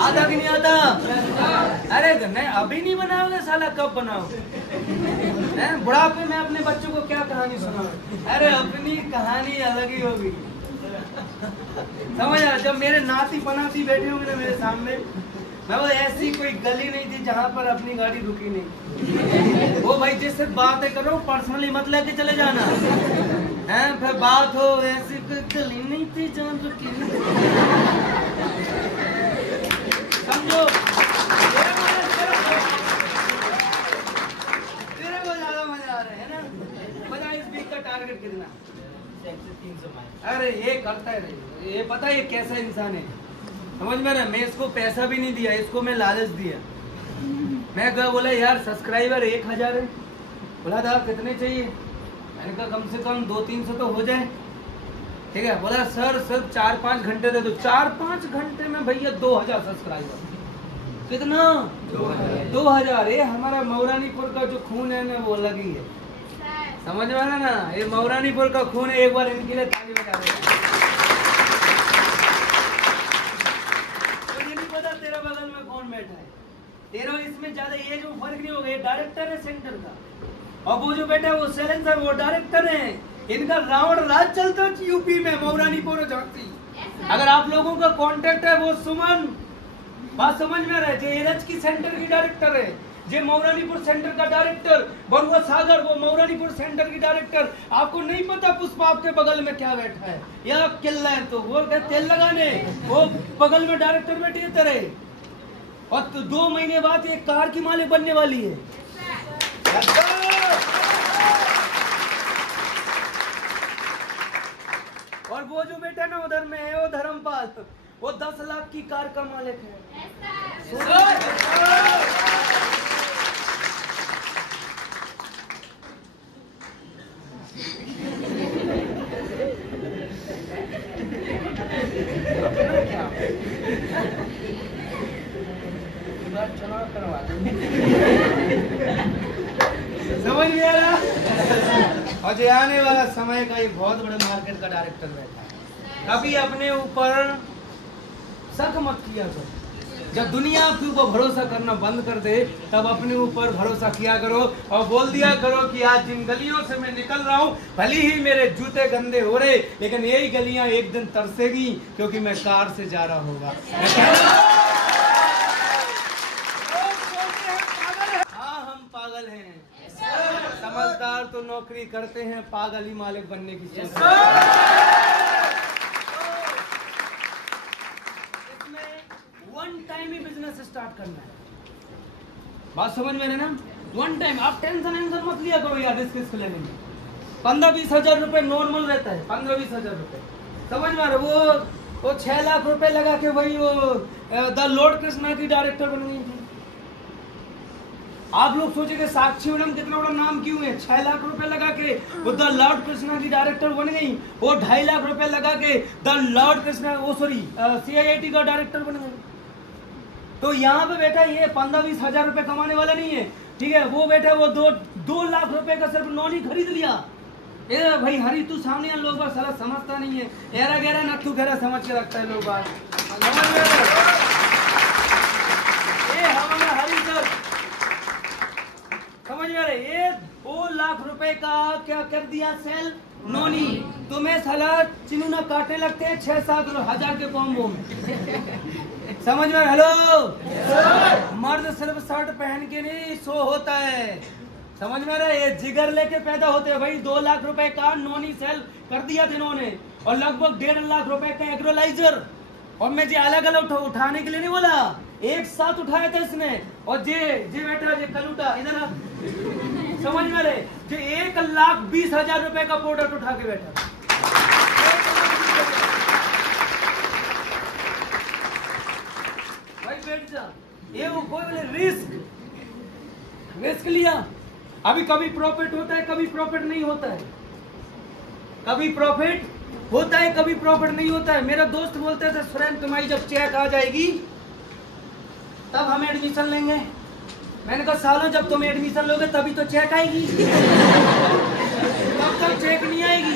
आता कि नहीं आता? अरे नहीं अभी नहीं बनाओगे साला, कब बनाओगे? बुढ़ापे में अपने बच्चों को क्या कहानी सुनाओगे? अरे अपनी कहानी अलग ही होगी, समझ आ? जब मेरे नाती पनाती बैठे होंगे ना मेरे सामने, मैं वो ऐसी कोई गली नहीं थी जहाँ पर अपनी गाड़ी रुकी नहीं। वो भाई जिससे बातें करो पर्सनली मत लेके चले जाना है, फिर बात हो ऐसी कोई गली नहीं थी जहाँ रुकी नहीं। समझो तेरे को ज्यादा मजा आ रहा है ना? 50 बीस का टारगेट कितना? 300। अरे ये करता है, ये पता है ये कैसा इंसान है, समझ में ना? मैं इसको पैसा भी नहीं दिया, इसको मैं लालच दिया। मैं कहा बोला यार सब्सक्राइबर 1000 है, बोला था कितने चाहिए? मैंने कहा कम से कम 200-300 तो हो जाए, ठीक है? बोला सर सिर्फ 4-5 घंटे दे दो। 4-5 घंटे में भैया 2000 सब्सक्राइबर। कितना? 2000। ये हमारा मौरानीपुर का जो खून है ना वो अलग ही है, समझ में आया ना? ये मौरानीपुर का खून है, एक बार इनके लिए ताली बजा दो। तेरा बगल में कौन बैठा है? तेरा इसमें ज्यादा ये जो फर्क नहीं होगा, ये डायरेक्टर है सेंटर का, और वो जो बैठा है वो सैलेंसर, वो डायरेक्टर है। इनका रावण राज चलता है यूपी में, मौरानीपुर और झांसी। अगर आप लोगों का कांटेक्ट है वो सुमन, बात समझ में आ रहा है? जे एनएच की सेंटर की डायरेक्टर है, जे मौरानीपुर सेंटर का डायरेक्टर, बरुआ सागर वो मौरानीपुर सेंटर की डायरेक्टर। आपको नहीं पता पुष्पा आपके बगल में क्या बैठा है, या किल्ला है तो वो तेल लगाने, वो बगल में डायरेक्टर बैठी है तेरे, और तो 2 महीने बाद एक कार की मालिक बनने वाली है। और वो जो बेटा ना उधर में है वो धर्मपाल, वो 10 लाख की कार का मालिक है। समझ में आ रहा? और जो आने वाला समय का एक बहुत बड़े मार्केट का डायरेक्टर बैठा है। कभी अपने ऊपर शक मत किया करो, जब दुनिया आपके ऊपर भरोसा करना बंद कर दे तब अपने ऊपर भरोसा किया करो, और बोल दिया करो कि आज जिन गलियों से मैं निकल रहा हूँ भले ही मेरे जूते गंदे हो रहे, लेकिन यही गलियां एक दिन तरसेगी क्योंकि मैं कार से जा रहा होगा। हाँ हम पागल हैं, समझदार तो नौकरी करते हैं, पागल ही मालिक बनने की सोच। वन टाइम ही बिजनेस स्टार्ट करना है, बात समझ में है ना? One time. आप टेंशन मत लिया करो यार रिस्क लेने में। 15-20 हजार रुपए नॉर्मल रहता है, 15-20 हजार रुपए, समझ में आ रहा? वो 6 लाख रुपए लगा के वही वो द लॉर्ड कृष्णा की डायरेक्टर बन गई थी। आप लोग सोचेंगे साक्षी मैडम कितना बड़ा नाम क्यों है? 6 लाख रुपए लगा के वो द लॉर्ड कृष्णा की डायरेक्टर बन गई। वो 2.5 लाख रुपए लगा के द लॉर्ड कृष्णा CIIT का डायरेक्टर बन गई। तो यहाँ पे बैठा ये 15-20 हजार रुपए कमाने वाला नहीं है, ठीक है? वो बैठा वो 2 लाख रुपए का सिर्फ नॉनी खरीद लिया। ए भाई हरी तू सामने लोग बात साला समझता नहीं है, एरा गहरा नट्टू गहरा समझ के रखता है लोग बात, हमारा हरी सर समझ में आ रहे? ये 2 लाख रुपए का क्या कर दिया सेल नोनी। तुम्हें साला चिन्ह काटने लगते हैं 6-7 हजार के कॉम्बो में, समझ में? हेलो मर्द सिर्फ शर्ट पहन के नहीं शो होता है, समझ में रहा है? ये जिगर लेके पैदा होते हैं भाई। 2 लाख रुपए का नोनी सेल कर दिया था इन्होंने, और लगभग 1.5 लाख रुपए का एग्रोलाइजर। और मैं जे अलग अलग उठाने के लिए नहीं बोला, एक साथ उठाया था इसने। और जे बैठा जे कलूटा इधर समझ में रहे, जे 1,20,000 रुपए का प्रोडक्ट उठा के बैठा। बैठ जा, ये वो कोई बोले रिस्क लिया। अभी कभी प्रॉफिट होता है, कभी प्रॉफिट नहीं होता है, कभी प्रॉफिट होता है, कभी प्रॉफिट नहीं होता है। मेरा दोस्त बोलते थे सुरेंद्र तुम्हारी जब चेक आ जाएगी तब हम एडमिशन लेंगे। मैंने कहा सालों जब तुम एडमिशन लोगे तभी तो चेक आएगी, तब तक चेक नहीं आएगी।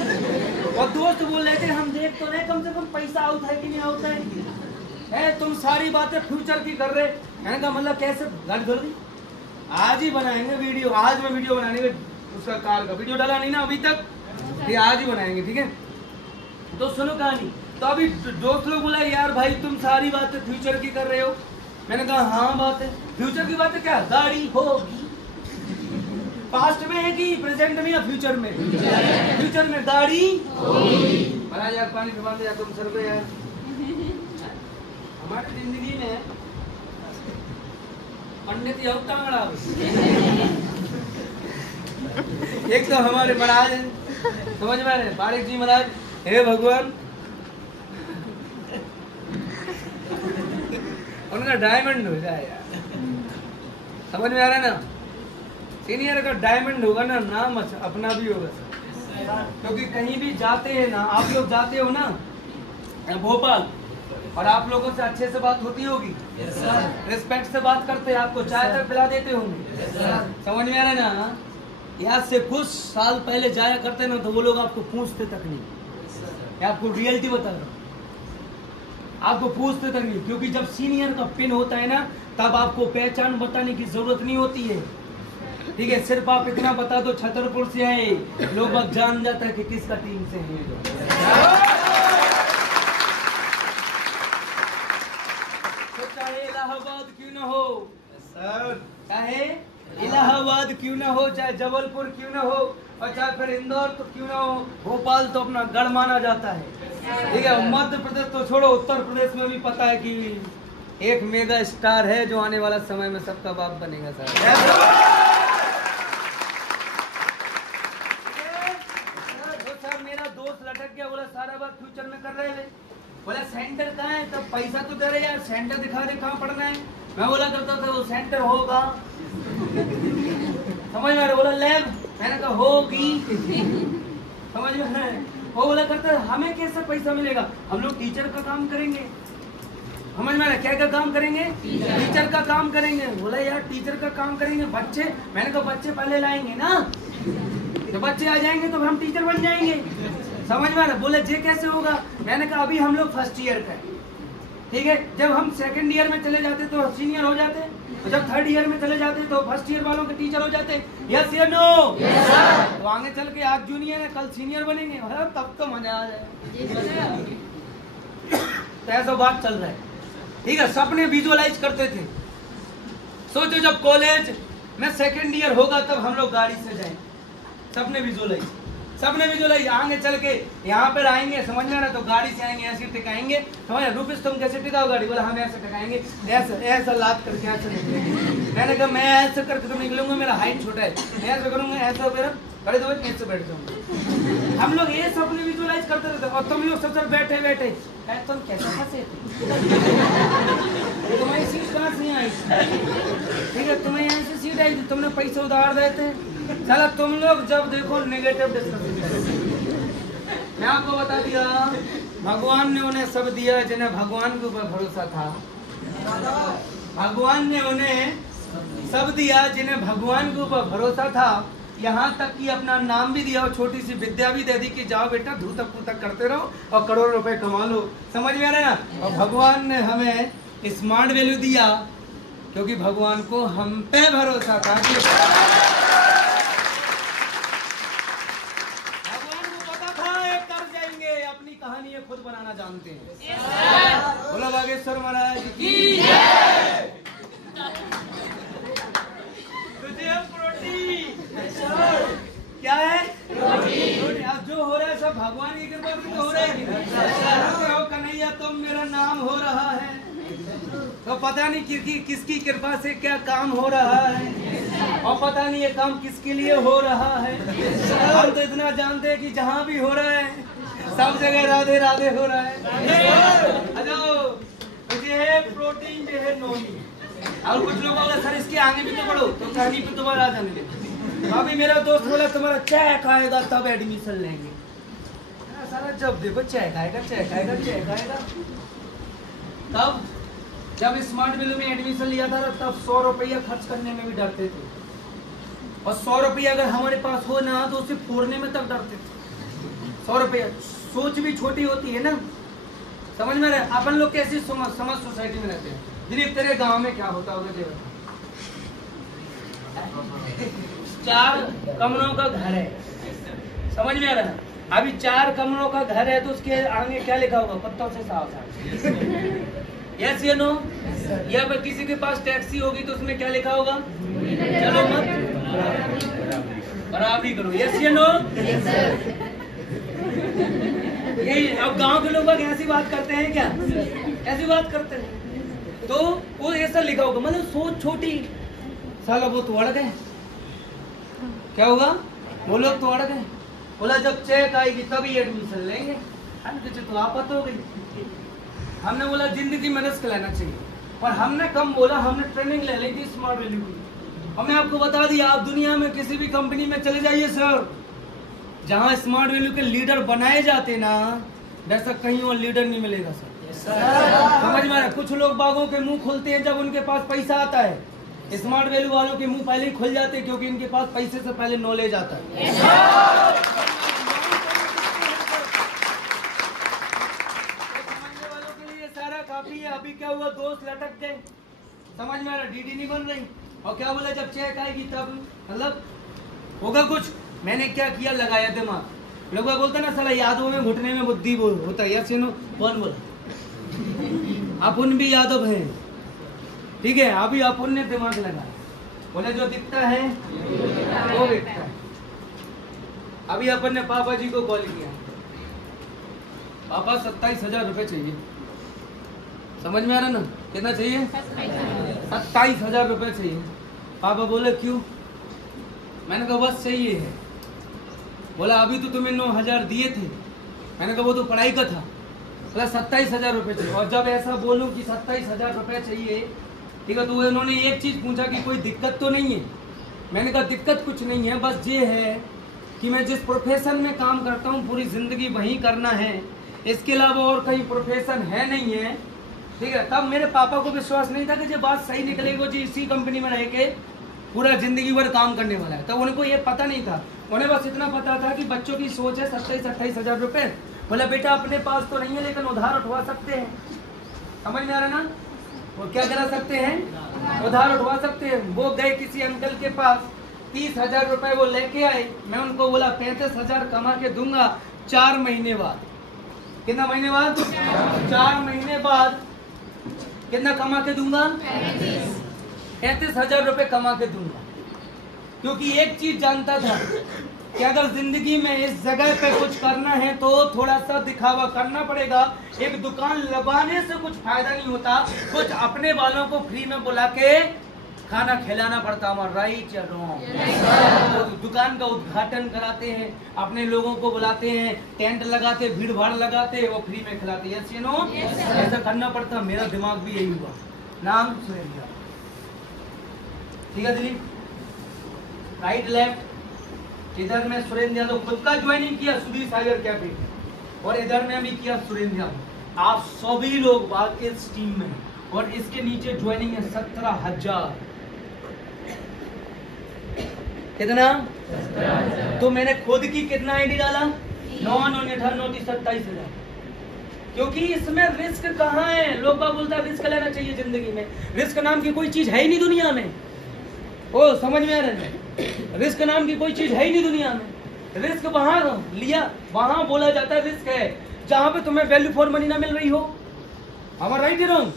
और दोस्त बोल रहे थे हम देख तो रहे कम से कम पैसा आउट है कि नहीं आउट है, तुम सारी बातें फ्यूचर की कर रहे। मैंने कहा मतलब कैसे गाड़ी धुल गई, आज ही बनाएंगे वीडियो, आज मैं वीडियो बनाने का उसका कार का वीडियो डाला नहीं ना अभी तक, ये आज ही बनाएंगे, ठीक है। तो सुनो कहानी। तो अभी दोस्त लोग बोला यार भाई तुम सारी बातें फ्यूचर की कर रहे हो। मैंने कहा हाँ बात है, फ्यूचर की बात है, क्या गाड़ी होगी, पास्ट में है कि प्रेजेंट में या फ्यूचर में? फ्यूचर में गाड़ी होगी। महाराज यार पानी पिवा दे यार तुम सर पे यार। हमारी जिंदगी में पंडित टांगड़ा एक तो हमारे महाराज है, समझ में आ रहे बारिक जी महाराज, हे भगवान उनका डायमंड हो जाए यार, समझ में आ रहा है ना। सीनियर का डायमंड होगा ना, नाम अपना भी होगा क्योंकि कहीं भी जाते हैं ना, आप लोग जाते हो ना भोपाल और आप लोगों से अच्छे से बात होती होगी, रिस्पेक्ट से बात करते हैं, आपको चाय तक पिला देते होंगे, समझ में आ रहा है ना। यहाँ से कुछ साल पहले जाया करते ना तो वो लोग आपको पूछते तक नहीं, आपको रियलिटी बता रहा हूँ, आपको पूछते तक नहीं, क्योंकि जब सीनियर का पिन होता है ना तब आपको पहचान बताने की जरूरत नहीं होती है, ठीक है। सिर्फ आप इतना बता दो छतरपुर से आए, लोग बात जान जाता है कि किसका टीम से है। तो चाहे इलाहाबाद क्यों ना हो सर, चाहे इलाहाबाद क्यों ना हो, चाहे जबलपुर क्यों ना हो, और चाहे फिर इंदौर तो क्यों ना हो, भोपाल तो अपना गढ़ माना जाता है, ठीक है। मध्य प्रदेश तो छोड़ो, उत्तर प्रदेश में भी पता है कि एक मेगा स्टार है जो आने वाला समय में सबका बाप बनेगा सर। सर मेरा दोस्त लटक गया, बोला सारा बात फ्यूचर में कर रहे थे, बोला सेंटर कहाँ है, तब पैसा तो दे रहे यार, सेंटर दिखा दे कहाँ पढ़ना है। मैं बोला करता था वो सेंटर होगा, समझ में आ रहा, बोला लैब, मैंने कहा होगी, समझ में आ रहा है। वो बोला करता है हमें कैसे पैसा मिलेगा, हम लोग टीचर का काम करेंगे, समझ में आ रहा, क्या का काम करेंगे, टीचर का काम करेंगे। बोला यार टीचर का काम करेंगे, बच्चे, मैंने कहा बच्चे पहले लाएंगे ना, तो बच्चे आ जाएंगे तो हम टीचर बन जाएंगे, समझ में आ रहा। बोले जे कैसे होगा, मैंने कहा अभी हम लोग फर्स्ट ईयर का है, ठीक है, जब हम सेकंड ईयर में चले जाते तो सीनियर हो जाते, तो जब थर्ड ईयर में चले जाते तो फर्स्ट ईयर वालों के टीचर हो जाते, यस या नो, तो आगे चल के आज जूनियर है कल सीनियर बनेंगे, तब तो मजा आ जाए। तो ऐसा बात चल रहा है, ठीक है। सपने विजुअलाइज करते थे, सोचो जब कॉलेज में सेकंड ईयर होगा तब हम लोग गाड़ी से जाएंगे, सपने विजुअलाइज, सपने विजुअलाइज, आगे चल के यहाँ पर आएंगे, समझ में आ रहा, तो गाड़ी से आएंगे, ऐसे टिकाएंगे, समझ रूपीस तुम कैसे टिकाओ गाड़ी, बोला हम ऐसे टिकाएंगे, ऐसा ऐसा लाद करके ऐसे निकलेंगे। मैंने कहा मैं ऐसे करके तो निकलूंगा, मेरा हाइट छोटा है, मैं ऐसा करूंगा, ऐसा मेरा खड़े दो नीचे बैठ जाऊंगा। हम लोग ये सपने विजुअलाइज करते रहते, और तुम लोग सब बैठे बैठे तुम कैसे फंसे थे, तुम्हारी सीट कहाँ से आई, ठीक है, तुम्हें यहाँ से सीट आई थी, तुमने पैसे उधार दिए थे, चला तुम लोग जब देखो नेगेटिव डिस्कशन। मैं आपको बता दिया भगवान ने उन्हें सब दिया जिन्हें भगवान के ऊपर भरोसा था, भगवान ने उन्हें सब दिया जिन्हें भगवान के ऊपर भरोसा था, यहाँ तक कि अपना नाम भी दिया और छोटी सी विद्या भी दे दी कि जाओ बेटा धूतक पूतक करते रहो और करोड़ों रुपए कमा लो, समझ में आ रहा है ना। और भगवान ने हमें स्मार्ट वैल्यू दिया क्योंकि भगवान को हम पे भरोसा था, भगवान को पता था एक कर जाएंगे, अपनी कहानी ये खुद बनाना जानते हैं। बोलो बागेश्वर महाराज की जय। क्या है अब जो हो रहा है सब भगवान की कृपा से तो हो रहा है। कन्हैया तुम मेरा नाम हो रहा है तो पता नहीं किसकी कृपा से क्या काम हो रहा है, और पता नहीं ये काम किसके लिए हो रहा है। हम तो इतना जानते हैं कि जहाँ भी हो रहा है सब जगह राधे राधे हो रहा है। ये है प्रोटीन, ये है नोनी। और कुछ लोग बोले सर इसके आगे भी तो बढ़ो, तो कहानी पे दोबारा आ जाने लगे। अभी मेरा दोस्त बोला तुम्हारा चाय खाएगा तब एडमिशन लेंगे। सारा जब देखो चाय खाएगा चाय खाएगा चाय खाएगा। तब जब स्मार्ट वैल्यू में एडमिशन लिया था तब 100 रुपया खर्च करने में भी डरते थे, और 100 रुपया अगर हमारे पास हो ना तो उसे फोड़ने में तब डरते थे। 100 रुपया, सोच भी छोटी होती है ना, समझ में रहे। अपन लोग कैसी समझ सोसाइटी में रहते हैं। दिलीप तेरे गांव में क्या होता होगा? 4 कमरों का घर है, समझ में आ रहा है। अभी 4 कमरों का घर है तो उसके आगे क्या लिखा होगा? पत्तों से साफ। यस या नो? या फिर किसी के पास टैक्सी होगी तो उसमें क्या लिखा होगा? चलो मत बराबरी करो। यस या नो? यही अब गांव के लोग ऐसी बात करते हैं क्या? ऐसी बात करते हैं तो वो ऐसा लिखा होगा, मतलब सोच छोटी। साला वो तो अड़ गए, क्या होगा? वो लोग तो अड़ गए। बोला जब चेक आएगी तभी एडमिशन लेंगे। तो आपत हो गई। हमने बोला जिंदगी में रिस्क लेना चाहिए, और हमने कम बोला, हमने ट्रेनिंग ले ली थी स्मार्ट वैल्यू की। हमने आपको बता दिया आप दुनिया में किसी भी कंपनी में चले जाइए सर, जहाँ स्मार्ट वैल्यू के लीडर बनाए जाते ना, वैसा कहीं और लीडर नहीं मिलेगा सर। समझ में आ रहा? कुछ लोग बागों के मुंह खोलते हैं जब उनके पास पैसा आता है। स्मार्ट वैल्यू वालों के मुंह पहले ही खुल जाते हैं क्योंकि इनके पास पैसे से पहले नॉलेज आता है। समझने वालों के लिए सारा काफी है। अभी क्या हुआ? दोस्त लटक गए, समझ में आ रहा? डीडी नहीं बन रही, और क्या बोला जब चेक आएगी तब मतलब होगा कुछ। मैंने क्या किया? लगाया दिमाग। लोग बोलते ना साला यादों में घुटने में बुद्धि होता है। Yes no? कौन बोला? अपन भी यादव है, ठीक है। अभी अपन ने दिमाग लगाया, बोले जो दिखता है वो दिखता है। अभी अपन ने पापा जी को कॉल किया, पापा 27,000 रुपए चाहिए। समझ में आ रहा ना? कितना चाहिए? 27,000 रुपए चाहिए। पापा बोले क्यों? मैंने कहा बस चाहिए है। बोला अभी तो तुम्हें 9,000 दिए थे। मैंने कहा वो तो पढ़ाई का था। बोला 27,000 रुपए चाहिए। और जब ऐसा बोलूं कि 27,000 रुपए चाहिए, ठीक है, तो उन्होंने एक चीज पूछा कि कोई दिक्कत तो नहीं है? मैंने कहा दिक्कत कुछ नहीं है, बस ये है कि मैं जिस प्रोफेशन में काम करता हूँ पूरी जिंदगी वही करना है, इसके अलावा और कहीं प्रोफेशन है नहीं है, ठीक है। तब मेरे पापा को विश्वास नहीं था कि ये बात सही निकलेगी, जी इसी कंपनी में रह के पूरा जिंदगी भर काम करने वाला है। तब उनको ये पता नहीं था, उन्हें बस इतना पता था कि बच्चों की सोच है 27-28 हजार रुपए। बोला बेटा अपने पास तो नहीं है लेकिन उधार उठवा सकते हैं। समझ में आ रहा ना? वो क्या करा सकते हैं? उधार उठवा सकते हैं। वो गए किसी अंकल के पास, 30,000 रुपए वो लेके आए। मैं उनको बोला 35,000 कमा के दूंगा 4 महीने बाद। कितना महीने बाद? 4 महीने बाद कितना कमा के दूंगा? 35,000 रुपए कमा के दूंगा। क्योंकि एक चीज जानता था कि अगर जिंदगी में इस जगह पे कुछ करना है तो थोड़ा सा दिखावा करना पड़ेगा। एक दुकान लगाने से कुछ फायदा नहीं होता, कुछ अपने वालों को फ्री में बुला के खाना खिलाना पड़ता है। राइट या रॉन्ग? तो दुकान का उद्घाटन कराते हैं, अपने लोगों को बुलाते हैं, टेंट लगाते, भीड़ भाड़ लगाते, वो फ्री में खिलाते। Yes you know? ऐसा करना पड़ता। मेरा दिमाग भी यही हुआ। नाम सुरेंद्र, ठीक है दिलीप? Right left. इधर में सुरेंद्र यादव खुद का ज्वाइनिंग किया सुधीर सागर कैफे, और इधर में भी किया सुरेंद्र यादव। आप सभी लोग बात इस टीम में, और इसके नीचे ज्वाइनिंग है 17,000। कितना? तो मैंने खुद की कितना आईडी डाला? 9 9 18 9 27,000। क्योंकि इसमें रिस्क कहाँ है? लोग बोलता है रिस्क लेना चाहिए जिंदगी में। रिस्क नाम की कोई चीज है ही नहीं दुनिया में। ओ समझ में आ रहा है? रिस्क नाम की कोई चीज है ही नहीं दुनिया में। रिस्क वहां लिया, वहां बोला जाता है रिस्क है जहां पे तुम्हें वैल्यू फॉर मनी ना मिल रही हो। हमारा राइट है रॉन्ग?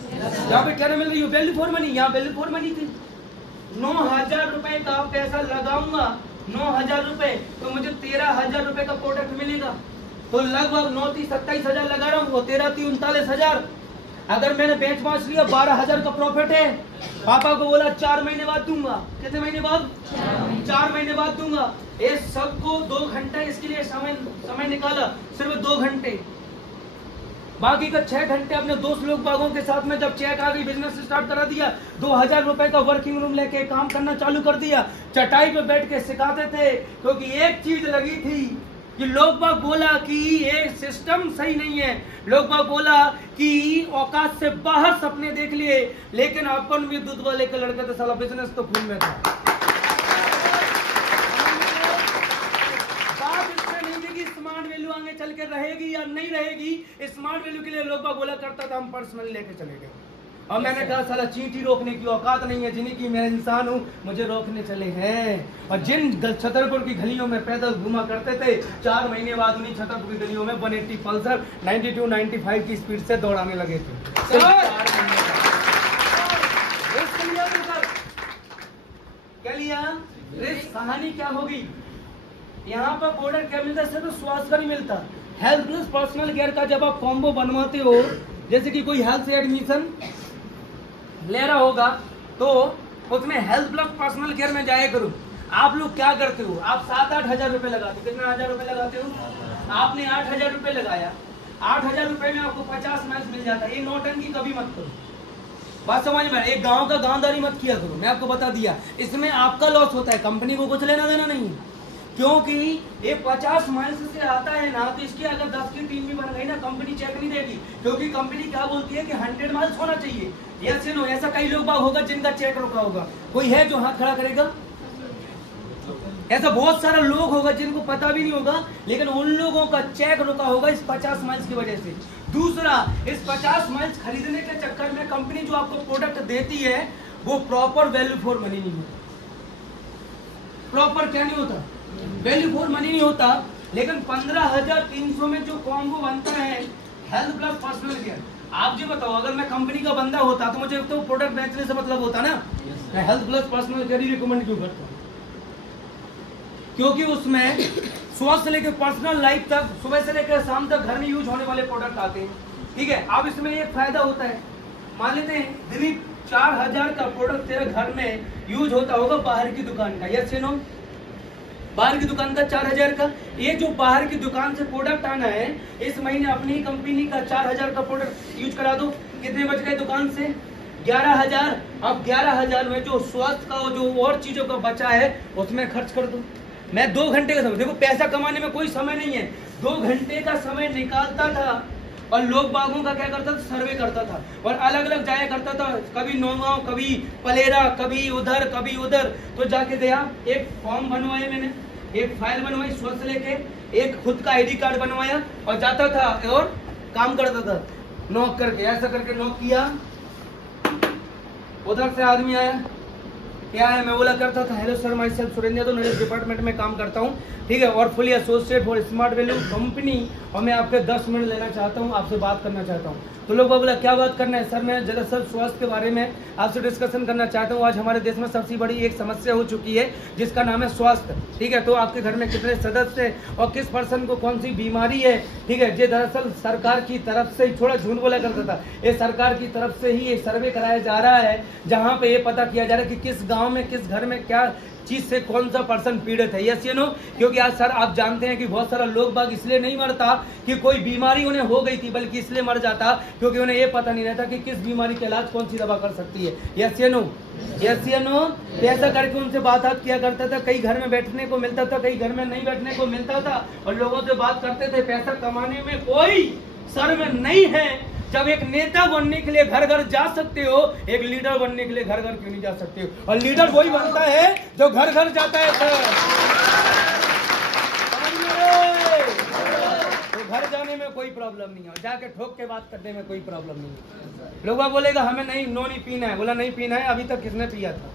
जहाँ पे क्या ना मिल रही हो? Value for money. यहाँ वैल्यू फॉर मनी थी। 9,000 रुपए का पैसा लगाऊंगा, 9,000 रुपए, तो मुझे 13,000 रुपए का प्रोडक्ट मिलेगा। तो लगभग 9 3 27,000 लगा रहा हूँ, 13 3 39,000। अगर मैंने बेच बाच लिया 12,000 का प्रॉफिट है। पापा को बोला 4 महीने बाद दूंगा। कितने महीने बाद? 4 महीने बाद दूंगा। ये सबको 2 घंटे इसके लिए समय निकाला, सिर्फ 2 घंटे। बाकी का 6 घंटे अपने दोस्त लोग बागों के साथ में जब चेक आ गई बिजनेस स्टार्ट करा दिया, 2000 रुपए का वर्किंग रूम लेके काम करना चालू कर दिया, चटाई पे बैठ के सिखाते थे। क्योंकि एक चीज लगी थी कि लोग बाग बोला कि ये सिस्टम सही नहीं है, लोग बाग बोला कि औकात से बाहर सपने देख लिए, लेकिन अपन भी दूध वाले के लड़के थे, साला बिजनेस तो खून में था। स्मार्ट वैल्यू आगे चल के रहेगी या नहीं रहेगी, स्मार्ट वैल्यू के लिए लोग बाग बोला करता था हम पर्सनली लेके चले गए। और मैंने कहा साला चींटी रोकने की औकात नहीं है, जिन्हीं की मैं इंसान हूँ, मुझे रोकने चले हैं। और जिन छतरपुर की गलियों में पैदल घुमा करते थे, 4 महीने बाद उन्हीं छतरपुर की गलियों में 180 पल्सर 92-95 की स्पीड से दौड़ाने लगे थे। क्या लिया? कहानी क्या होगी? यहाँ पर बॉर्डर क्या मिलता है? सिर्फ स्वास्थ्य का नहीं मिलता, हेल्थ प्लस पर्सनल केयर का जब आप कॉम्बो बनवाते हो, जैसे कि कोई हेल्थ से एडमिशन ले रहा होगा तो उसमें हेल्थ प्लस पर्सनल केयर में जाया करो। आप लोग क्या करते हो? आप 7-8 हजार रुपए लगाते हो। कितना हजार रुपए लगाते हो? आपने 8 हजार रुपए लगाया, 8 हजार रुपए में आपको 50 माइल्स मिल जाता है। ये नौटंकी कभी मत करो, बात समझ में? एक गांव का गांवदारी मत किया करो। मैं आपको बता दिया, इसमें आपका लॉस होता है, कंपनी को कुछ लेना देना नहीं है। क्योंकि ये 50 माइल्स से आता है ना, तो इसकी अगर 10 की टीम भी बन गई ना, कंपनी चेक नहीं देगी। क्योंकि कंपनी क्या बोलती है कि 100 माइल्स होना चाहिए। यस नो, ऐसा कई लोग बाग होगा जिनका चेक रुका होगा। कोई है जो हाथ खड़ा करेगा? ऐसा बहुत सारा लोग होगा जिनको पता भी नहीं होगा, लेकिन उन लोगों का चेक रुका होगा इस 50 माइल्स की वजह से। दूसरा, इस 50 माइल्स खरीदने के चक्कर में कंपनी जो आपको प्रोडक्ट देती है वो प्रॉपर वैल्यू फॉर मनी नहीं होता। प्रॉपर क्या नहीं होता? वैल्यू फॉर मनी नहीं होता। लेकिन 15,300 में जो कॉम्बो बनता है हेल्थ प्लस पर्सनल केयर, आप जी बताओ, अगर मैं कंपनी का बंदा होता तो मुझे तो प्रोडक्ट बेचने से मतलब होता ना, मैं हेल्थ प्लस पर्सनल केयर ही रिकमेंड क्यों करता? क्योंकि उसमें सुबह से लेकर पर्सनल लाइफ तक, सुबह से लेकर शाम तक घर में यूज होने वाले प्रोडक्ट आते हैं। ठीक है, अब इसमें एक फायदा होता है, मान लेते हैं दिलीप 4000 का प्रोडक्ट तेरे घर में यूज होता होगा बाहर की दुकान का, यस या नो? बाहर की दुकान का 4000 का, ये जो बाहर की दुकान से प्रोडक्ट आना है, इस महीने अपनी कंपनी का 4000 का प्रोडक्ट यूज करा दो। कितने बच गए दुकान से? 11000। अब 11000 में जो स्वास्थ्य का जो और चीजों का बचा है उसमें खर्च कर दो। मैं 2 घंटे का समय, देखो पैसा कमाने में कोई समय नहीं है, 2 घंटे का समय निकालता था और लोग बागों का क्या करता था? सर्वे करता था और अलग अलग जाया करता था, कभी नौगांव, कभी पलेरा, कभी उधर कभी उधर। तो जाके दिया, एक फॉर्म बनवाया मैंने, एक फाइल बनवाई स्वच्छ लेके, एक खुद का आईडी कार्ड बनवाया और जाता था और काम करता था नॉक करके, ऐसा करके नॉक किया, उधर से आदमी आया, क्या है? मैं बोला करता था hello sir, my self Surendra, तो मेरे डिपार्टमेंट में काम करता हूँ, ठीक है, और fully associate for smart value company, और मैं आपके 10 मिनट लेना चाहता हूँ, आपसे बात करना चाहता हूँ। तो लोग बोला क्या बात करना है? सर मैं दरअसल स्वास्थ्य के बारे में आपसे डिस्कशन करना चाहता हूँ। आज हमारे देश में सबसे बड़ी एक समस्या हो चुकी है जिसका नाम है स्वास्थ्य। ठीक है, तो आपके घर में कितने सदस्य हैं और किस पर्सन को कौन सी बीमारी है? ठीक है, ये दरअसल सरकार की तरफ से ही, थोड़ा झूठ बोला करता था, ये सरकार की तरफ से ही एक सर्वे कराया जा रहा है जहाँ पे ये पता किया जा रहा है कि किस गाँव में, किस घर में क्या चीज से कौन सा पर्सन पीड़ित है। यस या नो? क्योंकि आज सर आप जानते हैं कि बहुत सारा लोग बाग इसलिए नहीं मरता कि कोई बीमारी उन्हें हो गई थी, बल्कि इसलिए मर जाता क्योंकि उन्हें ये पता नहीं रहता कि किस बीमारी के इलाज कौन सी दवा कर सकती है। यस या नो? यस या नो? ऐसा करके उनसे बात किया करता था, कई घर में बैठने को मिलता था, कई घर में नहीं बैठने को मिलता था, और लोगों से बात करते थे। पैसा कमाने में कोई शर्म नहीं है। जब एक नेता बनने के लिए घर घर जा सकते हो, एक लीडर बनने के लिए घर घर क्यों नहीं जा सकते हो? और लीडर वही बनता है जो घर घर जाता है सर। तो घर जाने में कोई प्रॉब्लम नहीं है, जाके ठोक के बात करने में कोई प्रॉब्लम नहीं है। लोग बोलेगा हमें नहीं नहीं पीना है, बोला नहीं पीना है, अभी तक किसने पिया था?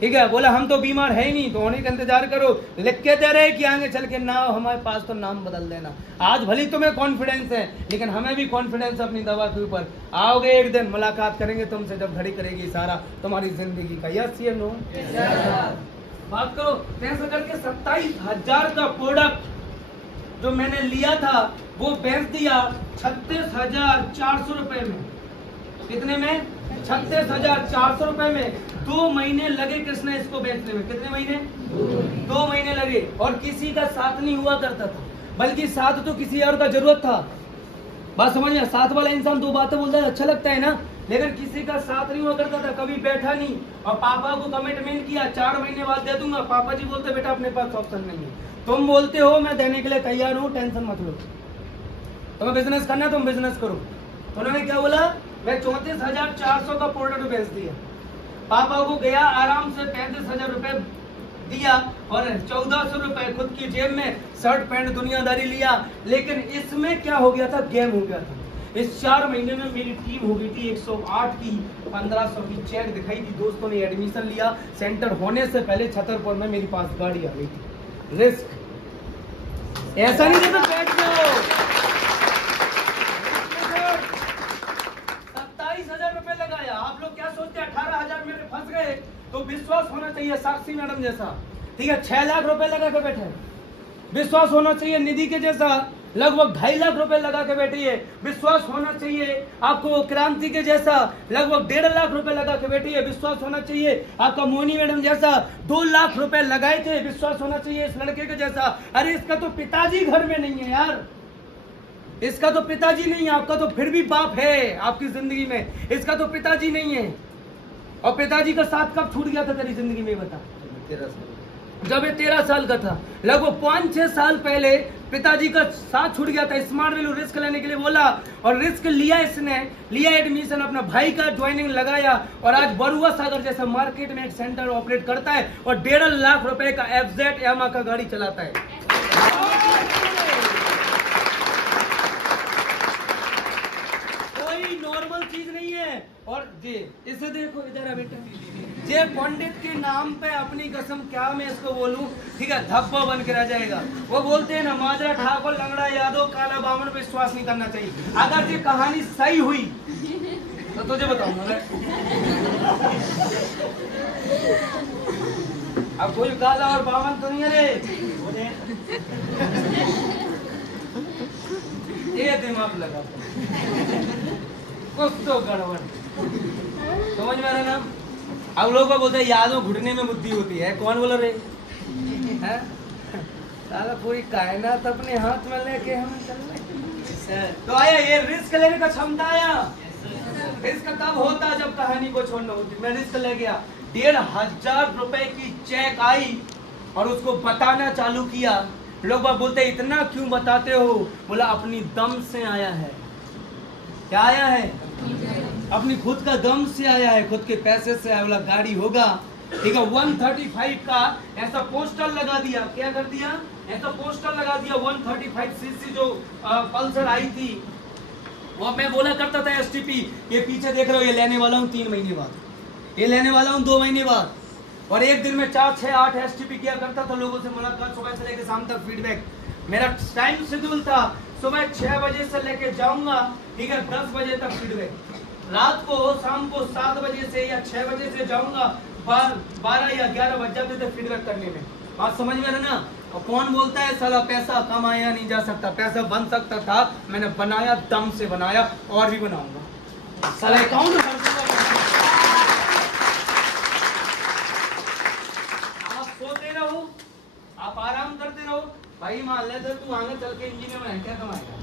ठीक है, बोला हम तो बीमार है ही नहीं, तो होने का इंतजार करो, लिख के दे रहे कि आगे चल के ना हमारे पास तो नाम बदल देना। आज भली तुम्हें कॉन्फिडेंस है, लेकिन हमें भी कॉन्फिडेंस अपनी दवा के ऊपर। आओगे एक दिन, मुलाकात करेंगे तुमसे जब घड़ी करेगी सारा तुम्हारी जिंदगी का। यस या नो? बात करो। कैसे करके 27,000 का प्रोडक्ट जो मैंने लिया था वो बेच दिया 36,400 रुपए में। कितने में? 36,400 रुपए में। 2 महीने लगे कृष्णा इसको बेचने में। कितने महीने? 2 महीने लगे। और किसी का साथ नहीं हुआ करता था, बल्कि साथ तो किसी और का जरूरत था। बात समझ में? साथ वाला इंसान दो बातें बोलता है अच्छा लगता है ना, लेकिन किसी का साथ नहीं हुआ करता था, कभी बैठा नहीं। और पापा को कमिटमेंट किया 4 महीने बाद दे दूंगा, पापा जी बोलते बेटा अपने पास ऑप्शन नहीं है, तुम बोलते हो मैं देने के लिए तैयार हूँ, टेंशन मत लो, तुम्हें बिजनेस करना है तुम बिजनेस करो। उन्होंने क्या बोला, मैं 34,400 का प्रोडक्ट बेच दिया, पापा को गया आराम से 35,000 रुपए दिया और 1,400 रुपए खुद की जेब में शर्ट पैंट दुनियादारी लिया। लेकिन इसमें क्या हो गया था, गेम हो गया था। इस 4 महीने में मेरी टीम हो गई थी 108 की, 1500 की चेक दिखाई थी, दोस्तों ने एडमिशन लिया, सेंटर होने से पहले छतरपुर में मेरे पास गाड़ी आ गई थी। रिस्क ऐसा नहीं था बैठ जाओ। 27,000 रुपए लगाया, आप लोग क्या सोचते हैं 18,000 मेरे फंस गए, तो विश्वास होना चाहिए साक्षी मैडम जैसा, ठीक है 6 लाख रुपए लगा के बैठे, विश्वास होना चाहिए निधि के जैसा लगभग 2.5 लाख रुपए लगा के बैठी है, विश्वास होना चाहिए आपको क्रांति के जैसा लगभग 1.5 लाख रुपए लगा के बैठी है, विश्वास होना चाहिए आपका मोनी मैडम जैसा 2 लाख रुपए लगाए थे, विश्वास होना चाहिए इस लड़के के जैसा। अरे इसका तो पिताजी घर में नहीं है यार, इसका तो पिताजी नहीं है, आपका तो फिर भी बाप है आपकी जिंदगी में, इसका तो पिताजी नहीं है। और पिताजी का साथ कब छूट गया था तेरी जिंदगी में बता? 13 साल, जब ये 13 साल का था, लगभग 5-6 साल पहले पिताजी का साथ छूट गया था। स्मार्ट वैल्यू रिस्क लेने के लिए बोला और रिस्क लिया, इसने लिया एडमिशन, अपना भाई का ज्वाइनिंग लगाया और आज बरुआ सागर जैसा मार्केट में एक सेंटर ऑपरेट करता है और 1.5 लाख रुपए का FZ यामा का गाड़ी चलाता है। कोई नॉर्मल चीज नहीं है। और जी इसे देखो इधर है बेटा, जे पंडित के नाम पे अपनी कसम क्या मैं इसको बोलूं, ठीक है धब्बा बन के रह जाएगा। वो बोलते हैं ना माजरा ठाकुर लंगड़ा यादव काला बामन पे विश्वास नहीं करना चाहिए। अगर ये कहानी सही हुई तो तुझे बताऊंगा। अब कोई काला और बामन तो नहीं है रे, ये दिमाग लगा कुछ तो गड़बड़, समझ में आ रहा ना? अब लोग बोलते हैं यादों घुटने में बुद्धि होती है, कौन बोल रहे हैं? साला पूरी कायनात अपने हाथ में लेके हम चल रहे। तो आया ये रिस्क लेने का क्षमता आया। रिस्क तब होता जब कहानी को छोड़ना होती। मैं रिस्क ले गया, 1,500 रुपए की चेक आई और उसको बताना चालू किया। लोग बोलते इतना क्यों बताते हो? बोला अपनी दम से आया है। क्या आया है? अपनी खुद का दम से आया है, खुद के पैसे से आया। बोला गाड़ी होगा, ठीक है 135 का ऐसा पोस्टर लगा दिया। क्या कर दिया? ऐसा पोस्टर लगा दिया 135cc जो पल्सर आई थी। वो मैं बोला करता था STP, ये पीछे देख रहे हो, ये लेने वाला हूँ 3 महीने बाद, ये लेने वाला हूँ 2 महीने बाद। और एक दिन में 4, 6, 8 STP किया करता था। लोगों से मुलाकात, सुबह से लेकर शाम तक फीडबैक। मेरा टाइम शेड्यूल था, सुबह 6 बजे से लेके जाऊंगा, ठीक है 10 बजे तक फीडबैक। रात को शाम को 7 बजे से या 6 बजे से जाऊंगा, 12 या 11 बज जाते थे फीडबैक करने में। बात समझ में ना? और कौन बोलता है साला पैसा कमाया नहीं जा सकता? पैसा बन सकता था, मैंने बनाया, दम से बनाया और भी बनाऊंगा। साला अकाउंट भर दूंगा। आप सोते रहो, आप आराम करते रहो। भाई मान ले तू आगे चल के इंजीनियर में क्या कमाएगा?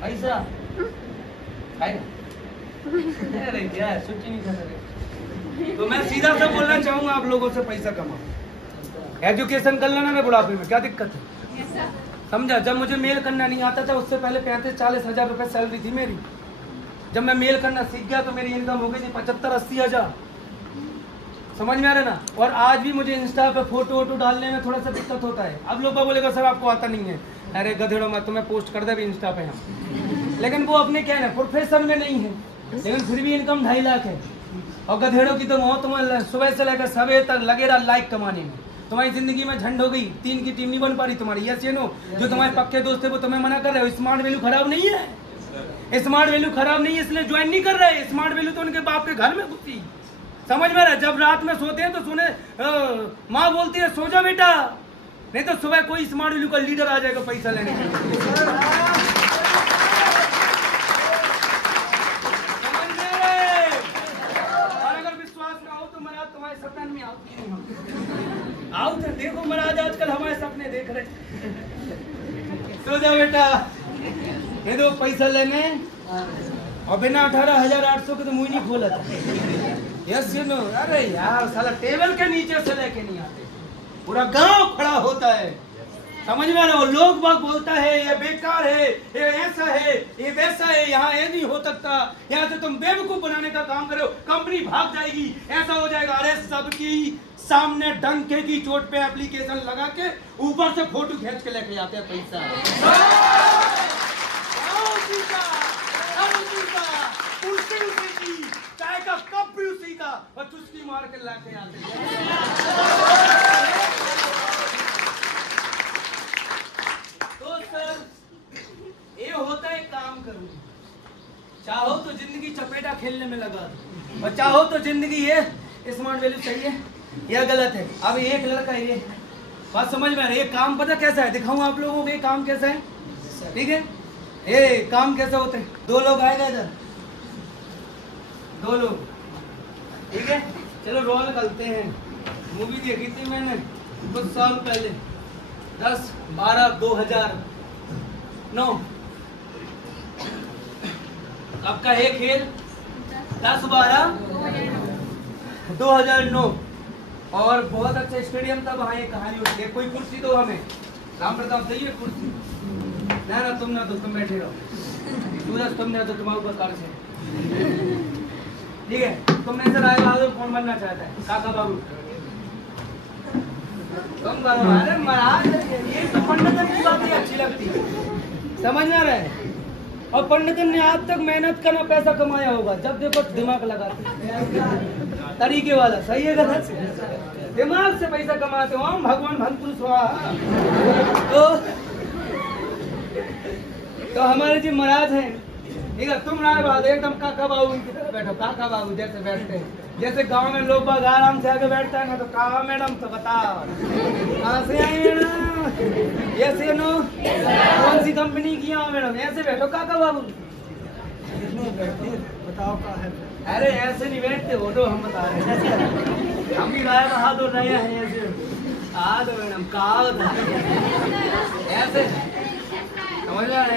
पैसा खाएगा? अरे क्या है, सोच ही नहीं कर। तो मैं सीधा सा बोलना चाहूंगा आप लोगों से, पैसा कमाओ, एजुकेशन कर लेना मैं बुढ़ापे में, क्या दिक्कत है? समझा? जब मुझे मेल करना नहीं आता था, उससे पहले 35-40 हजार रुपए सैलरी थी मेरी। जब मैं मेल करना सीख गया तो मेरी इनकम हो गई थी 75-80 हजार। समझ में आ रहा ना? और आज भी मुझे इंस्टा पे फोटो वोटो डालने में थोड़ा सा दिक्कत होता है। अब लोग बोलेगा सर आपको आता नहीं है। अरे गधेड़ो, मैं तुम्हें पोस्ट कर दे भी इंस्टा पे हम, लेकिन वो अपने क्या है प्रोफेशन में नहीं है, लेकिन फिर भी इनकम 2.5 लाख है। और गधेड़ों की तो मौत सुबह से लेकर सवेरे तक लगे रहा लाइक कमाने में। तुम्हारी जिंदगी में झंड हो गई, 3 की टीम नहीं बन पा रही तुम्हारी। यस या नो? जो तुम्हारे पक्के दोस्त है वो तुम्हें मना कर रहे हो। स्मार्ट वैल्यू खराब नहीं है, स्मार्ट वैल्यू खराब नहीं है, इसलिए ज्वाइन नहीं कर रहे। स्मार्ट वैल्यू तो उनके बाप के घर में घुसी। समझ में रहा? जब रात में सोते हैं तो सुने माँ बोलती है सो जा बेटा, नहीं तो सुबह कोई स्मार्ट वैल्यू का लीडर आ जाएगा पैसा लेने के लिए। समझ में रहे? और अगर विश्वास ना हो तो महाराज तुम्हारे सपने में आओ तो देखो महाराज आजकल हमारे सपने देख रहे। सो जा बेटा। नहीं तो पैसा लेने और बिना 18,800 के तो मुंह नहीं खोला था। Yes you know. अरे यार साला टेबल के नीचे से लेके नहीं आते, पूरा गांव खड़ा होता है, समझ में आ रहा है? लोग बाग बोलता है ये बेकार है, ये ऐसा है, ये वैसा है, यहाँ ये नहीं हो सकता, यहाँ से तुम बेवकूफ बनाने का काम करो, कंपनी भाग जाएगी, ऐसा हो जाएगा। अरे सबकी सामने डंके की चोट पे एप्लीकेशन लगा के ऊपर से फोटो खींच के लेके जाते हैं पैसा। चाय का कप भी उसी का और चुस्की मार के लेके आते हैं। तो सर ये होता है काम करूं, चाहो तो जिंदगी चपेटा खेलने में लगा दो और चाहो तो जिंदगी ये स्मार्ट वैल्यू सही है या गलत है। अब एक लड़का ये बात समझ में आ रही है, काम पता कैसा है, दिखाऊं आप लोगों को ये काम कैसा है, ठीक है? ये काम कैसे होते हैं, दो लोग आएगा इधर, दो लोग, ठीक है? चलो रोल करते हैं। मूवी देखी थी मैंने कुछ साल पहले, 10/12/2009। आपका है खेल 10/12/2009 और बहुत अच्छा स्टेडियम था वहाँ। ये कहानी होती है, कोई कुर्सी दो हमें, राम प्रताप चाहिए कुर्सी। ना तुम ना तो तुम बैठे रहो, सूरज तुम ना तो तुम्हारे ऊपर कार से, ठीक है? तुमने से राय बहादुर कौन बनना चाहता है? काका बाबू तुम करो। अरे महाराज ये तो पंडितन की बात ही अच्छी लगती है, समझ में आ रहा है? और पंडितन ने आज तक मेहनत करना पैसा कमाया होगा, जब देखो दिमाग लगाते तरीके वाला, सही है गलत? दिमाग से पैसा कमाते हो हम, भगवान भंतु स्वाहा। तो हमारे जी महाराज हैं, ठीक है? तुम राय बहादुर एकदम काका बाबू की तरह बैठो, काका बाबू जैसे बैठते हैं, जैसे गांव में लोग बाग आराम से आके बैठता है ना, तो कहा मैडम तो बताओ कहाँ से आई मैडम, ऐसे नो कौन सी कंपनी की हो मैडम, ऐसे बैठो काका बाबू। बताओ कहाँ है? अरे ऐसे नहीं बैठते हो, तो हम बता रहे हैं, हम भी राय बहादुर रहे हैं ऐसे। हाँ तो मैडम कहा ऐसे समझ रहे हैं,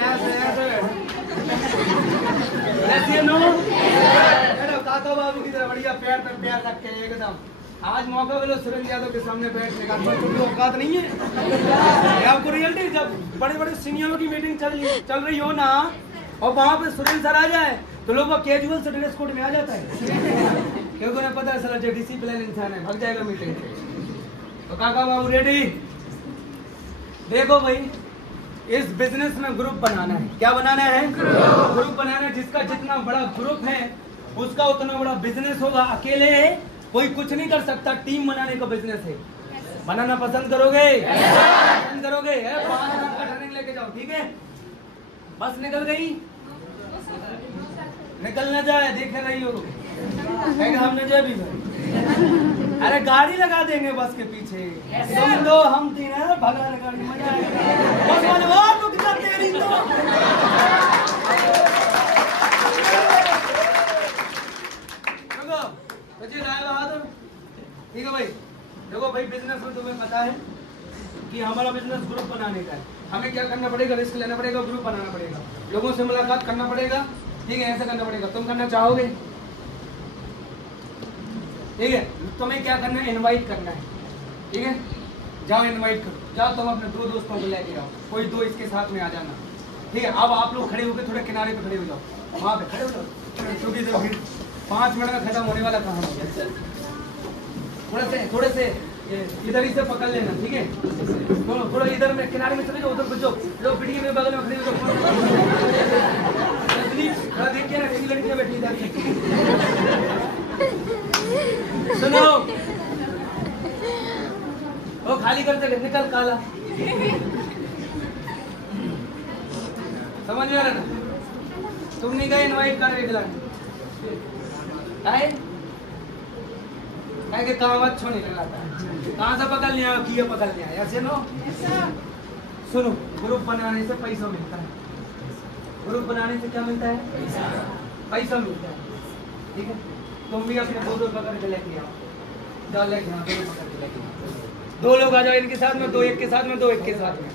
ऐसे नो काका बाबू की तरह बढ़िया पैर पर पैर रख के एकदम। आज मौका मिलो सुरेंद्र यादव के सामने बैठने का, तुम्हें औकात नहीं है आपको रियलिटी। जब बड़े बड़े सीनियरों की मीटिंग चल रही हो ना, और वहाँ पे सुरेंद्र सर आ जाए तो लोग कैजुअल से ड्रेस कोड में आ जाता है, क्योंकि उन्हें पता है सर जो डिसिप्लिन इंसान है भाग जाएगा मीटिंग से। तो काका बाबू रेडी? देखो भाई, इस बिजनेस में ग्रुप बनाना है। क्या बनाना है? ग्रुप बनाना है। जिसका जितना बड़ा ग्रुप है उसका उतना बड़ा बिजनेस होगा। अकेले कोई कुछ नहीं कर सकता, टीम बनाने का बिजनेस है। बनाना पसंद करोगे? पसंद करोगे? 5 लाख का ट्रेनिंग लेके जाओ, ठीक है? बस निकल गई, निकल न जाए, देखे रही हो हम न जाए भी। अरे गाड़ी लगा देंगे बस के पीछे, तुम दो हम तीन है, भगा गाड़ी, मजा आएगा। बस वाले वो रुक जा तेरी तो। देखो राय बहादुर, ठीक है भाई? देखो भाई, बिजनेस में तुम्हें पता है कि हमारा बिजनेस ग्रुप बनाने का है। हमें क्या करना पड़ेगा? रिस्क लेना पड़ेगा, ग्रुप बनाना पड़ेगा, लोगों से मुलाकात करना पड़ेगा, ठीक है? ऐसा करना पड़ेगा। तुम करना चाहोगे? ठीक है? तुम्हें क्या करना है? इनवाइट करना है, ठीक है? जाओ इनवाइट करो, जाओ तुम अपने 2 दोस्तों को लेके जाओ, कोई 2 इसके साथ में आ जाना, ठीक है? अब आप लोग खड़े होकर थोड़े किनारे पे खड़े हो जाओ, वहाँ पे खड़े हो जाओ, क्योंकि 5 मिनट में खत्म होने वाला कहानी। थोड़े से इधर ही से पकड़ लेना, ठीक है? थोड़ा इधर में किनारे में चले जाओ, उधर बचो, जो खिड़की में बगल में खड़े हो जाओ, देखिए ना लड़कियां बैठी इधर। सुनो, वो खाली करते निकल काला, समझ में आ रहा ना? तुम नहीं गए इनवाइट करने के लिए, के काम अच्छा नहीं लगाता है। कहाँ से पकड़ लिया? किया पकड़ लिया, ऐसे नो। सुनो, ग्रुप बनाने से पैसा मिलता है। ग्रुप बनाने से क्या मिलता है? पैसा मिलता है, ठीक है? तुम भी अपने 2 दोस्त पकड़ के लेके आओ, जाओ लेके आओ, 2 लोग आ जाओ इनके साथ में, 2 एक के साथ में, 2 एक के साथ में।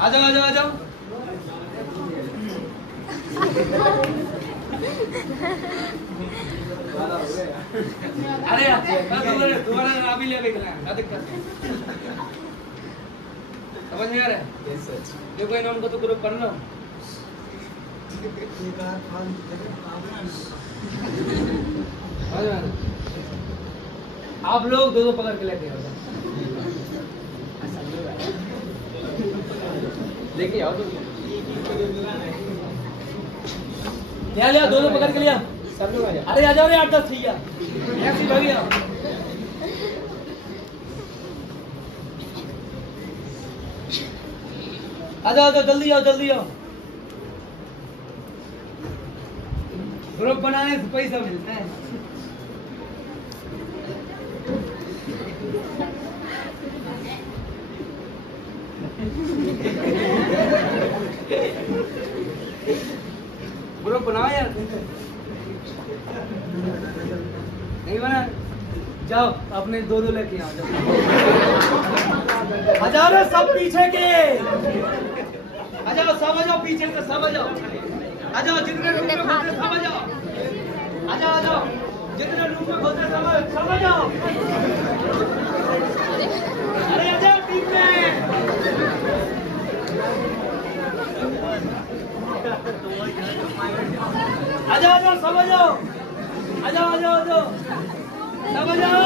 आ जाओ आ जाओ आ जाओ, अरे तुम्हारा नाम ही ले क्या दिक्कत है? समझ में आ रहा है? देखो इन्होंने उनको तो ग्रुप बनना। आप लोग दो पकड़ के लेके आओ, लेके आओ। क्या लिया? दो पकड़ के लिया। अरे आ जाओ रे, 8-10 भैया ऐसी भैया। आ जाओ जल्दी आओ, जल्दी आओ। ग्रुप बनाने से पैसा मिलता है। ग्रुप बनाओ यार। नहीं बना? जाओ अपने दो लेके आओ। आ जाओ रे सब पीछे के। आ जाओ सब, आ जाओ पीछे से सब, आ जाओ। आ जाओ जितने रूम में खोलते सब आ जाओ। आ जाओ, आ जाओ जितने रूम में खोलते सब आ जाओ। अरे आ जाओ टीम में। आ जाओ, आ जाओ सब, आ जाओ। आ जाओ, आ जाओ, आ जाओ सब, आ जाओ।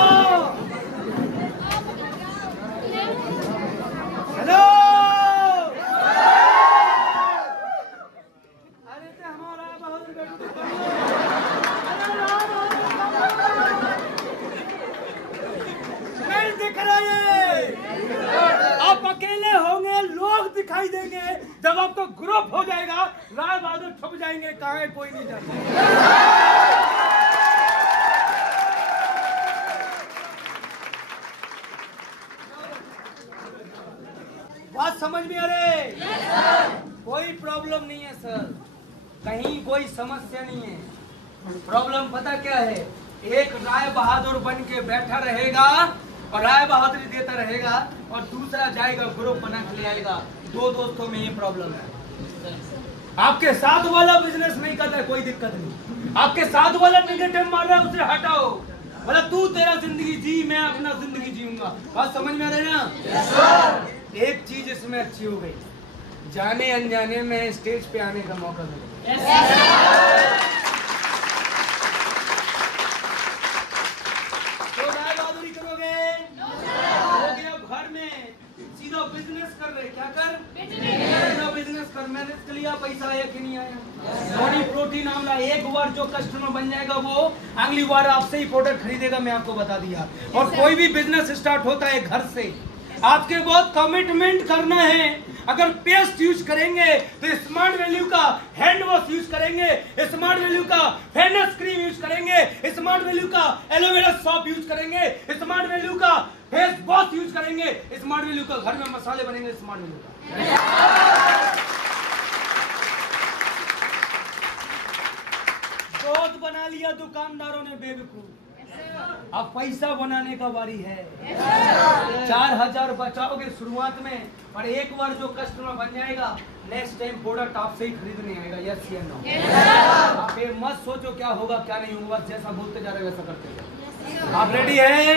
हेलो, अरे तो हमारा बहुत नहीं दिख रहा है। आप अकेले होंगे, लोग दिखाई देंगे। जब आपको ग्रुप हो जाएगा, राय बहादुर छुप जाएंगे। कहाँ है कोई नहीं जानता। बात समझ में आ रही? कोई प्रॉब्लम नहीं है सर, कहीं कोई समस्या नहीं है। प्रॉब्लम पता क्या है? एक राय बहादुर बन के बैठा रहेगा और राय बहादुरी देता रहेगा, और दूसरा जाएगा ग्रुप बना के ले आएगा। दो दोस्तों में ये प्रॉब्लम है। आपके साथ वाला बिजनेस नहीं कर रहा है, कोई दिक्कत नहीं। आपके साथ वाला नेगेटिव मार रहा है, उसे हटाओ। बोला तू तेरा जिंदगी जी, मैं अपना जिंदगी जीऊंगा। बात समझ में आ रही है ना? एक चीज इसमें अच्छी हो गई, जाने अनजाने में स्टेज पे आने का मौका मिला। तो राय बहादुरी करोगे? घर में सीधा बिजनेस कर रहे। क्या कर? बिजनेस कर। मैंने इसके लिया पैसा एक ही नहीं आया। बॉडी प्रोटीन आमला, एक बार जो कस्टमर बन जाएगा वो अगली बार आपसे ही प्रोडक्ट खरीदेगा। मैं आपको बता दिया। और कोई भी बिजनेस स्टार्ट होता है घर से। आपके बहुत कमिटमेंट करना है। अगर पेस्ट यूज करेंगे तो स्मार्ट वैल्यू का हैंड वॉश यूज करेंगे, स्मार्ट वैल्यू का फेयरनेस क्रीम यूज करेंगे, स्मार्ट वैल्यू का एलोवेरा सॉप यूज करेंगे, स्मार्ट वैल्यू का फेस वॉश यूज करेंगे, स्मार्ट वैल्यू का घर में मसाले बनेंगे, स्मार्ट वैल्यू का। बहुत बना लिया दुकानदारों ने बेवकूफ। अब पैसा बनाने का बारी है। 4000 बचाओगे शुरुआत में, और एक बार जो कस्टमर बन जाएगा नेक्स्ट टाइम प्रोडक्ट आपसे ही खरीदने आएगा। यस या नो? आप ये मत सोचो क्या होगा क्या नहीं होगा, जैसा बोलते जा रहे वैसा करते हैं। आप रेडी हैं?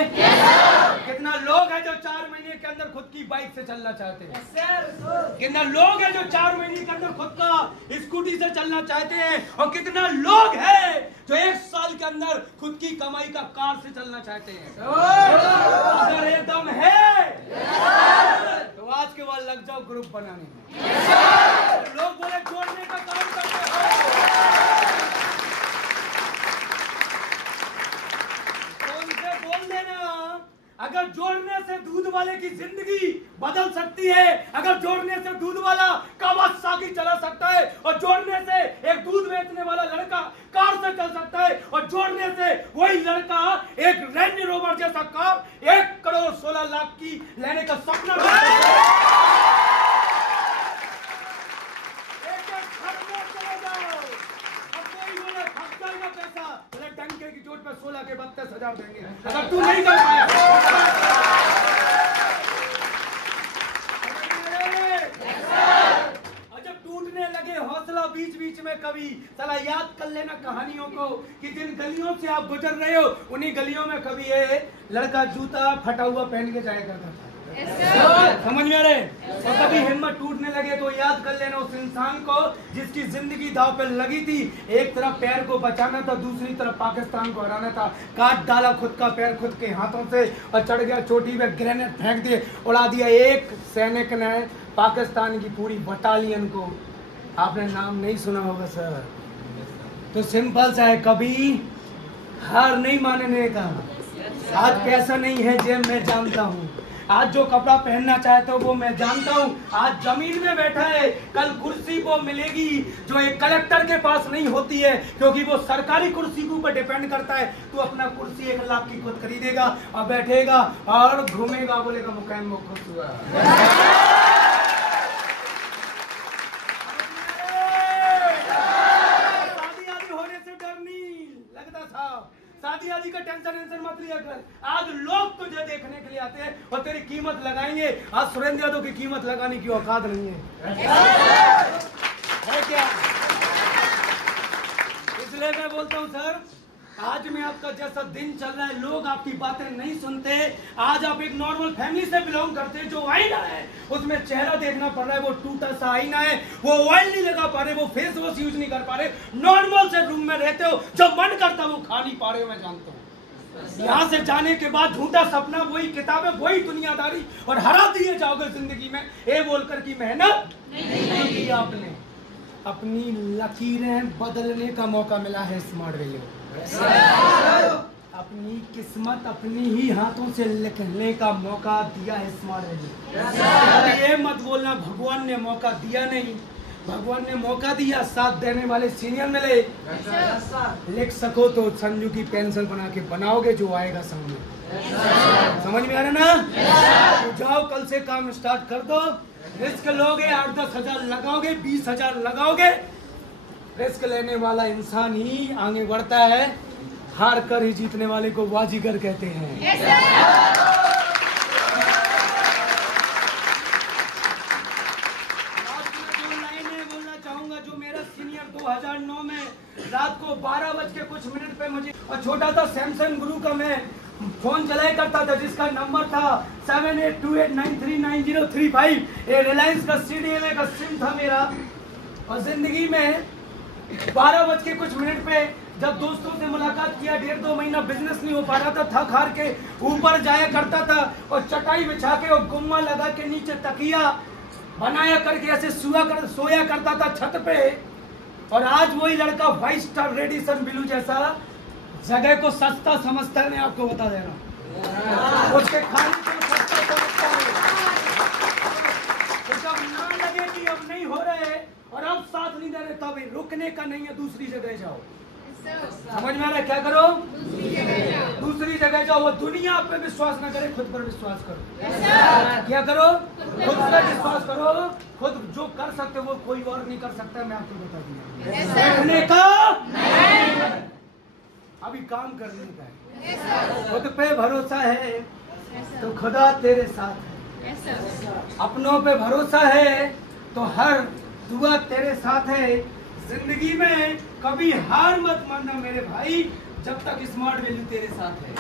कितना लोग हैं जो 4 महीने के अंदर खुद की बाइक से चलना चाहते हैं? कितना लोग हैं जो 4 महीने के अंदर खुद का स्कूटी से चलना चाहते हैं? और कितना लोग हैं जो 1 साल के अंदर खुद की कमाई का कार से चलना चाहते हैं? अगर एकदम है तो आज के बाद लग जाओ ग्रुप बनाने में। लोग बोले जोड़ने का काम करते हो, बोल देना। अगर जोड़ने से दूध वाले की जिंदगी बदल सकती है, अगर जोड़ने से दूध वाला कावासाकी चला सकता है, और जोड़ने से एक दूध बेचने वाला लड़का कार से चल सकता है, और जोड़ने से वही लड़का एक रेंज रोवर जैसा कार 1,16,00,000 की लेने का सपना टंके की चोट पर 16 के 32,000 देंगे अगर तू नहीं कर पाया। और जब टूटने लगे हौसला बीच बीच में कभी कभी चला याद कर लेना कहानियों को कि जिन गलियों से आप गुजर रहे हो उन्हीं गलियों में कभी ये लड़का जूता फटा हुआ पहन के जाया करता था। समझ में आ रहे? तो कभी हिम्मत टूटने लगे तो याद कर लेना उस इंसान को जिसकी जिंदगी दांव पे लगी थी। एक तरफ पैर को बचाना था, दूसरी तरफ पाकिस्तान को हराना था। काट डाला खुद का पैर खुद के हाथों से और चढ़ गया चोटी पे, ग्रेनेड फेंक दिए, उड़ा दिया एक सैनिक ने पाकिस्तान की पूरी बटालियन को। आपने नाम नहीं सुना होगा सर। तो सिंपल सा है, कभी हार नहीं मानने का। आज पैसा नहीं है जेब में जानता हूँ, आज जो कपड़ा पहनना चाहते हो वो मैं जानता हूँ। आज जमीन में बैठा है, कल कुर्सी वो मिलेगी जो एक कलेक्टर के पास नहीं होती है, क्योंकि वो सरकारी कुर्सी के ऊपर डिपेंड करता है। तू अपना कुर्सी 1 लाख की खुद खरीदेगा और बैठेगा और घूमेगा, बोलेगा मुकाम वो खुश हुआ। शादी आदि होने से डर नहीं लगता था, शादी आदि का टेंशन मत लिया कर। आज लोग तुझे देखने के लिए आते हैं और तेरी कीमत लगाएंगे। आज सुरेंद्र यादव की कीमत लगाने की औकात नहीं है क्या? इसलिए मैं बोलता हूँ सर, आज में आपका जैसा दिन चल रहा है, लोग आपकी बातें नहीं सुनते। आज आप एक नॉर्मल फैमिली से बिलोंग करते हैं, जो आईना है उसमें चेहरा देखना पड़ रहा है, वो टूटा सा आईना है, वो ऑयल नहीं लगा पा रहे, वो फेस वॉश यूज नहीं कर पा रहे, नॉर्मल से रूम में रहते हो, जो मन करता वो खा नहीं पा रहे हो, मैं जानता हूँ। यहाँ से जाने के बाद झूठा सपना, वही किताबें, वही दुनियादारी, और हरा दिए जाओगे जिंदगी में ये बोलकर की मेहनत नहीं की आपने। अपनी लकीरें बदलने का मौका मिला है स्मार्ट वैल्यू। अपनी किस्मत अपनी ही हाथों से लिखने का मौका दिया है स्मार्ट वैल्यू। ये मत बोलना भगवान ने मौका दिया, नहीं, भगवान ने मौका दिया, साथ देने वाले सीनियर मिले। लिख सको तो संजू की पेंसिल बना के बनाओगे जो आएगा सामने। समझ में आ रहा ना? तो जाओ कल से काम स्टार्ट कर दो। रिस्क लोगे, 8-10 हजार लगाओगे, 20 हजार लगाओगे। रिस्क लेने वाला इंसान ही आगे बढ़ता है, हार कर ही जीतने वाले को बाजीगर कहते हैं। जो मेरा सीनियर 2009 में रात को 12 बज के कुछ मिनट पे मुझे, और छोटा था सैमसंग गुरु का मैं फोन चलाया करता था, जिसका नंबर था 7828939035। ये रिलायंस का CDMA का सिम था मेरा। और जिंदगी में 12 बज के कुछ मिनट पे जब दोस्तों से मुलाकात किया, 1.5-2 महीना बिजनेस नहीं हो पा रहा था, थक हार के ऊपर जाया करता था और चटाई बिछा के और गुम्मा लगा के नीचे तकिया बनाया करके ऐसे सोया करता था छत पे। और आज वही लड़का 5 स्टार रेडिसन ब्लू जैसा जगह को सस्ता समझता है। मैं आपको बता दे रहा हूँ, उसके खाने को सस्ता समझता है। तो जब ना लगे कि अब नहीं हो रहे और अब साथ नहीं दे रहे, तब रुकने का नहीं है, दूसरी जगह जाओ। समझ में आ रहा है? क्या करो? दूसरी जगह जाओ। वो दुनिया आप पे विश्वास ना करे, खुद पर विश्वास करो। क्या करो? खुद पर विश्वास करो। खुद जो कर सकते वो कोई और नहीं कर सकता, मैं आपको बता दिया। करने का अभी काम करने का है। खुद पे भरोसा है तो खुदा तेरे साथ है। अपनों पे भरोसा है तो हर दुआ तेरे साथ है। जिंदगी में कभी हार मत मानना मेरे भाई, जब तक स्मार्ट वैल्यू तेरे साथ है।